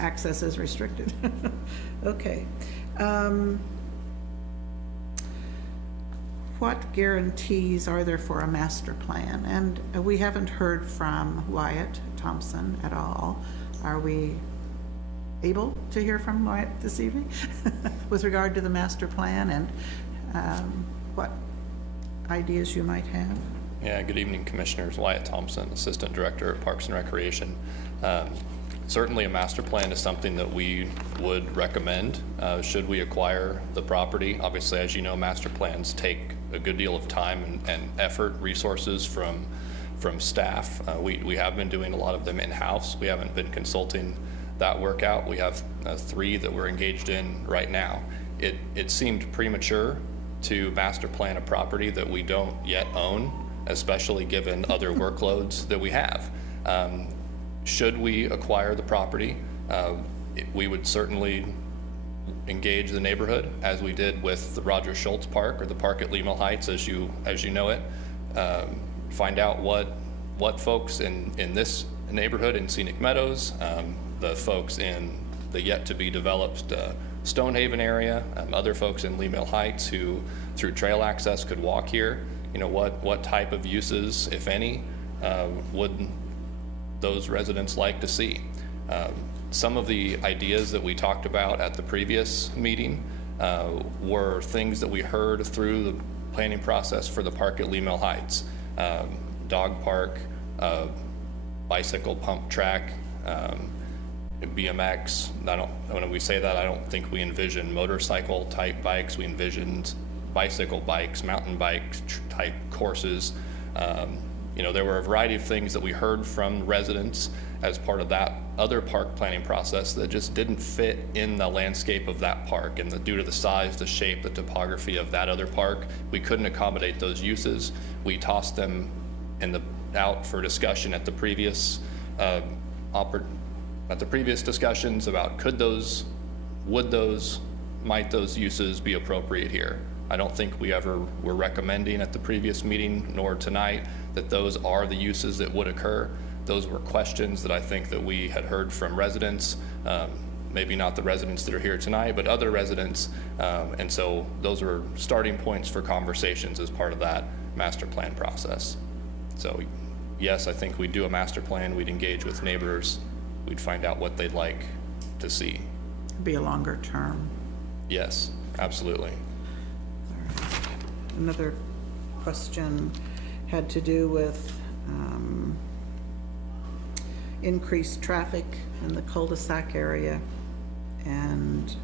access is restricted. Okay. What guarantees are there for a master plan? And we haven't heard from Wyatt Thompson at all. Are we able to hear from Wyatt this evening with regard to the master plan and what ideas you might have? Yeah, good evening, Commissioners. Wyatt Thompson, Assistant Director at Parks and Recreation. Certainly a master plan is something that we would recommend should we acquire the property. Obviously, as you know, master plans take a good deal of time and effort, resources from staff. We have been doing a lot of them in-house. We haven't been consulting that work out. We have 3 that we're engaged in right now. It seemed premature to master plan a property that we don't yet own, especially given other workloads that we have. Should we acquire the property, we would certainly engage the neighborhood as we did with the Roger Schultz Park or the park at Lee Mill Heights as you know it. Find out what folks in this neighborhood in Scenic Meadows, the folks in the yet to be developed Stonehaven area, other folks in Lee Mill Heights who through trail access could walk here, what type of uses, if any, would those residents like to see. Some of the ideas that we talked about at the previous meeting were things that we heard through the planning process for the park at Lee Mill Heights. Dog park, bicycle pump track, BMX. When we say that, I don't think we envision motorcycle type bikes. We envisioned bicycle bikes, mountain bike type courses. There were a variety of things that we heard from residents as part of that other park planning process that just didn't fit in the landscape of that park. And due to the size, the shape, the topography of that other park, we couldn't accommodate those uses. We tossed them out for discussion at the previous discussions about might those uses be appropriate here. I don't think we ever were recommending at the previous meeting, nor tonight, that those are the uses that would occur. Those were questions that I think that we had heard from residents, maybe not the residents that are here tonight, but other residents. And so those were starting points for conversations as part of that master plan process. So yes, I think we'd do a master plan, we'd engage with neighbors, we'd find out what they'd like to see. Be a longer term. Yes, absolutely. Another question had to do with increased traffic in the cul-de-sac area and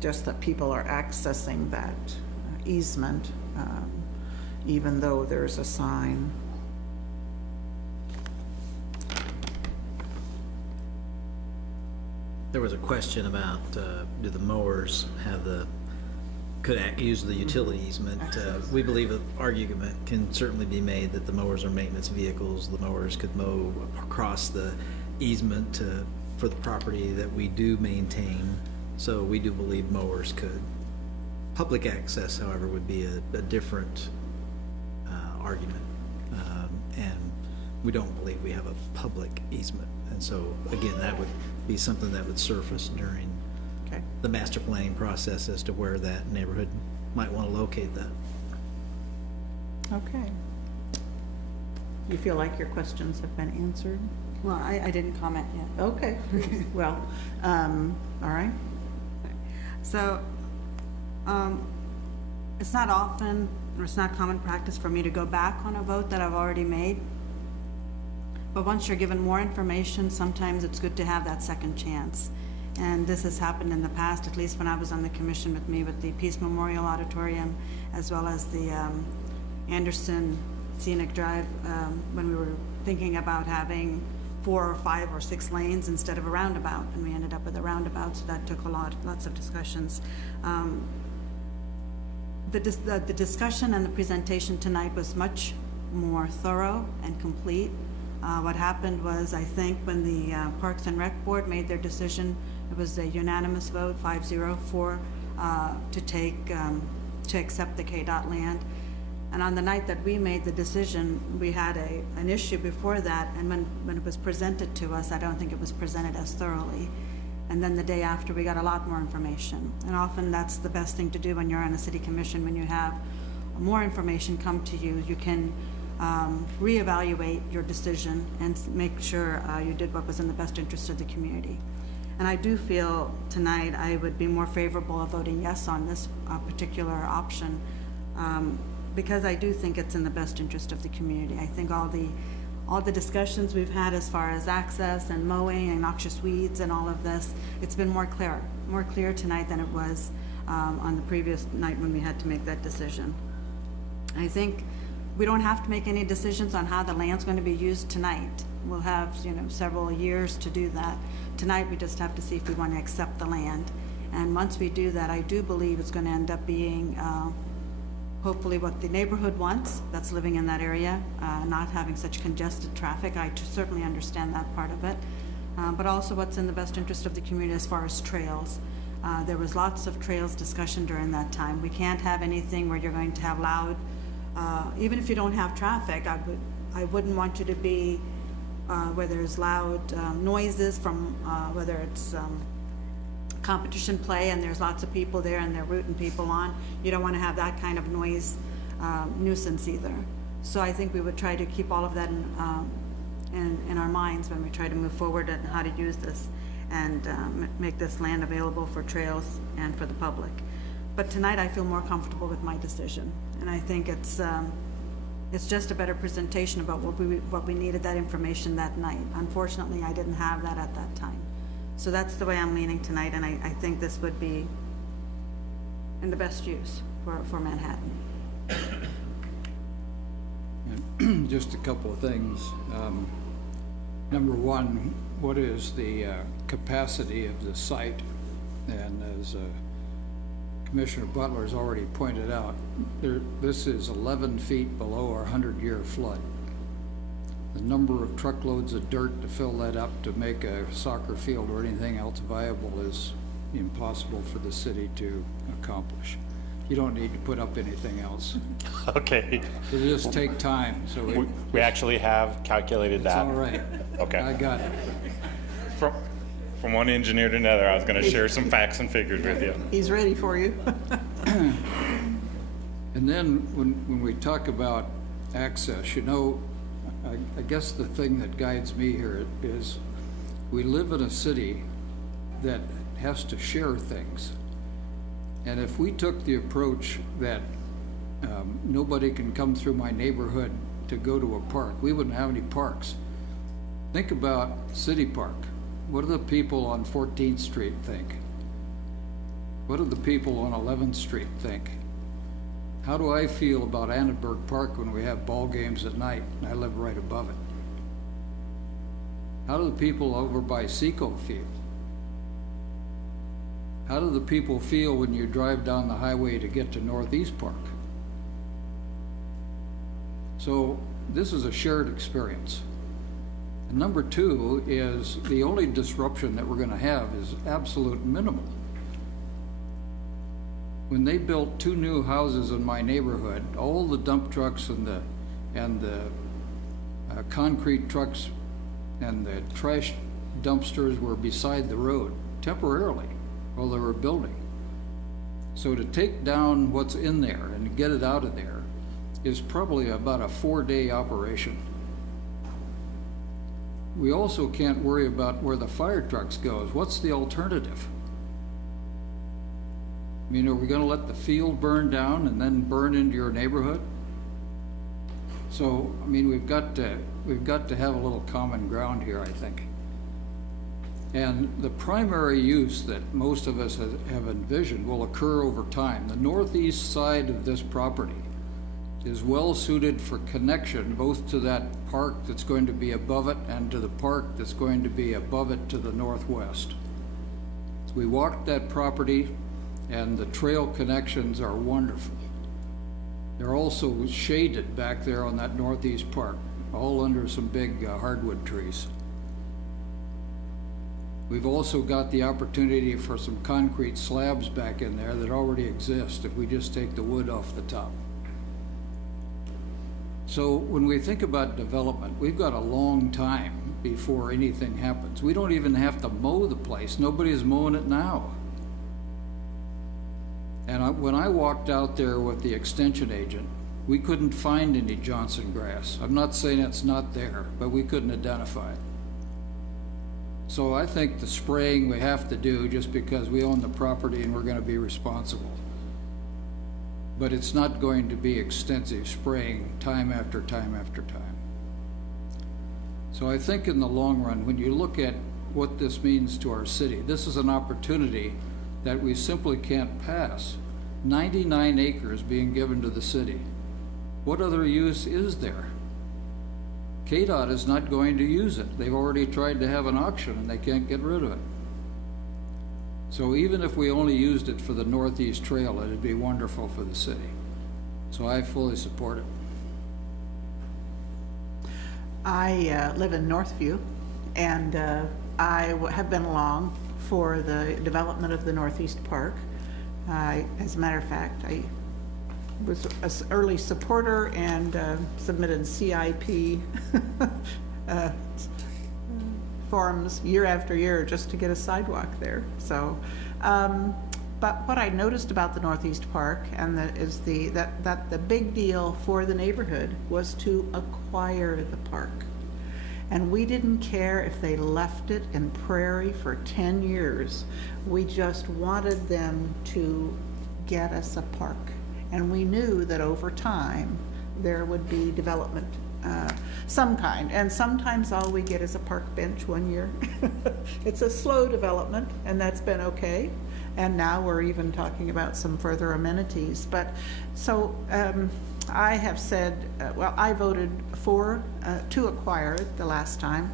just that people are accessing that easement even though there's a sign. There was a question about, do the mowers could use the utility easement? We believe an argument can certainly be made that the mowers are maintenance vehicles. The mowers could mow across the easement for the property that we do maintain. So we do believe mowers could. Public access, however, would be a different argument. And we don't believe we have a public easement. And so, again, that would be something that would surface during the master planning process as to where that neighborhood might want to locate that. Okay. You feel like your questions have been answered? Well, I didn't comment yet. Okay. Well, all right. So, it's not often, or it's not common practice for me to go back on a vote that I've already made. But once you're given more information, sometimes it's good to have that second chance. And this has happened in the past, at least when I was on the commission with the Peace Memorial Auditorium, as well as the Anderson Scenic Drive, when we were thinking about having 4 or 5 or 6 lanes instead of a roundabout, and we ended up with a roundabout, so that took lots of discussions. The discussion and the presentation tonight was much more thorough and complete. What happened was, I think, when the Parks and Rec Board made their decision, it was a unanimous vote, 5-0, to accept the KDOT land. And on the night that we made the decision, we had an issue before that, and when it was presented to us, I don't think it was presented as thoroughly. And then the day after, we got a lot more information. And often that's the best thing to do when you're on a city commission. When you have more information come to you, you can reevaluate your decision and make sure you did what was in the best interest of the community. And I do feel tonight I would be more favorable of voting yes on this particular option because I do think it's in the best interest of the community. I think all the discussions we've had as far as access and mowing and noxious weeds and all of this, it's been more clear tonight than it was on the previous night when we had to make that decision. I think we don't have to make any decisions on how the land's going to be used tonight. We'll have, several years to do that. Tonight, we just have to see if we want to accept the land. And once we do that, I do believe it's going to end up being hopefully what the neighborhood wants that's living in that area, not having such congested traffic. I certainly understand that part of it. But also what's in the best interest of the community as far as trails. There was lots of trails discussion during that time. We can't have anything where you're going to have loud, even if you don't have traffic, I wouldn't want you to be where there's loud noises from whether it's competition play and there's lots of people there and they're rooting people on. You don't want to have that kind of noise nuisance either. So I think we would try to keep all of that in our minds when we try to move forward and how to use this and make this land available for trails and for the public. But tonight I feel more comfortable with my decision, and I think it's just a better presentation about what we needed that information that night. Unfortunately, I didn't have that at that time. So that's the way I'm leaning tonight, and I think this would be in the best use for Manhattan. And just a couple of things. Number one, what is the capacity of the site? And as Commissioner Butler has already pointed out, this is 11 feet below our 100-year flood. The number of truckloads of dirt to fill that up to make a soccer field or anything else viable is impossible for the city to accomplish. You don't need to put up anything else. Okay. It'll just take time, so We actually have calculated it's that. all right. Okay. I got it. From one engineer to another, I was going to share some facts and figures with you. He's ready for you. And then when we talk about access, you know, I guess the thing that guides me here is we live in a city that has to share things. And if we took the approach that nobody can come through my neighborhood to go to a park, we wouldn't have any parks. Think about City Park. What do the people on 14th Street think? What do the people on 11th Street think? How do I feel about Annenberg Park when we have ball games at night and I live right above it? How do the people over by Seco feel? How do the people feel when you drive down the highway to get to Northeast Park? So this is a shared experience. And number two is the only disruption that we're going to have is absolute minimal. When they built 2 new houses in my neighborhood, all the dump trucks and the concrete trucks and the trash dumpsters were beside the road temporarily while they were building. So to take down what's in there and get it out of there is probably about a 4-day operation. We also can't worry about where the fire trucks goes. What's the alternative? I mean, are we going to let the field burn down and then burn into your neighborhood? So, I mean, we've got to have a little common ground here, I think. And the primary use that most of us have envisioned will occur over time. The northeast side of this property is well suited for connection both to that park that's going to be above it and to the park that's going to be above it to the northwest. We walked that property and the trail connections are wonderful. They're also shaded back there on that northeast park, all under some big hardwood trees. We've also got the opportunity for some concrete slabs back in there that already exist if we just take the wood off the top. So when we think about development, we've got a long time before anything happens. We don't even have to mow the place. Nobody's mowing it now. And when I walked out there with the extension agent, we couldn't find any Johnson grass. I'm not saying it's not there, but we couldn't identify it. So I think the spraying we have to do just because we own the property and we're going to be responsible. But it's not going to be extensive spraying time after time after time. So I think in the long run, when you look at what this means to our city, this is an opportunity that we simply can't pass. 99 acres being given to the city. What other use is there? KDOT is not going to use it. They've already tried to have an auction and they can't get rid of it. So even if we only used it for the Northeast Trail, it'd be wonderful for the city. So I fully support it. I live in Northview, and I have been along for the development of the Northeast Park. As a matter of fact, I was an early supporter and submitted CIP forums year after year just to get a sidewalk there. So, but what I noticed about the Northeast Park and that the big deal for the neighborhood was to acquire the park. And we didn't care if they left it in prairie for 10 years. We just wanted them to get us a park. And we knew that over time, there would be development, some kind. And sometimes all we get is a park bench one year. It's a slow development, and that's been okay. And now we're even talking about some further amenities. But so I have said, well, I voted for to acquire it the last time,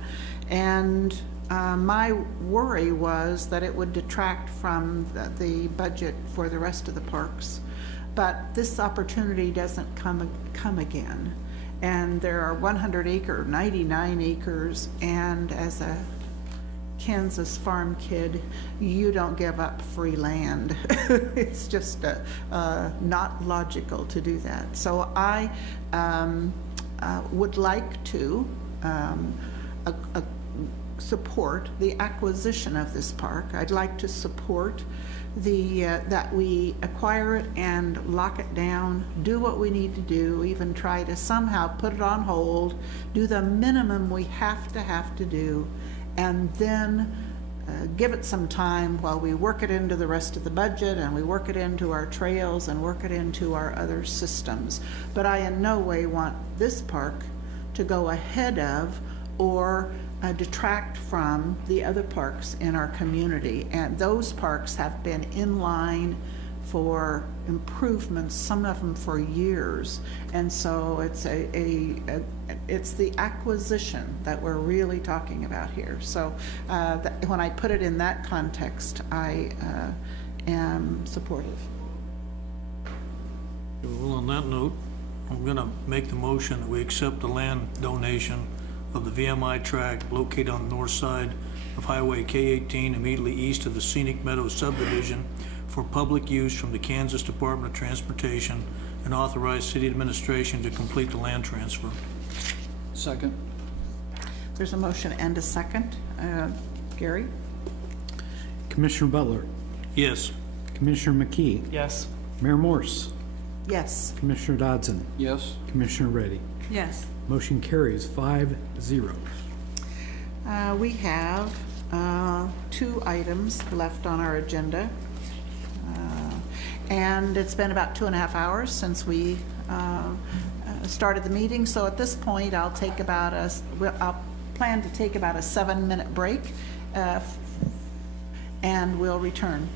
and my worry was that it would detract from the budget for the rest of the parks. But this opportunity doesn't come again, and there are 99 acres, and as a Kansas farm kid, you don't give up free land. It's just not logical to do that. So I would like to support the acquisition of this park. I'd like to support that we acquire it and lock it down, do what we need to do, even try to somehow put it on hold, do the minimum we have to do, and then give it some time while we work it into the rest of the budget and we work it into our trails and work it into our other systems. But I in no way want this park to go ahead of or detract from the other parks in our community. And those parks have been in line for improvements, some of them for years. And so it's it's the acquisition that we're really talking about here. So when I put it in that context, I am supportive. Well, on that note, I'm gonna make the motion that we accept the land donation of the VMI tract located on the north side of Highway K-18 immediately east of the Scenic Meadows subdivision for public use from the Kansas Department of Transportation, and authorize city administration to complete the land transfer. Second. There's a motion and a second. Gary? Commissioner Butler, Yes. Commissioner McKee, Yes. Mayor Morse, Yes. Commissioner Dodson, Yes. Commissioner Reddy. Yes. Motion carries 5-0. We have 2 items left on our agenda. And it's been about 2.5 hours since we started the meeting. So at this point, I'll plan to take about a 7-minute break, and we'll return.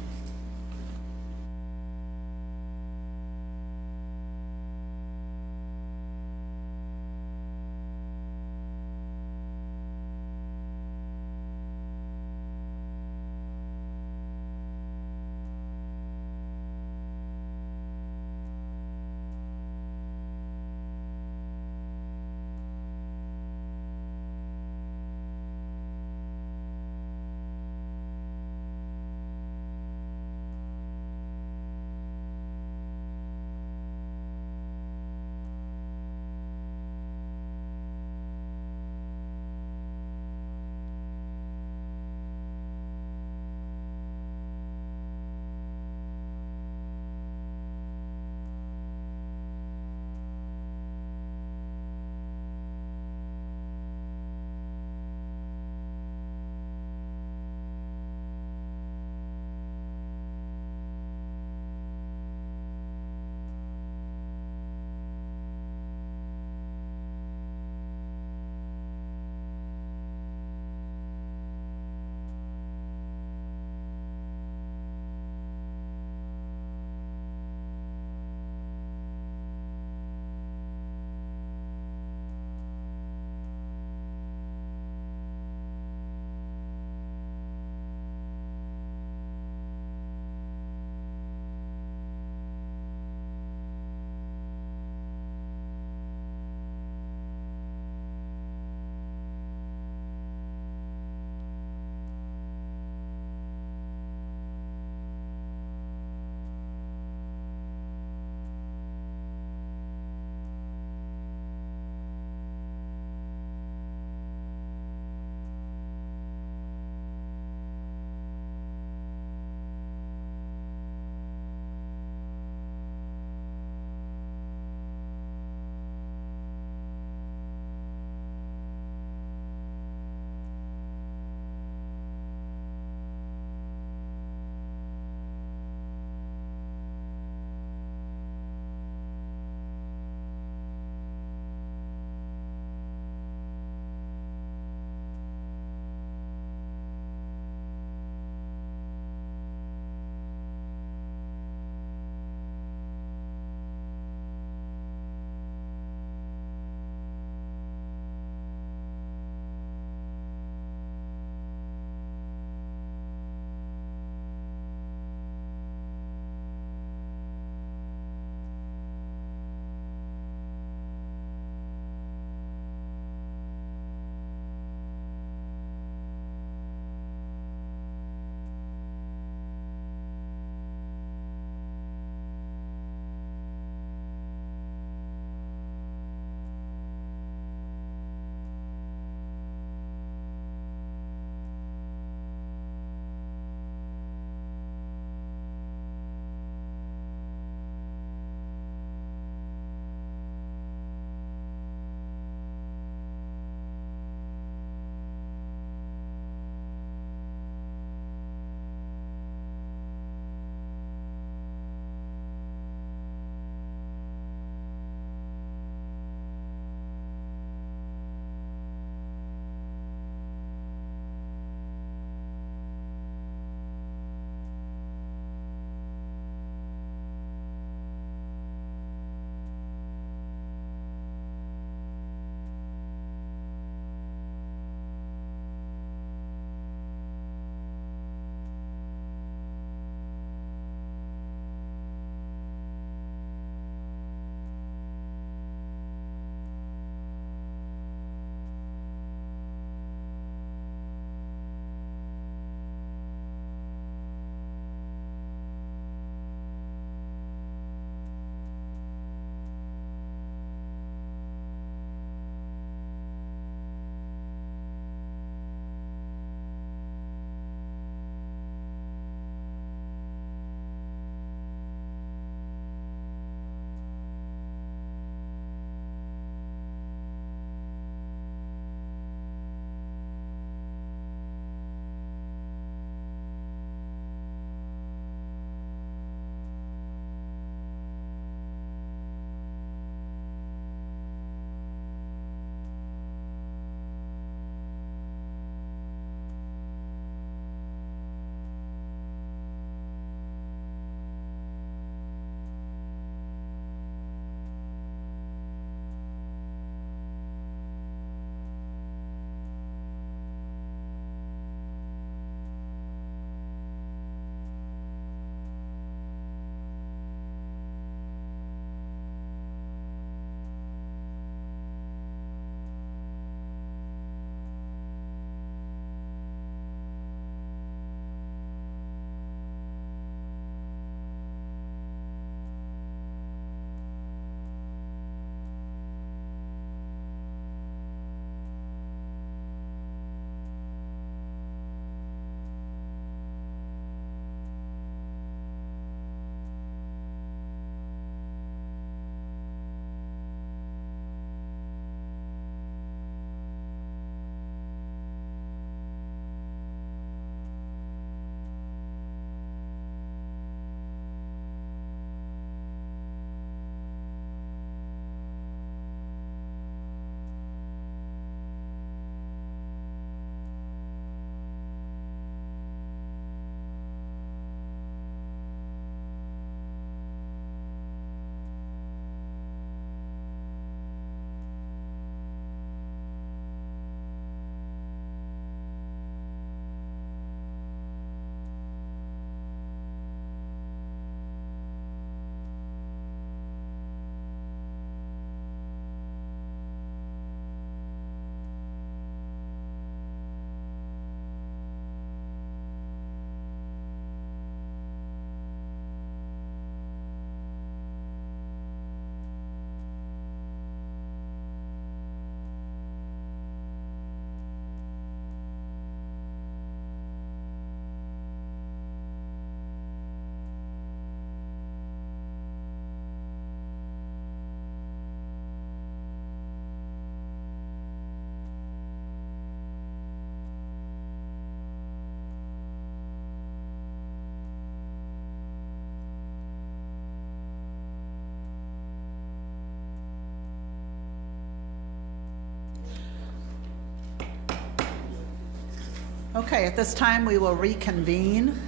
Okay, at this time, we will reconvene.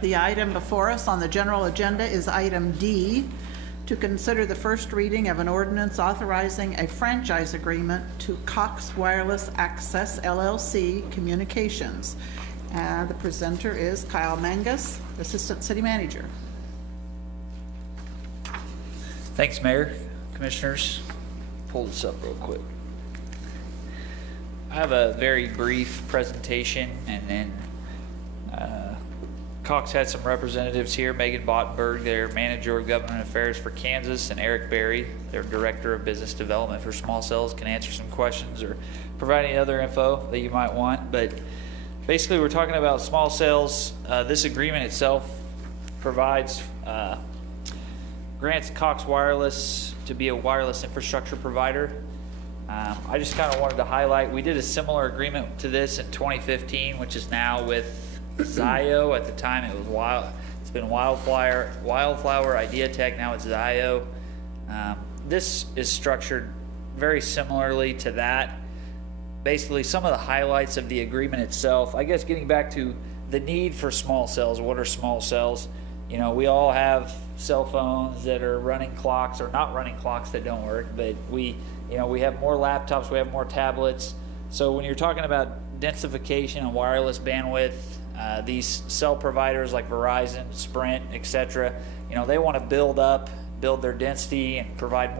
The item before us on the general agenda is item D, to consider the first reading of an ordinance authorizing a franchise agreement to Cox Wireless Access LLC Communications. The presenter is Kyle Mangus, Assistant City Manager. Thanks, Mayor, Commissioners. Pull this up real quick. I have a very brief presentation, and then Cox had some representatives here. Megan Bottenberg, their Manager of Government Affairs for Kansas, and Eric Berry, their Director of Business Development for Small Cells, can answer some questions or provide any other info that you might want. But basically, we're talking about small cells. This agreement itself provides grants Cox Wireless to be a wireless infrastructure provider. I just kind of wanted to highlight, we did a similar agreement to this in 2015, which is now with Zio. At the time it was it's been Wildflower Ideatech, now it's Zio. This is structured very similarly to that. Basically, some of the highlights of the agreement itself, I guess getting back to the need for small cells. What are small cells? You know, we all have cell phones that are running clocks or not running clocks that don't work, but we have more laptops, we have more tablets. So when you're talking about densification and wireless bandwidth, these cell providers like Verizon, Sprint, etc., they want to build their density and provide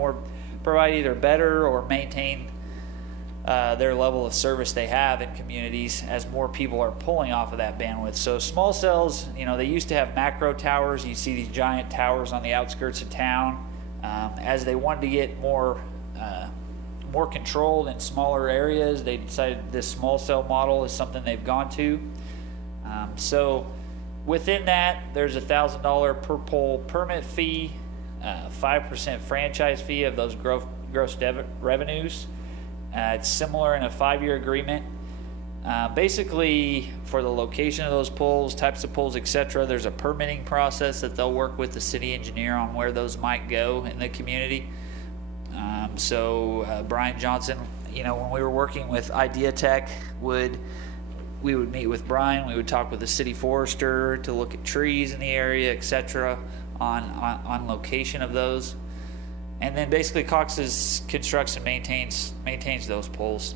either better or maintain their level of service they have in communities as more people are pulling off of that bandwidth. So small cells, they used to have macro towers. You see these giant towers on the outskirts of town. As they wanted to get more controlled in smaller areas, they decided this small cell model is something they've gone to. So within that, there's $1,000 per pole permit fee, 5% franchise fee of those gross revenues. It's similar in a 5-year agreement. Basically, for the location of those poles, types of poles, etc., there's a permitting process that they'll work with the city engineer on where those might go in the community. Brian Johnson, when we were working with Ideatech, we would meet with Brian, we would talk with the city forester to look at trees in the area, etc., on location of those. And then basically Cox constructs and maintains those poles.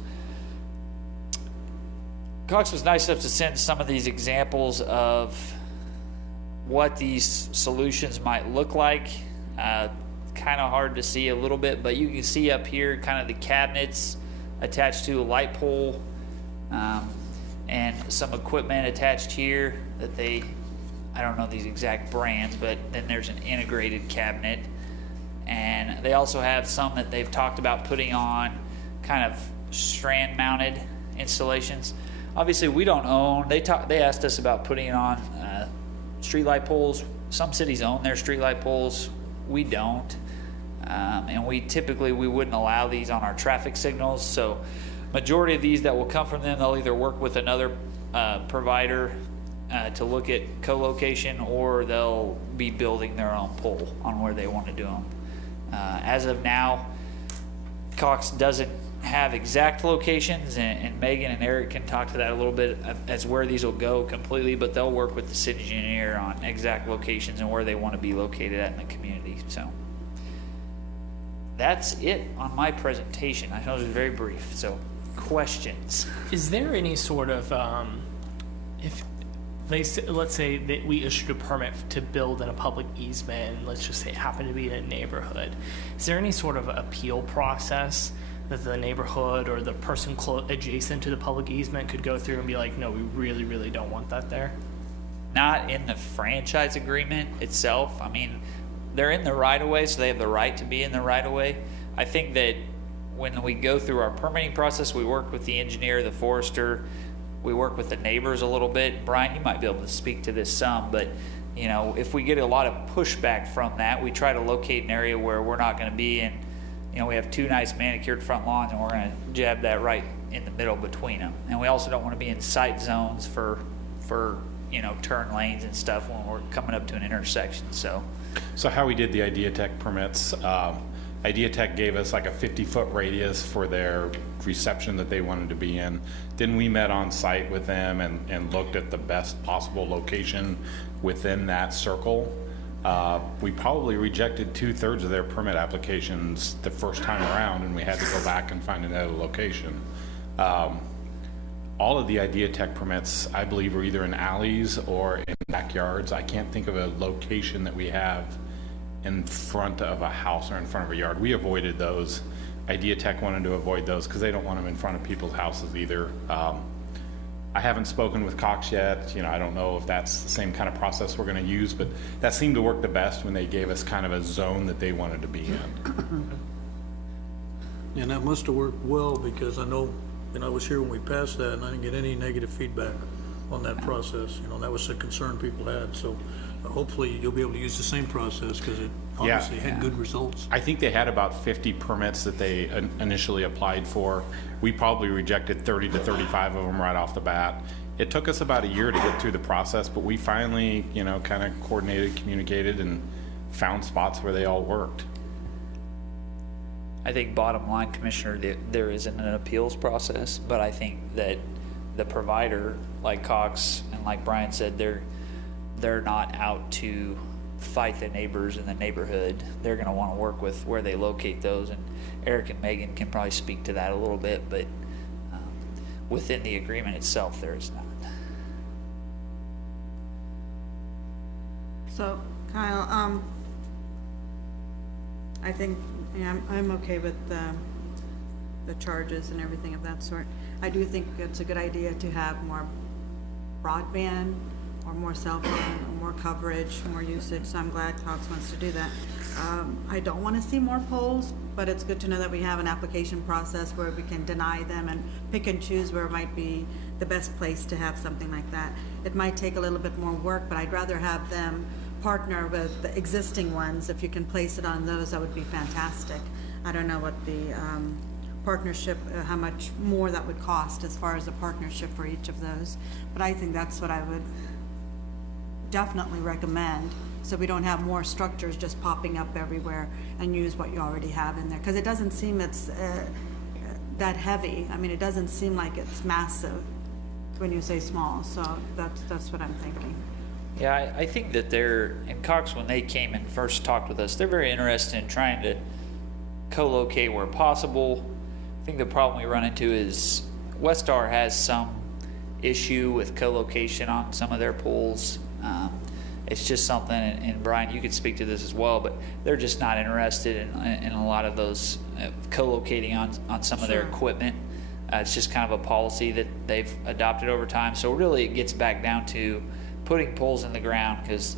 Cox was nice enough to send some of these examples of what these solutions might look like. Kind of hard to see a little bit, but you can see up here kind of the cabinets attached to a light pole, and some equipment attached here that I don't know these exact brands, but then there's an integrated cabinet. And they also have some that they've talked about putting on kind of strand mounted installations. Obviously we don't own, they asked us about putting on streetlight poles. Some cities own their streetlight poles, we don't. And we wouldn't allow these on our traffic signals. So majority of these that will come from them, they'll either work with another provider to look at co-location, or they'll be building their own pole on where they want to do them. As of now, Cox doesn't have exact locations, and Megan and Eric can talk to that a little bit as where these will go completely, but they'll work with the city engineer on exact locations and where they want to be located at in the community. So that's it on my presentation. I know it was very brief, so questions? Is there any sort of, let's say that we issued a permit to build in a public easement, and let's just say it happened to be in a neighborhood, is there any sort of appeal process that the neighborhood or the person adjacent to the public easement could go through and be like, no, we really, really don't want that there? Not in the franchise agreement itself. I mean, they're in the right-of-way, so they have the right to be in the right-of-way. I think that when we go through our permitting process, we work with the engineer, the forester, we work with the neighbors a little bit. Brian, you might be able to speak to this some, but if we get a lot of pushback from that, we try to locate an area where we're not going to be in. We have 2 nice manicured front lawns, and we're going to jab that right in the middle between them. And we also don't want to be in sight zones for turn lanes and stuff when we're coming up to an intersection. So how we did the Ideatech permits, Idea Tech gave us like a 50-foot radius for their reception that they wanted to be in. Then we met on site with them and looked at the best possible location within that circle. We probably rejected 2/3 of their permit applications the first time around, and we had to go back and find another location. All of the Idea Tech permits, I believe, are either in alleys or in backyards. I can't think of a location that we have in front of a house or in front of a yard. We avoided those. Idea Tech wanted to avoid those because they don't want them in front of people's houses either. I haven't spoken with Cox yet. You know, I don't know if that's the same kind of process we're going to use, but that seemed to work the best when they gave us kind of a zone that they wanted to be in. And that must have worked well, because I know, and I was here when we passed that, and I didn't get any negative feedback on that process. You know, that was a concern people had, so hopefully you'll be able to use the same process, because it obviously had good results. I think they had about 50 permits that they initially applied for. We probably rejected 30 to 35 of them right off the bat. It took us about a year to get through the process, but we finally, you know, kind of coordinated, communicated, and found spots where they all worked. I think bottom line, Commissioner, there isn't an appeals process, but I think that the provider, like Cox and like Brian said, they're not out to fight the neighbors in the neighborhood. They're going to want to work with where they locate those, and Eric and Megan can probably speak to that a little bit, but within the agreement itself, there is not. So, Kyle, I think, yeah, I'm okay with the charges and everything of that sort. I do think it's a good idea to have more broadband or more cell phone, or more coverage, more usage, so I'm glad Cox wants to do that. I don't want to see more polls, but it's good to know that we have an application process where we can deny them and pick and choose where might be the best place to have something like that. It might take a little bit more work, but I'd rather have them partner with the existing ones. If you can place it on those, that would be fantastic. I don't know what the partnership, how much more that would cost as far as a partnership for each of those, but I think that's what I would definitely recommend, so we don't have more structures just popping up everywhere, and use what you already have in there, because it doesn't seem it's that heavy. I mean, it doesn't seem like it's massive when you say small, so that's what I'm thinking. Yeah, I think that and Cox, when they came and first talked with us, they're very interested in trying to co-locate where possible. I think the problem we run into is Westar has some issue with co-location on some of their pools. It's just something, and Brian, you could speak to this as well, but they're just not interested in a lot of those co-locating on some of their equipment. It's just kind of a policy that they've adopted over time. So really it gets back down to putting poles in the ground, because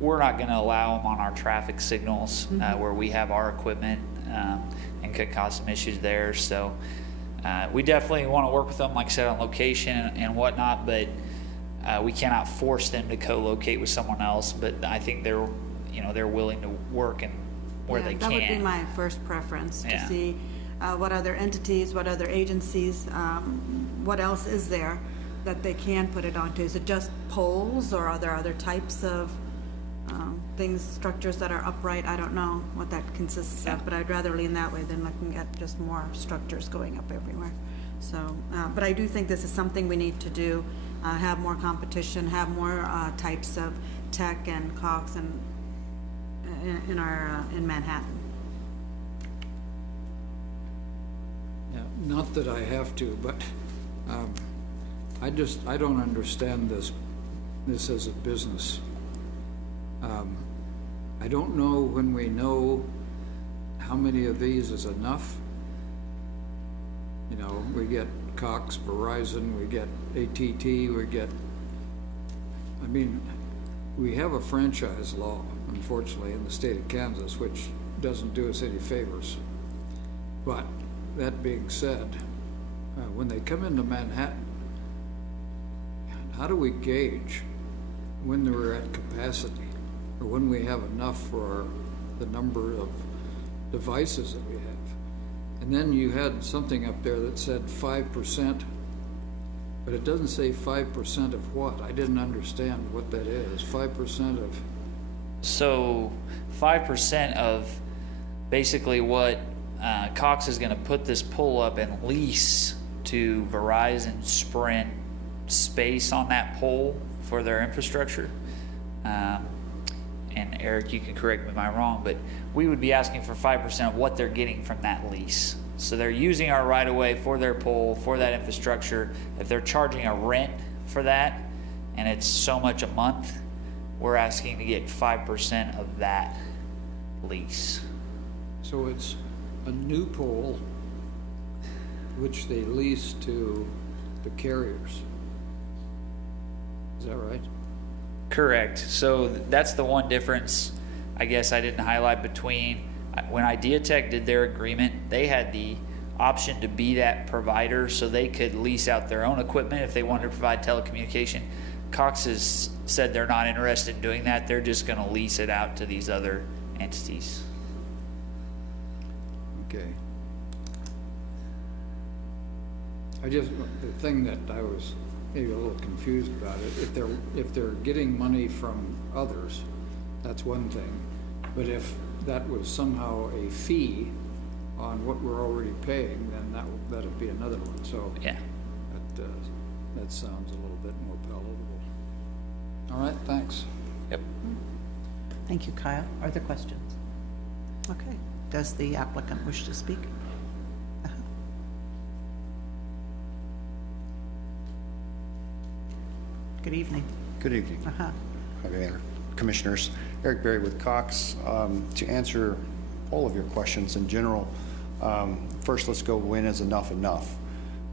we're not going to allow them on our traffic signals where we have our equipment, and could cause some issues there. So we definitely want to work with them, like I said, on location and whatnot, but we cannot force them to co-locate with someone else. But I think they're willing to work and where they can. That would be my first preference, to see what other entities, what other agencies, what else is there that they can put it onto. Is it just poles, or are there other types of things, structures that are upright? I don't know what that consists of, but I'd rather lean that way than looking at just more structures going up everywhere. So, but I do think this is something we need to do, have more competition, have more types of tech and Cox and in Manhattan. Yeah, not that I have to, but I don't understand this as a business. I don't know when we know how many of these is enough. You know, we get Cox, Verizon, we get AT&T, we have a franchise law, unfortunately, in the state of Kansas, which doesn't do us any favors. But that being said, when they come into Manhattan, how do we gauge when we're at capacity, or when we have enough for the number of devices that we have? And then you had something up there that said 5%, but it doesn't say 5% of what? I didn't understand what that is. 5% of... So 5% of basically what Cox is going to put this pole up and lease to Verizon, Sprint space on that pole for their infrastructure. And Eric, you can correct me if I'm wrong, but we would be asking for 5% of what they're getting from that lease. So they're using our right of way for their pole, for that infrastructure. If they're charging a rent for that, and it's so much a month, we're asking to get 5% of that lease. So it's a new pole which they lease to the carriers. Is that right? Correct. So that's the one difference I guess I didn't highlight between when IdeaTech did their agreement, they had the option to be that provider so they could lease out their own equipment if they wanted to provide telecommunication. Cox has said they're not interested in doing that. They're just going to lease it out to these other entities. Okay. The thing that I was maybe a little confused about it, if they're getting money from others, that's one thing. But if that was somehow a fee on what we're already paying, then that'd be another one. So yeah, that sounds a little bit more palatable. All right, thanks. Yep. Thank you, Kyle. Are there questions? Okay. Does the applicant wish to speak? Good evening. Good evening. Mayor, Commissioners. Eric Berry with Cox. To answer all of your questions in general, first let's go, when is enough enough?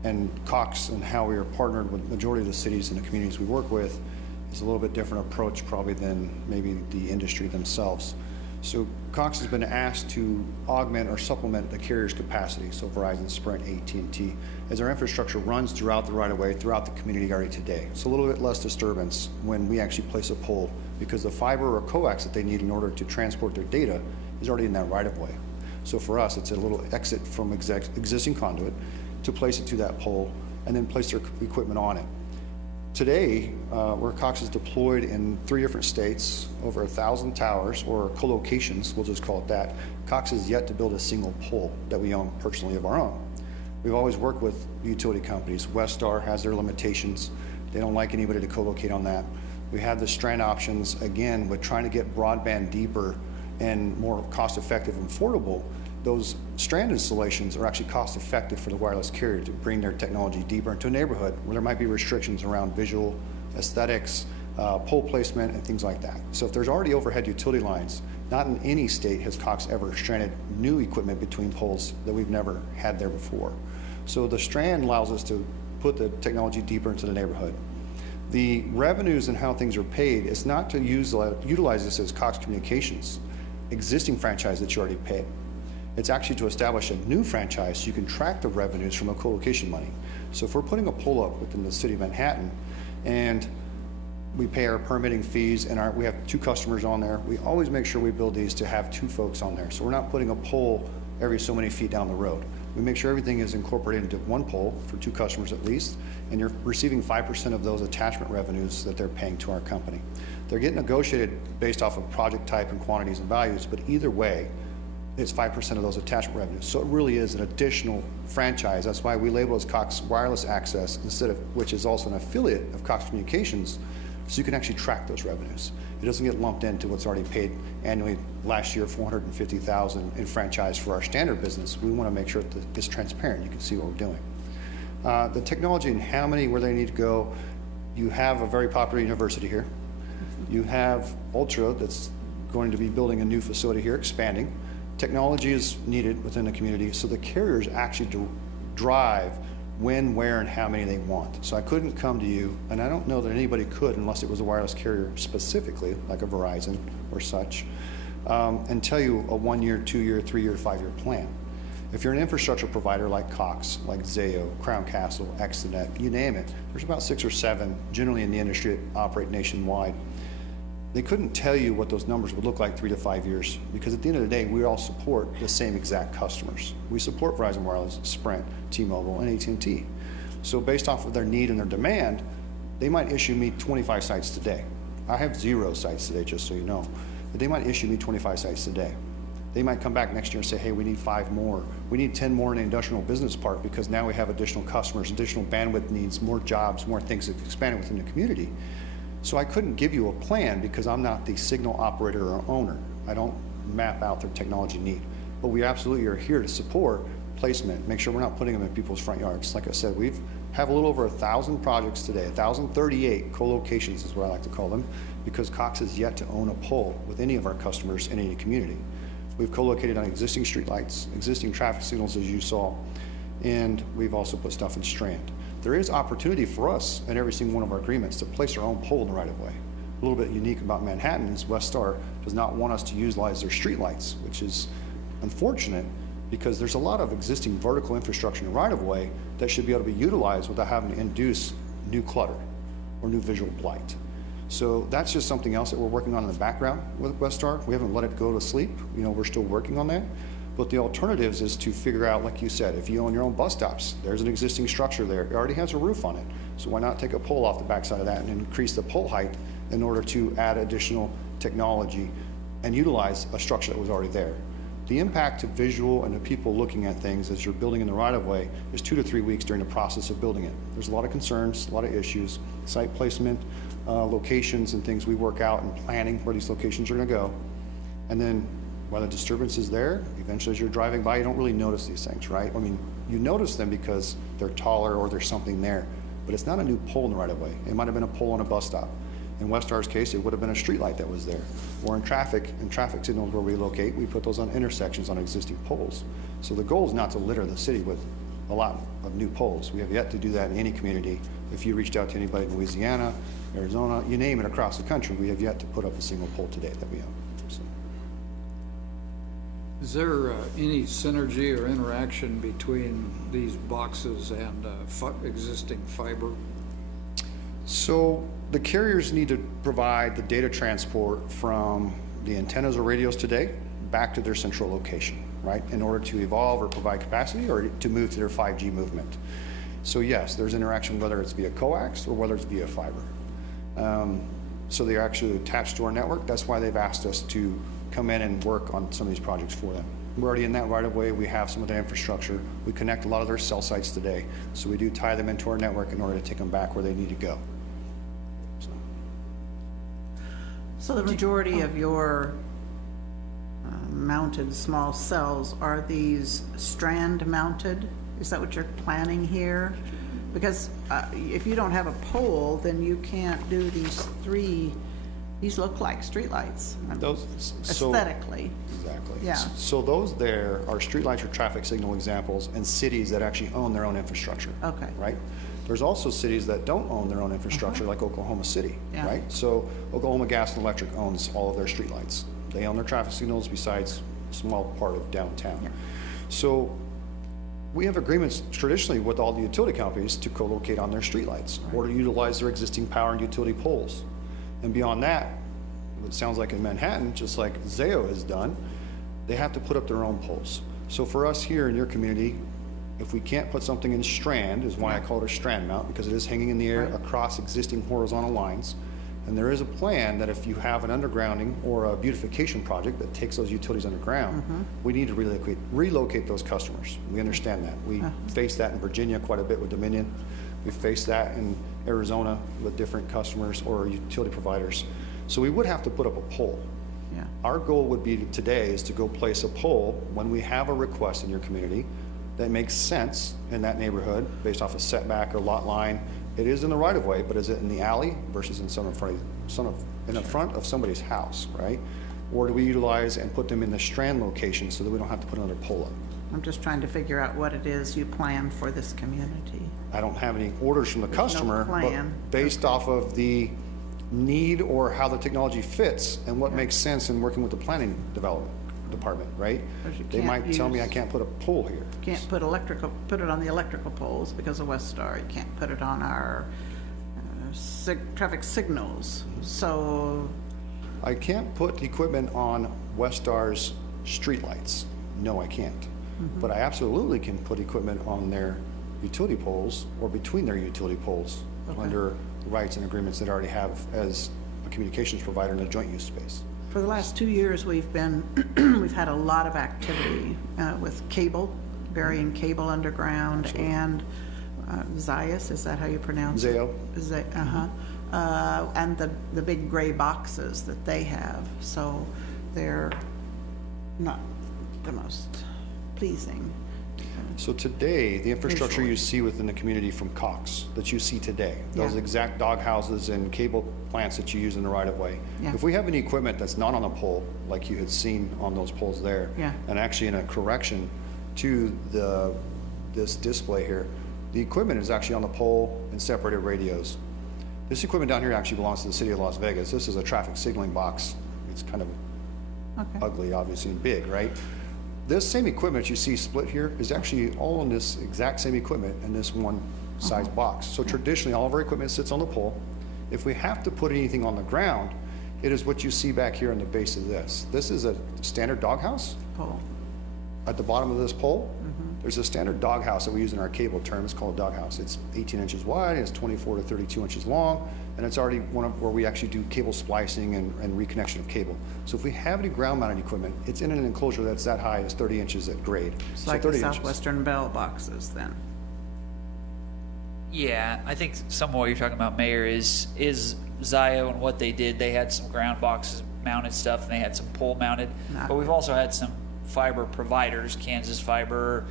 And Cox and how we are partnered with the majority of the cities and the communities we work with is a little bit different approach probably than maybe the industry themselves. So Cox has been asked to augment or supplement the carrier's capacity, so Verizon, Sprint, AT&T, as our infrastructure runs throughout the right-of-way, throughout the community already today. So a little bit less disturbance when we actually place a pole, because the fiber or coax that they need in order to transport their data is already in that right-of-way. So for us, it's a little exit from existing conduit to place it to that pole and then place their equipment on it. Today, where Cox is deployed in 3 different states, over 1,000 towers or co-locations, we'll just call it that, Cox has yet to build a single pole that we own personally of our own. We've always worked with utility companies. Westar has their limitations. They don't like anybody to co-locate on that. We have the strand options, again, with trying to get broadband deeper and more cost-effective and affordable. Those strand installations are actually cost-effective for the wireless carrier to bring their technology deeper into a neighborhood where there might be restrictions around visual aesthetics, pole placement, and things like that. So if there's already overhead utility lines, not in any state has Cox ever stranded new equipment between poles that we've never had there before. So the strand allows us to put the technology deeper into the neighborhood. The revenues and how things are paid is not to utilize this as Cox Communications, existing franchise that you already paid. It's actually to establish a new franchise so you can track the revenues from the co-location money. So if we're putting a pole up within the city of Manhattan and we pay our permitting fees and we have 2 customers on there, we always make sure we build these to have 2 folks on there. So we're not putting a pole every so many feet down the road. We make sure everything is incorporated into 1 pole for 2 customers at least, and you're receiving 5% of those attachment revenues that they're paying to our company. They're getting negotiated based off of project type and quantities and values, but either way, it's 5% of those attachment revenues. So it really is an additional franchise. That's why we label it as Cox Wireless Access instead of, which is also an affiliate of Cox Communications, so you can actually track those revenues. It doesn't get lumped into what's already paid annually. Last year, $450,000 in franchise for our standard business. We want to make sure that it's transparent. You can see what we're doing. The technology and how many, where they need to go, you have a very popular university here. You have Ultra that's going to be building a new facility here, expanding. Technology is needed within the community, so the carriers actually drive when, where, and how many they want. So I couldn't come to you, and I don't know that anybody could unless it was a wireless carrier specifically, like a Verizon or such, and tell you a 1-year, 2-year, 3-year, 5-year plan. If you're an infrastructure provider like Cox, like Zayo, Crown Castle, Extenet, you name it, there's about 6 or 7 generally in the industry that operate nationwide. They couldn't tell you what those numbers would look like 3 to 5 years, because at the end of the day, we all support the same exact customers. We support Verizon Wireless, Sprint, T-Mobile, and AT&T. So based off of their need and their demand, they might issue me 25 sites today. I have 0 sites today, just so you know. But they might issue me 25 sites today. They might come back next year and say, hey, we need 5 more. We need 10 more in the industrial business park because now we have additional customers, additional bandwidth needs, more jobs, more things that expand within the community. So I couldn't give you a plan because I'm not the signal operator or owner. I don't map out their technology need. But we absolutely are here to support placement, make sure we're not putting them in people's front yards. Like I said, we have a little over 1,000 projects today, 1,038 co-locations is what I like to call them, because Cox has yet to own a pole with any of our customers in any community. We've co-located on existing streetlights, existing traffic signals as you saw, and we've also put stuff in Strand. There is opportunity for us in every single one of our agreements to place our own pole in the right of way. A little bit unique about Manhattan is Westar does not want us to utilize their streetlights, which is unfortunate because there's a lot of existing vertical infrastructure in the right of way that should be able to be utilized without having to induce new clutter or new visual blight. So that's just something else that we're working on in the background with Westar. We haven't let it go to sleep. You know, we're still working on that. But the alternatives is to figure out, like you said, if you own your own bus stops, there's an existing structure there. It already has a roof on it. So why not take a pole off the backside of that and increase the pole height in order to add additional technology and utilize a structure that was already there? The impact to visual and to people looking at things as you're building in the right-of-way is 2 to 3 weeks during the process of building it. There's a lot of concerns, a lot of issues, site placement, locations and things we work out and planning where these locations are gonna go. And then while the disturbance is there, eventually as you're driving by, you don't really notice these things, right? I mean, you notice them because they're taller or there's something there, but it's not a new pole in the right-of-way. It might have been a pole on a bus stop. In Westar's case, it would have been a streetlight that was there. Or in traffic signals where we locate, we put those on intersections on existing poles. So the goal is not to litter the city with a lot of new poles. We have yet to do that in any community. If you reached out to anybody in Louisiana, Arizona, you name it, across the country, we have yet to put up a single pole today that we own. So. Is there any synergy or interaction between these boxes and existing fiber? So the carriers need to provide the data transport from the antennas or radios today back to their central location, right? In order to evolve or provide capacity or to move to their 5G movement. So yes, there's interaction whether it's via coax or whether it's via fiber. So they're actually attached to our network. That's why they've asked us to come in and work on some of these projects for them. We're already in that right of way. We have some of the infrastructure. We connect a lot of their cell sites today. So we do tie them into our network in order to take them back where they need to go. So the majority of your mounted small cells, are these strand mounted? Is that what you're planning here? Because if you don't have a pole, then you can't do these these look like streetlights aesthetically. Exactly. Yeah. So those there are streetlights or traffic signal examples in cities that actually own their own infrastructure. Okay. Right? There's also cities that don't own their own infrastructure, like Oklahoma City, Yeah. right? So Oklahoma Gas and Electric owns all of their streetlights. They own their traffic signals besides a small part of downtown. Yeah. So we have agreements traditionally with all the utility companies to co-locate on their streetlights or to utilize their existing power and utility poles. And beyond that, it sounds like in Manhattan, just like Zayo has done, they have to put up their own poles. So for us here in your community, if we can't put something in strand, is why I call it a strand mount, because it is hanging in the air across existing horizontal lines. And there is a plan that if you have an undergrounding or a beautification project that takes those utilities underground, we need to relocate those customers. We understand that. We face that in Virginia quite a bit with Dominion. We face that in Arizona with different customers or utility providers. So we would have to put up a pole. Yeah. Our goal would be today is to go place a pole when we have a request in your community that makes sense in that neighborhood based off a setback or lot line. It is in the right of way, but is it in the alley versus in the front of somebody's house, right? Or do we utilize and put them in the strand location so that we don't have to put another pole up? I'm just trying to figure out what it is you plan for this community. I don't have any orders from the There's no customer, but plan. based off of the need or how the technology fits and what makes sense in working with the planning development department, right? Because you They can't might tell me I use- can't put a pole here. Can't put it on the electrical poles because of Westar. You can't put it on our traffic signals. So, I can't put equipment on Westar's streetlights. No, I can't. But I absolutely can put equipment on their utility poles or between their utility poles under the rights and agreements that I already have as a communications provider in a joint use space. For the last 2 years, we've been, we've had a lot of activity with cable, burying cable underground, and Zias, is that how you pronounce it? Zayo. And the big gray boxes that they have, so they're not the most pleasing. So today, the infrastructure you see within the community from Cox, that you see today, those Yeah. exact dog houses and cable plants that you use in the right of way. Yeah. If we have any equipment that's not on a pole, like you had seen on those poles there, Yeah. and actually in a correction to this display here, the equipment is actually on the pole and separated radios. This equipment down here actually belongs to the city of Las Vegas. This is a traffic signaling box. It's kind of ugly, obviously, and big, right? This same equipment you see split here is actually all in this exact same equipment in this one size box. So traditionally, all of our equipment sits on the pole. If we have to put anything on the ground, it is what you see back here in the base of this. This is a standard doghouse. Pole. At the bottom of this pole, there's a standard doghouse that we use in our cable term. It's called a doghouse. It's 18 inches wide, and it's 24 to 32 inches long, and it's already one of where we actually do cable splicing and reconnection of cable. So if we have any ground-mounted equipment, it's in an enclosure that's that high as 30 inches at grade. It's So like the 30 inches. Southwestern Bell boxes then. Yeah, I think some of what you're talking about, Mayor, is Zio and what they did. They had some ground boxes mounted stuff, and they had some pole mounted. But we've also had some fiber providers, Kansas Fiber,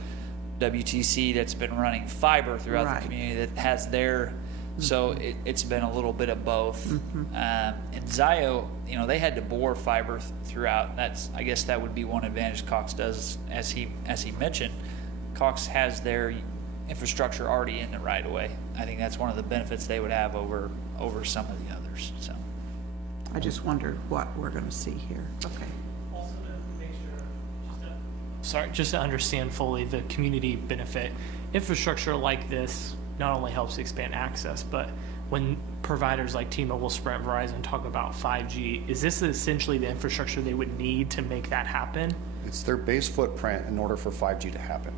WTC, that's been running fiber throughout Right. the community that has their. So it's been a little bit of both. And Zio, you know, they had to bore fiber throughout. I guess that would be one advantage Cox does, as he mentioned. Cox has their infrastructure already in the right of way. I think that's one of the benefits they would have over some of the others. So I just wondered what we're gonna see here. Okay. Sorry, just to understand fully the community benefit, infrastructure like this not only helps expand access, but when providers like T-Mobile, Sprint, Verizon talk about 5G, is this essentially the infrastructure they would need to make that happen? It's their base footprint in order for 5G to happen.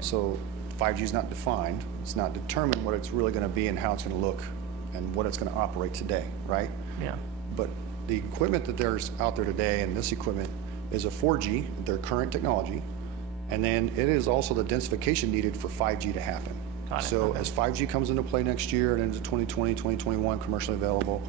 So 5G is not defined. It's not determined what it's really going to be and how it's going to look and what it's going to operate today, right? Yeah. But the equipment that there's out there today, and this equipment is a 4G, their current technology, and then it is also the densification needed for 5G to happen. Got it, So okay. as 5G comes into play next year and into 2020, 2021, commercially available,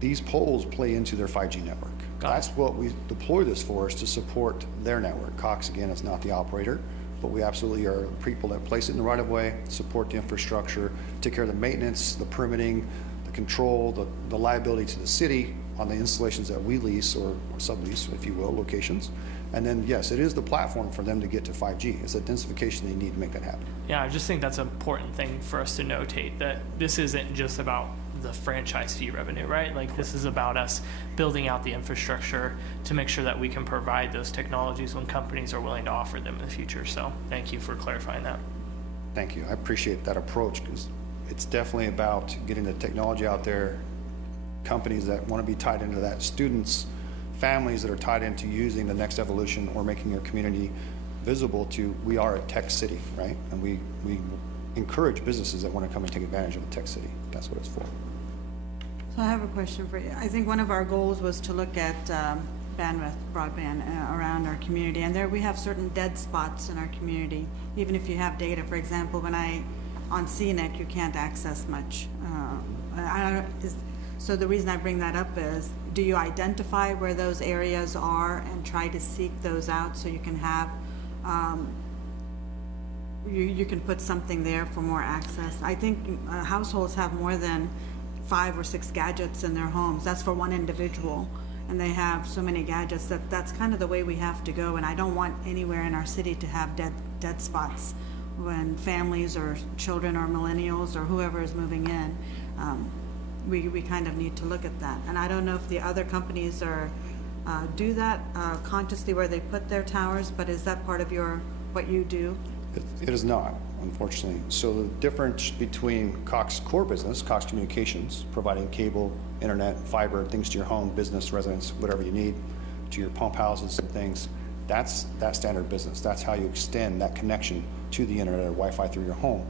these poles play into their 5G network. That's what we deploy this for, is to support their network. Cox, again, is not the operator, but we absolutely are people that place it in the right of way, support the infrastructure, take care of the maintenance, the permitting, the control, the liability to the city on the installations that we lease or sublease, if you will, locations. And then, yes, it is the platform for them to get to 5G. It's the densification they need to make that happen. Yeah, I just think that's an important thing for us to notate, that this isn't just about the franchise fee revenue, right? Like, this is about us building out the infrastructure to make sure that we can provide those technologies when companies are willing to offer them in the future. So thank you for clarifying that. Thank you. I appreciate that approach, because it's definitely about getting the technology out there, companies that want to be tied into that, students, families that are tied into using the next evolution or making your community visible to, we are a tech city, right? And we encourage businesses that want to come and take advantage of a tech city. That's what it's for. So I have a question for you. I think one of our goals was to look at bandwidth, broadband around our community, and there we have certain dead spots in our community. Even if you have data, for example, on CNET, you can't access much. So the reason I bring that up is, do you identify where those areas are and try to seek those out so you can have, you can put something there for more access? I think households have more than 5 or 6 gadgets in their homes. That's for one individual, and they have so many gadgets that's kind of the way we have to go. And I don't want anywhere in our city to have dead spots when families or children or millennials or whoever is moving in. We kind of need to look at that. And I don't know if the other companies do that consciously where they put their towers, but is that part of what you do? It is not, unfortunately. So the difference between Cox core business, Cox Communications, providing cable, internet, fiber, things to your home, business, residence, whatever you need, to your pump houses and things, that's that standard business. That's how you extend that connection to the internet or Wi-Fi through your home.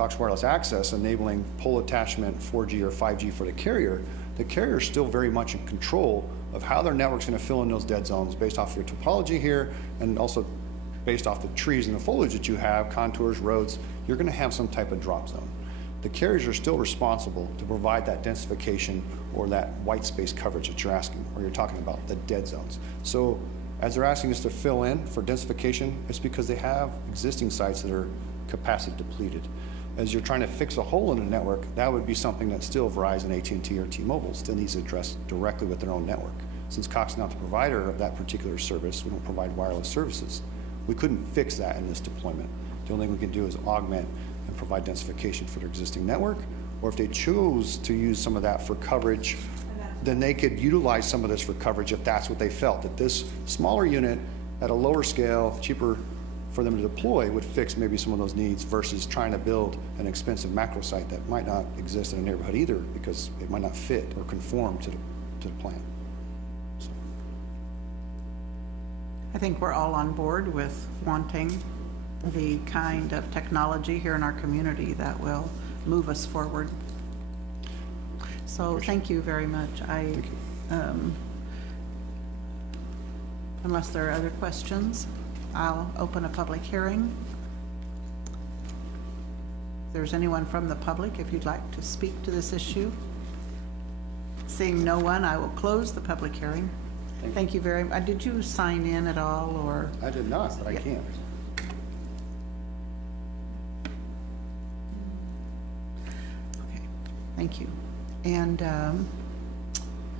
Cox Wireless Access enabling pole attachment 4G or 5G for the carrier is still very much in control of how their network's going to fill in those dead zones based off your topology here, and also based off the trees and the foliage that you have, contours, roads. You're going to have some type of drop zone. The carriers are still responsible to provide that densification or that white space coverage that you're asking, or you're talking about, the dead zones. So as they're asking us to fill in for densification, it's because they have existing sites that are capacity depleted. As you're trying to fix a hole in the network, that would be something that still Verizon, AT&T, or T-Mobile still needs to address directly with their own network. Since Cox is not the provider of that particular service, we don't provide wireless services. We couldn't fix that in this deployment. The only thing we can do is augment and provide densification for their existing network, or if they choose to use some of that for coverage, then they could utilize some of this for coverage if that's what they felt, that this smaller unit at a lower scale, cheaper for them to deploy, would fix maybe some of those needs versus trying to build an expensive macro site that might not exist in a neighborhood either because it might not fit or conform to the plan. I think we're all on board with wanting the kind of technology here in our community that will move us forward. So thank you very much. Unless there are other questions, I'll open a public hearing. If there's anyone from the public, if you'd like to speak to this issue. Seeing no one, I will close the public hearing. Thank you very much. Did you sign in at all, or? I did not, but I can't. Okay, thank you. And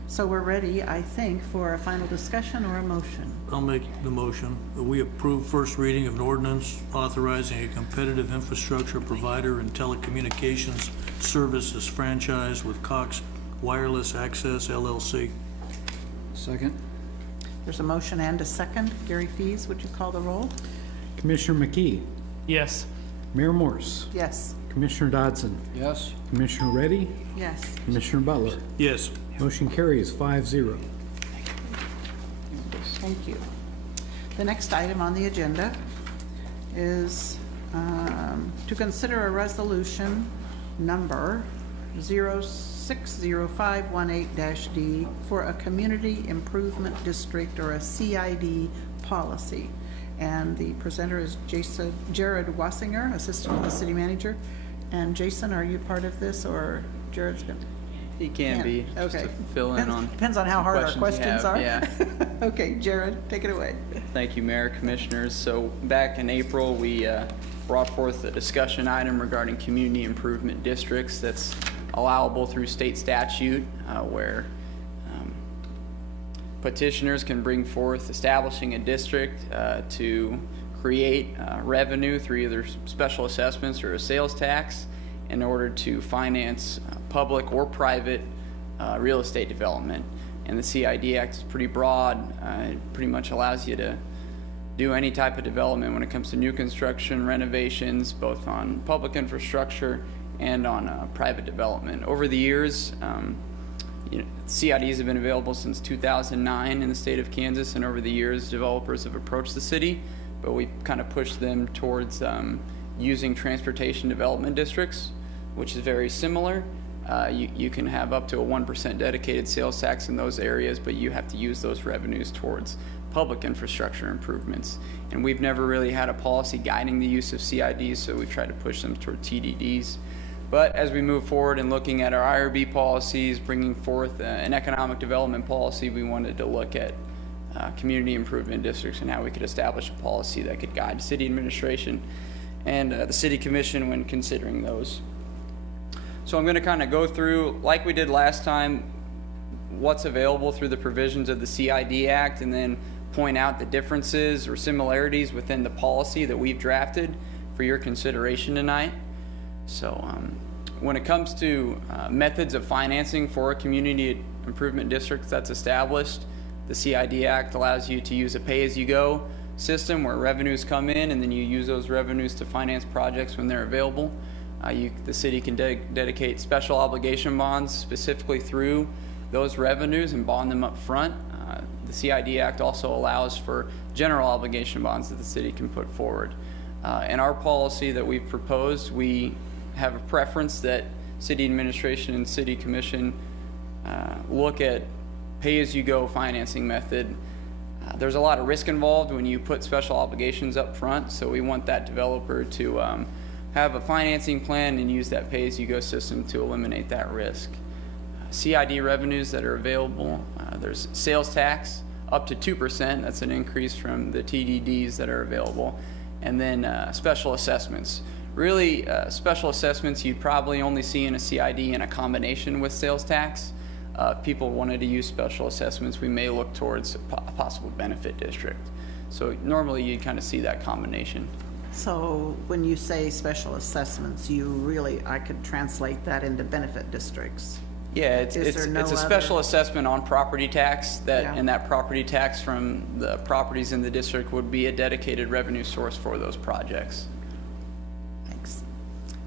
so we're ready, I think, for a final discussion or a motion. I'll make the motion that we approve first reading of an ordinance authorizing a competitive infrastructure provider and telecommunications services franchise with Cox Wireless Access LLC. Second. There's a motion and a second. Gary Fees, would you call the roll? Commissioner McKee, Yes. Mayor Morse, Yes. Commissioner Dodson, Yes. Commissioner Reddy, Yes. Commissioner Butler. Yes. Motion carries 5-0. Thank you. The next item on the agenda is to consider a resolution number 060518-D for a community improvement district, or a CID policy. And the presenter is Jared Wassinger, Assistant to the City Manager. And Jason, are you part of this, or Jared's going to? He can be, just Okay. to fill in on. Depends on how hard our questions are. Yeah. Okay, Jared, take it away. Thank you, Mayor, Commissioners. So back in April, we brought forth a discussion item regarding community improvement districts that's allowable through state statute, where petitioners can bring forth establishing a district to create revenue through either special assessments or a sales tax in order to finance public or private real estate development. And the CID Act is pretty broad. It pretty much allows you to do any type of development when it comes to new construction, renovations, both on public infrastructure and on private development. Over the years, CIDs have been available since 2009 in the state of Kansas, and over the years, developers have approached the city, but we kind of pushed them towards using transportation development districts, which is very similar. You can have up to a 1% dedicated sales tax in those areas, but you have to use those revenues towards public infrastructure improvements. And we've never really had a policy guiding the use of CIDs, so we've tried to push them toward TDDs. But as we move forward and looking at our IRB policies, bringing forth an economic development policy, we wanted to look at community improvement districts and how we could establish a policy that could guide city administration and the city commission when considering those. So I'm going to kind of go through, like we did last time, what's available through the provisions of the CID Act, and then point out the differences or similarities within the policy that we've drafted for your consideration tonight. So when it comes to methods of financing for a community improvement district that's established, the CID Act allows you to use a pay-as-you-go system where revenues come in and then you use those revenues to finance projects when they're available. The city can dedicate special obligation bonds specifically through those revenues and bond them up front. The CID Act also allows for general obligation bonds that the city can put forward. In our policy that we've proposed, we have a preference that city administration and city commission look at pay-as-you-go financing method. There's a lot of risk involved when you put special obligations up front, so we want that developer to have a financing plan and use that pay-as-you-go system to eliminate that risk. CID revenues that are available, there's sales tax up to 2%, that's an increase from the TDDs that are available, and then special assessments. Really, special assessments you'd probably only see in a CID in a combination with sales tax. If people wanted to use special assessments, we may look towards a possible benefit district. So normally you'd kind of see that combination. So when you say special assessments, I could translate that into benefit districts. Yeah, it's Is there no a special other- assessment on property tax Yeah. and that property tax from the properties in the district would be a dedicated revenue source for those projects. Thanks.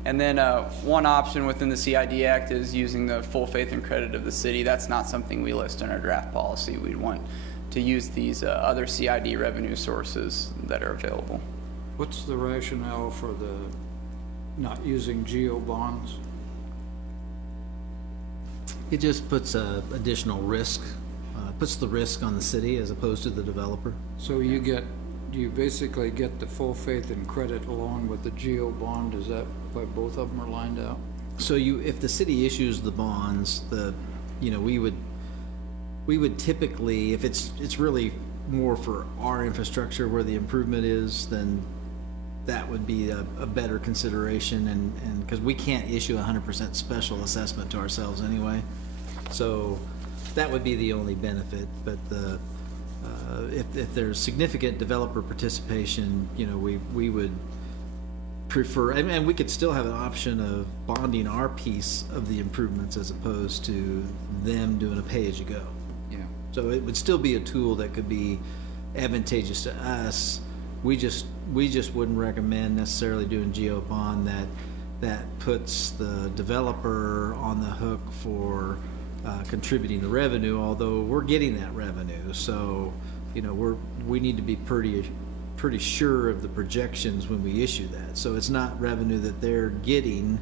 And then one option within the CID Act is using the full faith and credit of the city. That's not something we list in our draft policy. We'd want to use these other CID revenue sources that are available. What's the rationale for the not using GO bonds? It just puts additional risk, puts the risk on the city as opposed to the developer. So you basically get the full faith and credit along with the GO bond, is that why both of them are lined out? So if the city issues the bonds, we would typically, if it's really more for our infrastructure where the improvement is, then that would be a better consideration, and because we can't issue 100% special assessment to ourselves anyway. So that would be the only benefit, but if there's significant developer participation, we would prefer, and we could still have an option of bonding our piece of the improvements as opposed to them doing a pay-as-you-go. Yeah. So it would still be a tool that could be advantageous to us. We just wouldn't recommend necessarily doing GO bond that puts the developer on the hook for contributing the revenue, although we're getting that revenue. So, we need to be pretty sure of the projections when we issue that. So it's not revenue that they're getting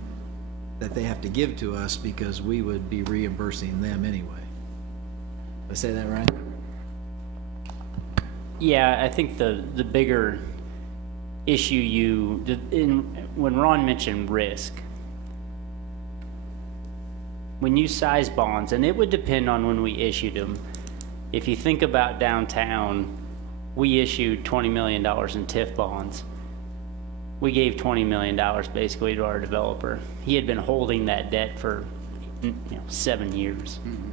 that they have to give to us because we would be reimbursing them anyway. Did I say that right? Yeah, I think the bigger issue when Ron mentioned risk, when you size bonds, and it would depend on when we issued them. If you think about downtown, we issued $20 million in TIF bonds. We gave $20 million basically to our developer. He had been holding that debt for 7 years. Mm-hmm.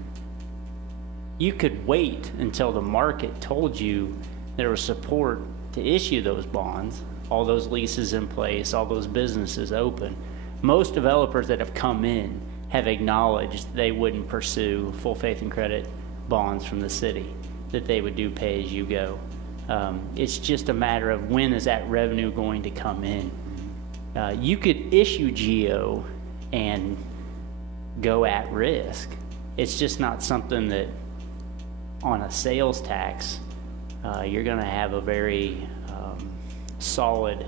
You could wait until the market told you there was support to issue those bonds, all those leases in place, all those businesses open. Most developers that have come in have acknowledged they wouldn't pursue full faith and credit bonds from the city, that they would do pay as you go. It's just a matter of when is that revenue going to come in. You could issue GO and go at risk. It's just not something that on a sales tax, you're going to have a very solid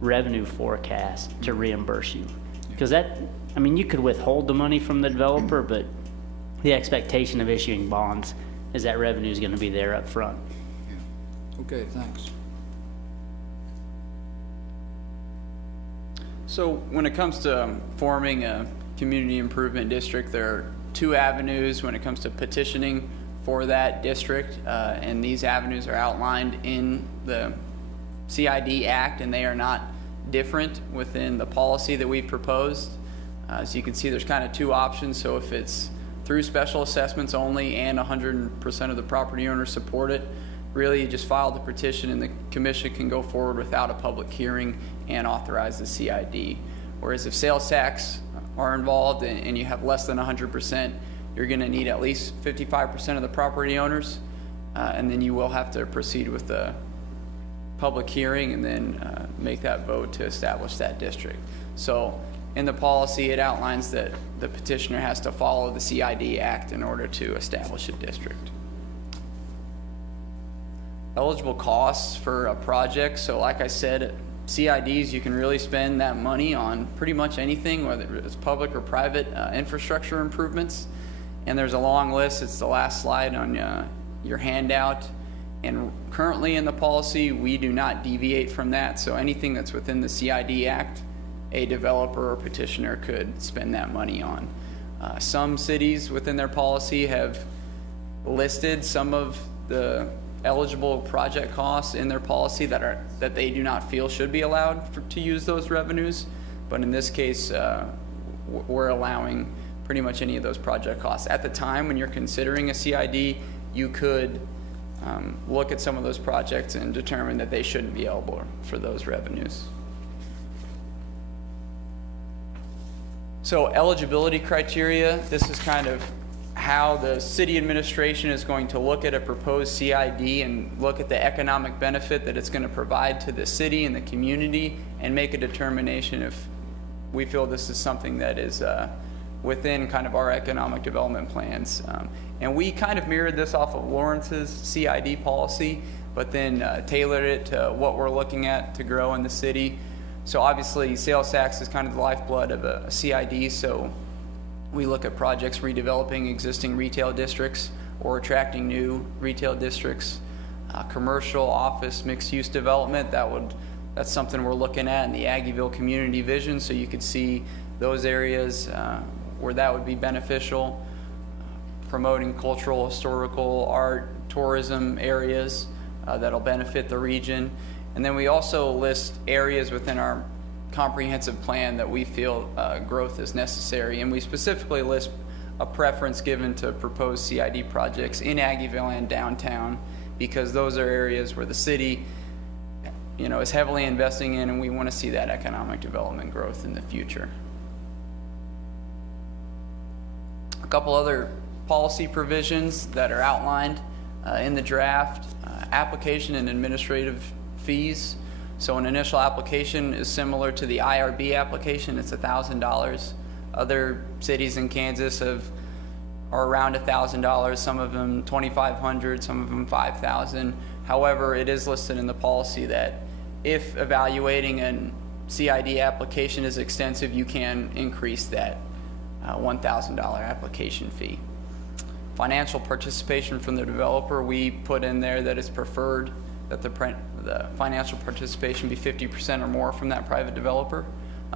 revenue forecast to reimburse you. Because you could withhold the money from the developer, but the expectation of issuing bonds is that revenue is going to be there up front. Okay, thanks. So when it comes to forming a community improvement district, there are two avenues when it comes to petitioning for that district, and these avenues are outlined in the CID Act, and they are not different within the policy that we've proposed. So you can see there's kind of two options. So if it's through special assessments only and 100% of the property owners support it, really you just file the petition and the commission can go forward without a public hearing and authorize the CID. Whereas if sales tax are involved and you have less than 100%, you're going to need at least 55% of the property owners, and then you will have to proceed with the public hearing and then make that vote to establish that district. So in the policy, it outlines that the petitioner has to follow the CID Act in order to establish a district. Eligible costs for a project. So like I said, CIDs, you can really spend that money on pretty much anything, whether it's public or private infrastructure improvements. And there's a long list. It's the last slide on your handout. And currently in the policy, we do not deviate from that. So anything that's within the CID Act, a developer or petitioner could spend that money on. Some cities within their policy have listed some of the eligible project costs in their policy that they do not feel should be allowed to use those revenues. But in this case, we're allowing pretty much any of those project costs. At the time when you're considering a CID, you could look at some of those projects and determine that they shouldn't be eligible for those revenues. So eligibility criteria, this is kind of how the city administration is going to look at a proposed CID and look at the economic benefit that it's going to provide to the city and the community and make a determination if we feel this is something that is within kind of our economic development plans. And we kind of mirrored this off of Lawrence's CID policy, but then tailored it to what we're looking at to grow in the city. So obviously sales tax is kind of the lifeblood of a CID, so we look at projects redeveloping existing retail districts or attracting new retail districts. Commercial, office, mixed-use development, that's something we're looking at in the Aggieville Community Vision, so you could see those areas where that would be beneficial. Promoting cultural, historical, art, tourism areas that'll benefit the region. And then we also list areas within our comprehensive plan that we feel growth is necessary. And we specifically list a preference given to proposed CID projects in Aggieville and downtown, because those are areas where the city, is heavily investing in, and we want to see that economic development growth in the future. A couple other policy provisions that are outlined in the draft: application and administrative fees. So an initial application is similar to the IRB application. It's $1,000. Other cities in Kansas are around $1,000. Some of them $2,500. Some of them $5,000. However, it is listed in the policy that if evaluating a CID application is extensive, you can increase that $1,000 application fee. Financial participation from the developer, we put in there that it's preferred that the financial participation be 50% or more from that private developer,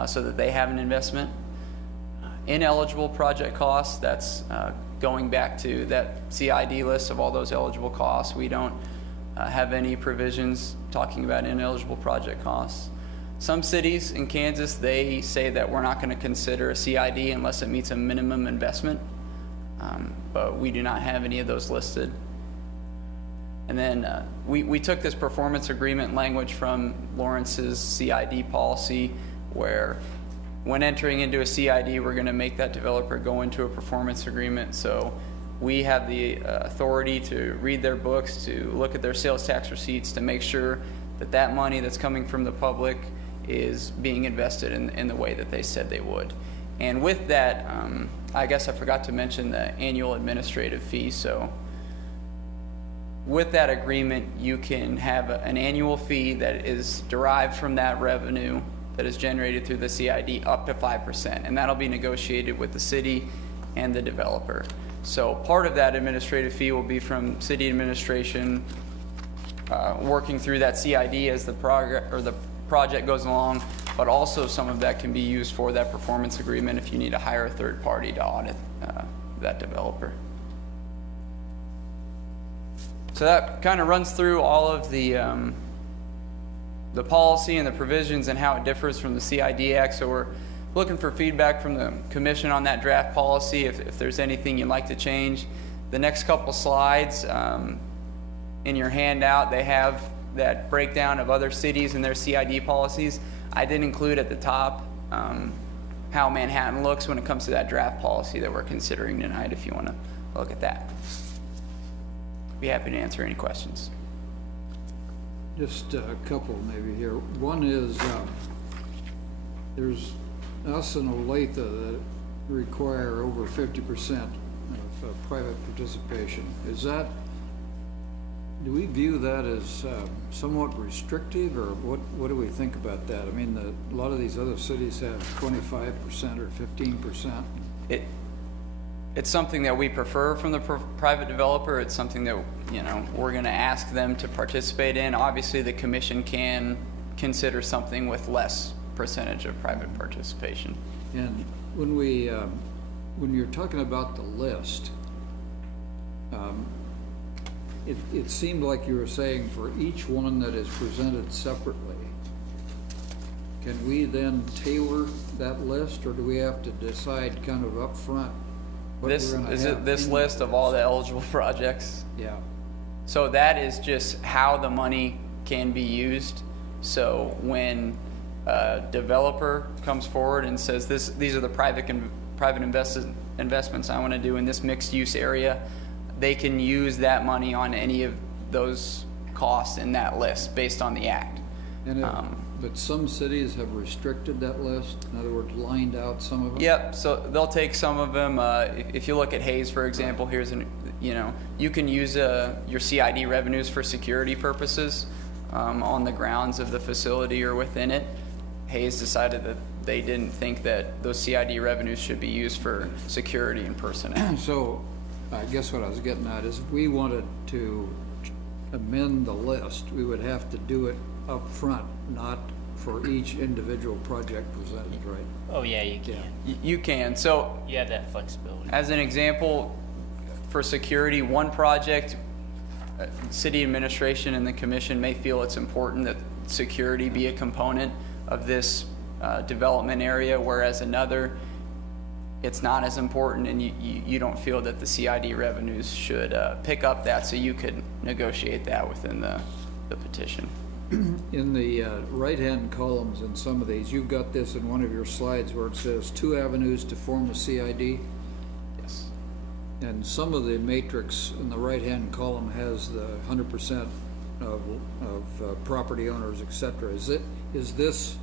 so that they have an investment. Ineligible project costs, that's going back to that CID list of all those eligible costs. We don't have any provisions talking about ineligible project costs. Some cities in Kansas, they say that we're not going to consider a CID unless it meets a minimum investment, but we do not have any of those listed. And then we took this performance agreement language from Lawrence's CID policy, where when entering into a CID, we're going to make that developer go into a performance agreement. So we have the authority to read their books, to look at their sales tax receipts, to make sure that that money that's coming from the public is being invested in the way that they said they would. And with that, I guess I forgot to mention the annual administrative fee. So with that agreement, you can have an annual fee that is derived from that revenue that is generated through the CID up to 5%, and that'll be negotiated with the city and the developer. So part of that administrative fee will be from city administration working through that CID as the project goes along, but also some of that can be used for that performance agreement if you need to hire a third party to audit that developer. So that kind of runs through all of the policy and the provisions and how it differs from the CID Act. So we're looking for feedback from the commission on that draft policy if there's anything you'd like to change. The next couple slides in your handout, they have that breakdown of other cities and their CID policies. I did include at the top how Manhattan looks when it comes to that draft policy that we're considering tonight, if you want to look at that. Be happy to answer any questions. Just a couple maybe here. One is, there's us and Olathe that require over 50% of private participation. Is that Do we view that as somewhat restrictive, or what do we think about that? I mean, a lot of these other cities have 25% or 15%. It's something that we prefer from the private developer. It's something that, you know, we're going to ask them to participate in. Obviously, the commission can consider something with less percentage of private participation. And when we, when you're talking about the list, it seemed like you were saying for each one that is presented separately, can we then tailor that list, or do we have to decide kind of upfront what This we're gonna is have this in list that of all list? the eligible projects. Yeah. So that is just how the money can be used. So when a developer comes forward and says, these are the private investments I want to do in this mixed use area, they can use that money on any of those costs in that list based on the act. And but some cities have restricted that list, in other words, lined out some of them? Yep, so they'll take some of them. If you look at Hayes, for example, here's you can use your CID revenues for security purposes on the grounds of the facility or within it. Hayes decided that they didn't think that those CID revenues should be used for security and personnel. So I guess what I was getting at is if we wanted to amend the list, we would have to do it up front, not for each individual project presented, right? Oh, yeah, you can. You can. So You have that flexibility. as an example, for security, one project, city administration and the commission may feel it's important that security be a component of this development area, whereas another, it's not as important, and you don't feel that the CID revenues should pick up that, so you could negotiate that within the petition. In the right-hand columns in some of these, you've got this in one of your slides where it says 2 avenues to form a CID. Yes. And some of the matrix in the right-hand column has the 100% of property owners, et cetera. Is this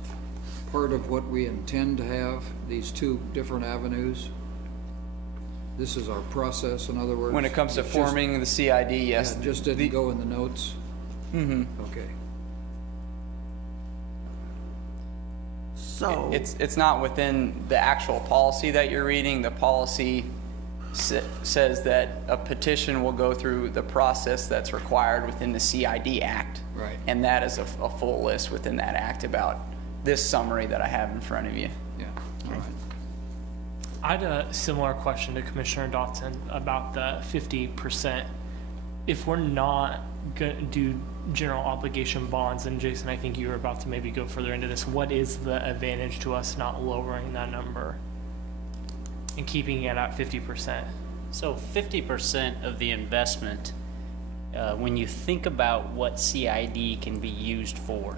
part of what we intend to have, these 2 different avenues? This is our process, in other words? When it comes to It's forming the CID, yes. Yeah, it just didn't go in the notes? Mm-hmm. Okay. So. It's not within the actual policy that you're reading. The policy says that a petition will go through the process that's required within the CID Act. Right. And that is a full list within that act about this summary that I have in front of you. Yeah, all right. I had a similar question to Commissioner Dotson about the 50%. If we're not going to do general obligation bonds, and Jason, I think you were about to maybe go further into this, what is the advantage to us not lowering that number and keeping it at 50%? So 50% of the investment, when you think about what CID can be used for,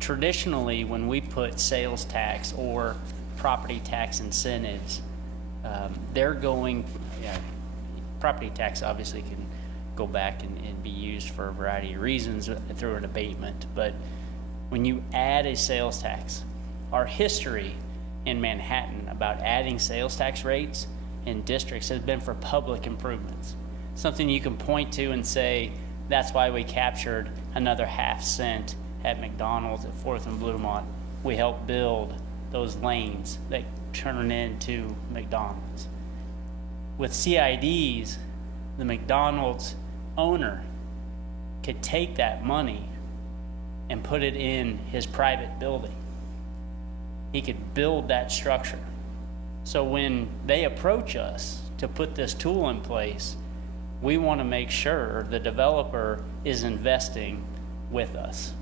traditionally when we put sales tax or property tax incentives, they're going, property tax obviously can go back and be used for a variety of reasons through an abatement, but when you add a sales tax, our history in Manhattan about adding sales tax rates in districts has been for public improvements. Something you can point to and say, that's why we captured another ½ cent at McDonald's at 4th and Bluemont. We helped build those lanes that turn into McDonald's. With CIDs, the McDonald's owner could take that money and put it in his private building. He could build that structure. So when they approach us to put this tool in place, we want to make sure the developer is investing with us.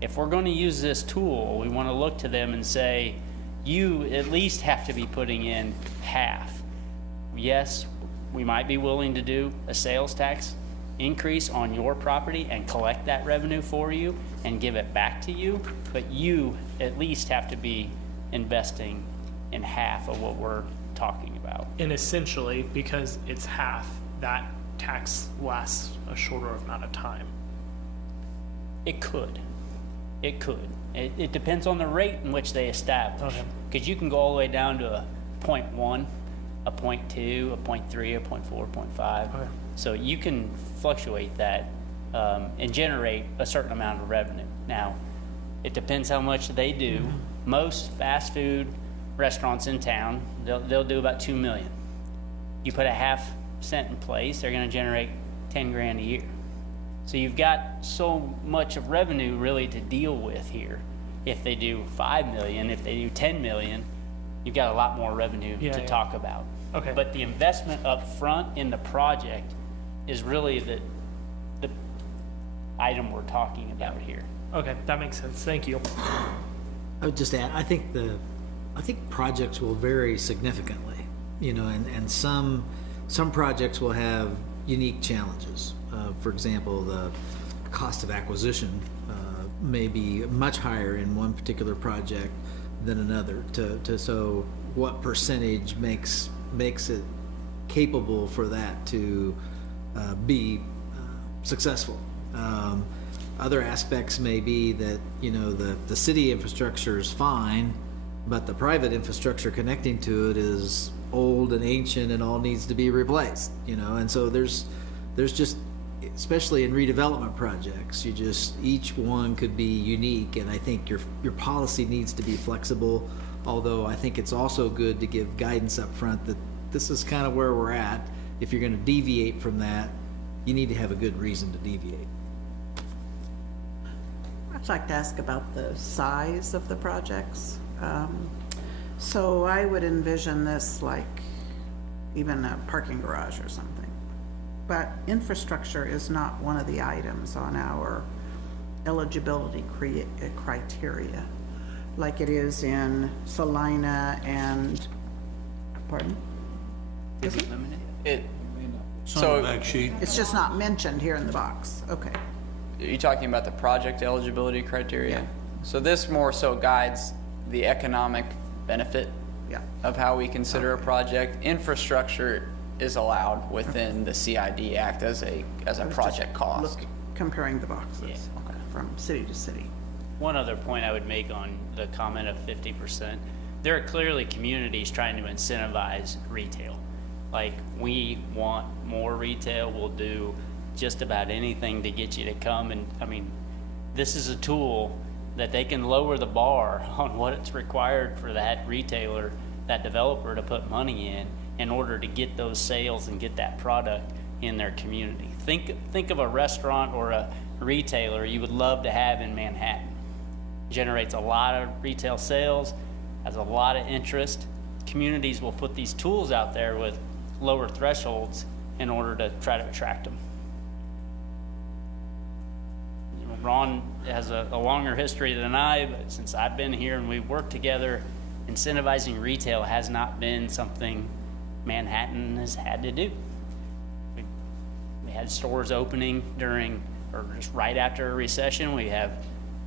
If we're going to use this tool, we want to look to them and say, you at least have to be putting in half. Yes, we might be willing to do a sales tax increase on your property and collect that revenue for you and give it back to you, but you at least have to be investing in half of what we're talking about. And essentially, because it's half, that tax lasts a shorter amount of time. It could. It could. It depends on the rate in which they establish. Because you can go all the way down to a 0.1 a 0.2, a 0.3, a 0.4, 0.5. Okay. So you can fluctuate that and generate a certain amount of revenue. Now, it depends how much they do. Most fast food restaurants in town, they'll do about 2 million. You put a half cent in place, they're going to generate 10 grand a year. So you've got so much of revenue really to deal with here. If they do 5 million, if they do 10 million, you've got a lot more revenue to talk about. Okay. But the investment up front in the project is really the item we're talking about here. Okay, that makes sense. Thank you. I would just add, I think projects will vary significantly, you know, and some projects will have unique challenges. For example, the cost of acquisition may be much higher in one particular project than another. So what percentage makes it capable for that to be successful? Other aspects may be that, you know, the city infrastructure is fine, but the private infrastructure connecting to it is old and ancient and all needs to be replaced, you know. And so there's just, especially in redevelopment projects, each one could be unique, and I think your policy needs to be flexible, although I think it's also good to give guidance up front that this is kind of where we're at. If you're going to deviate from that, you need to have a good reason to deviate. I'd like to ask about the size of the projects. So I would envision this like even a parking garage or something. But infrastructure is not one of the items on our eligibility criteria, like it is in Salina and, pardon? Is it? It's on the back sheet. It's just not mentioned here in the box. Okay. Are you talking about the project eligibility criteria? So this more so guides the economic benefit of how we consider a project. Infrastructure is allowed within the CID Act as a project cost. Comparing the boxes from city to city. One other point I would make on the comment of 50%, there are clearly communities trying to incentivize retail. Like, we want more retail, we'll do just about anything to get you to come. And I mean, this is a tool that they can lower the bar on what it's required for that retailer, that developer to put money in order to get those sales and get that product in their community. Think of a restaurant or a retailer you would love to have in Manhattan. Generates a lot of retail sales, has a lot of interest. Communities will put these tools out there with lower thresholds in order to try to attract them. Ron has a longer history than I, but since I've been here and we've worked together, incentivizing retail has not been something Manhattan has had to do. We had stores opening during, or just right after a recession. We have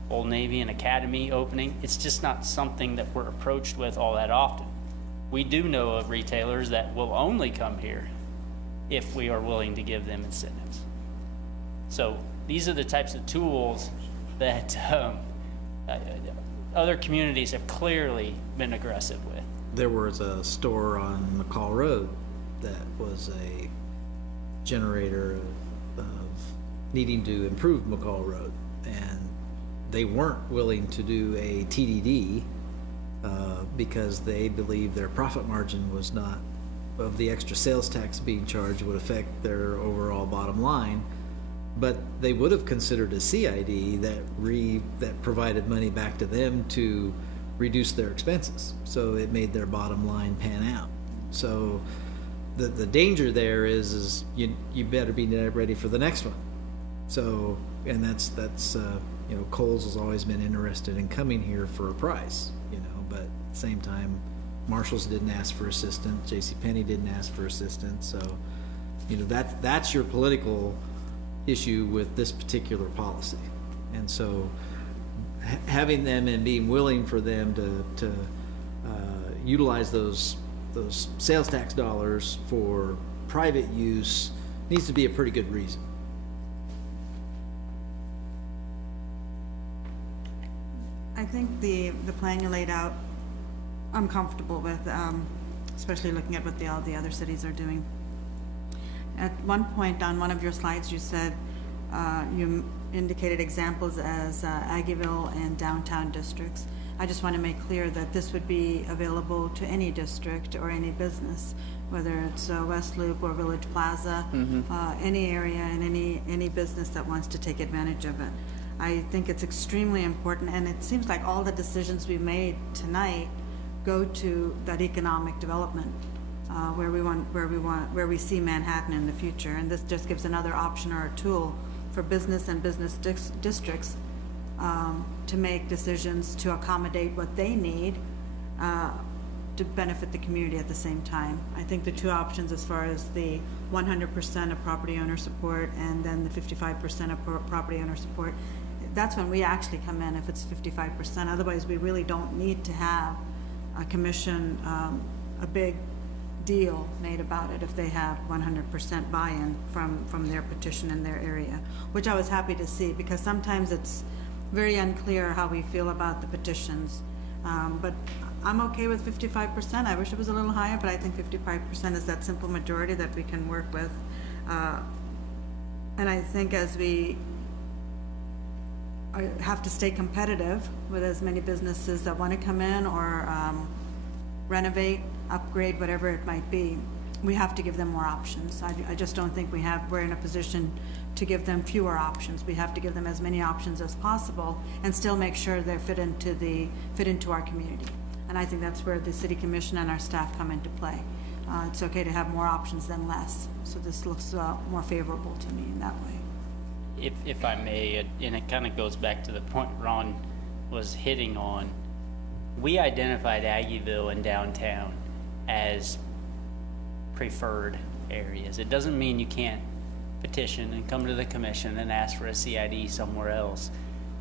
Old Navy and Academy opening. It's just not something that we're approached with all that often. We do know of retailers that will only come here if we are willing to give them incentives. So these are the types of tools that other communities have clearly been aggressive with. There was a store on McCall Road that was a generator of needing to improve McCall Road, and they weren't willing to do a TDD because they believed their profit margin was not, of the extra sales tax being charged would affect their overall bottom line. But they would have considered a CID that provided money back to them to reduce their expenses. So it made their bottom line pan out. So the danger there is you better be ready for the next one. So, and that's you know, Kohl's has always been interested in coming here for a price, you know, but at the same time, Marshall's didn't ask for assistance, JCPenney didn't ask for assistance. So, you know, that's your political issue with this particular policy. And so having them and being willing for them to utilize those sales tax dollars for private use needs to be a pretty good reason. I think the plan you laid out, I'm comfortable with. especially looking at what all the other cities are doing. At one point on one of your slides, you said, you indicated examples as Aggieville and downtown districts. I just want to make clear that this would be available to any district or any business, whether it's West Loop or Village Plaza, any area and any business that wants to take advantage of it. I think it's extremely important, and it seems like all the decisions we made tonight go to that economic development, where we see Manhattan in the future. And this just gives another option or a tool for business and business districts to make decisions to accommodate what they need to benefit the community at the same time. I think the two options, as far as the 100% of property owner support and then the 55% of property owner support, that's when we actually come in, if it's 55%. Otherwise, we really don't need to have a commission, a big deal made about it if they have 100% buy-in from their petition in their area, which I was happy to see, because sometimes it's very unclear how we feel about the petitions. But I'm okay with 55%. I wish it was a little higher, but I think 55% is that simple majority that we can work with. And I think as we have to stay competitive with as many businesses that want to come in or renovate, upgrade, whatever it might be, we have to give them more options. I just don't think we're in a position to give them fewer options. We have to give them as many options as possible and still make sure they fit into our community. And I think that's where the city commission and our staff come into play. It's okay to have more options than less. So this looks more favorable to me in that way. If I may, and it kind of goes back to the point Ron was hitting on, we identified Aggieville and downtown as preferred areas. It doesn't mean you can't petition and come to the commission and ask for a CID somewhere else.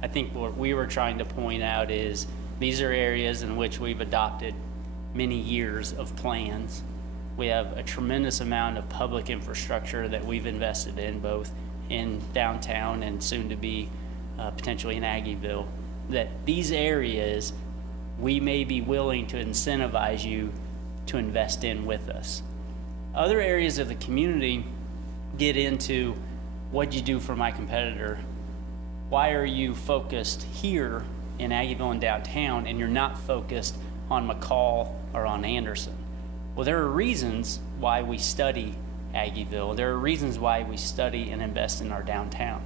I think what we were trying to point out is these are areas in which we've adopted many years of plans. We have a tremendous amount of public infrastructure that we've invested in, both in downtown and soon to be potentially in Aggieville, that these areas we may be willing to incentivize you to invest in with us. Other areas of the community get into, what'd you do for my competitor? Why are you focused here in Aggieville and downtown and you're not focused on McCall or on Anderson? Well, there are reasons why we study Aggieville. There are reasons why we study and invest in our downtown.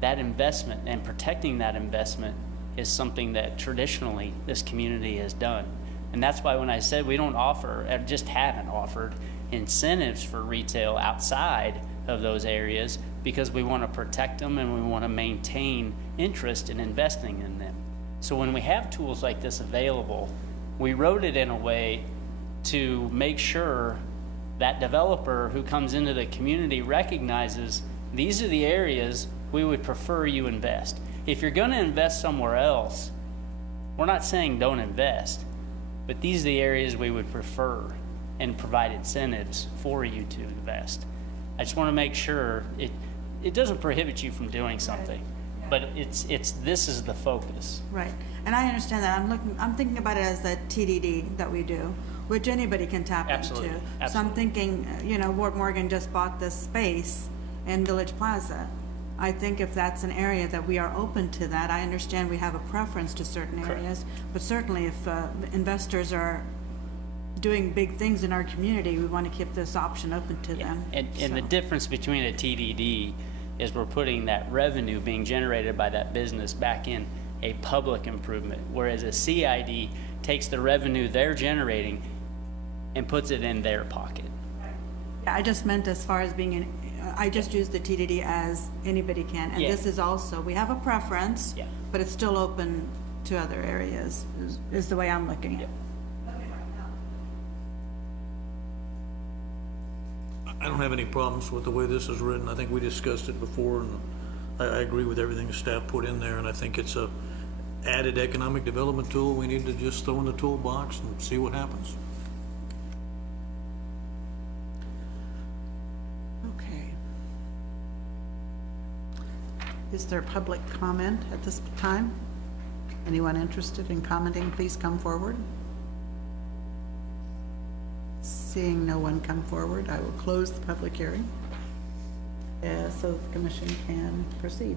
That investment and protecting that investment is something that traditionally this community has done. And that's why when I said we don't offer, just haven't offered incentives for retail outside of those areas, because we want to protect them and we want to maintain interest in investing in them. So when we have tools like this available, we wrote it in a way to make sure that developer who comes into the community recognizes these are the areas we would prefer you invest. If you're going to invest somewhere else, we're not saying don't invest, but these are the areas we would prefer and provide incentives for you to invest. I just want to make sure it doesn't prohibit you from doing something, but this is the focus. Right, and I understand that. I'm thinking about it as that TDD that we do, which anybody can tap Absolutely. into. Absolutely. So I'm thinking, Ward Morgan just bought this space in Village Plaza. I think if that's an area that we are open to that, I understand we have a preference to certain areas, but certainly if investors are doing big things in our community, we want to keep this option open to them. And the difference between a TDD is we're putting that revenue being generated by that business back in a public improvement, whereas a CID takes the revenue they're generating and puts it in their pocket. Yeah, I just meant as far as being I just used the TDD as anybody can, and this is also, we have a preference, but it's still open to other areas, is the way I'm looking at it. I don't have any problems with the way this is written. I think we discussed it before, and I agree with everything the staff put in there, and I think it's a added economic development tool we need to just throw in the toolbox and see what happens. Okay. Is there public comment at this time? Anyone interested in commenting, please come forward. Seeing no one come forward, I will close the public hearing, so the commission can proceed.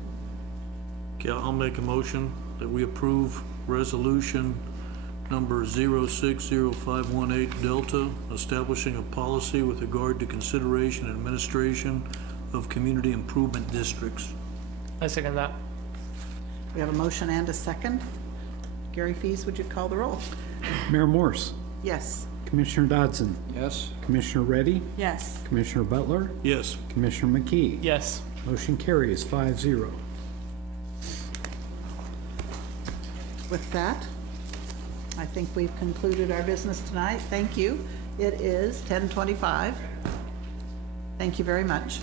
Okay, I'll make a motion that we approve resolution number 060518 Delta, establishing a policy with regard to consideration and administration of community improvement districts. I second that. We have a motion and a second. Gary Fees, would you call the roll? Mayor Morse, Yes. Commissioner Dodson, Yes? Commissioner Reddy, Yes. Commissioner Butler, Yes. Commissioner McKee. Yes. Motion carries 5-0. With that, I think we've concluded our business tonight. Thank you. It is 10:25. Thank you very much.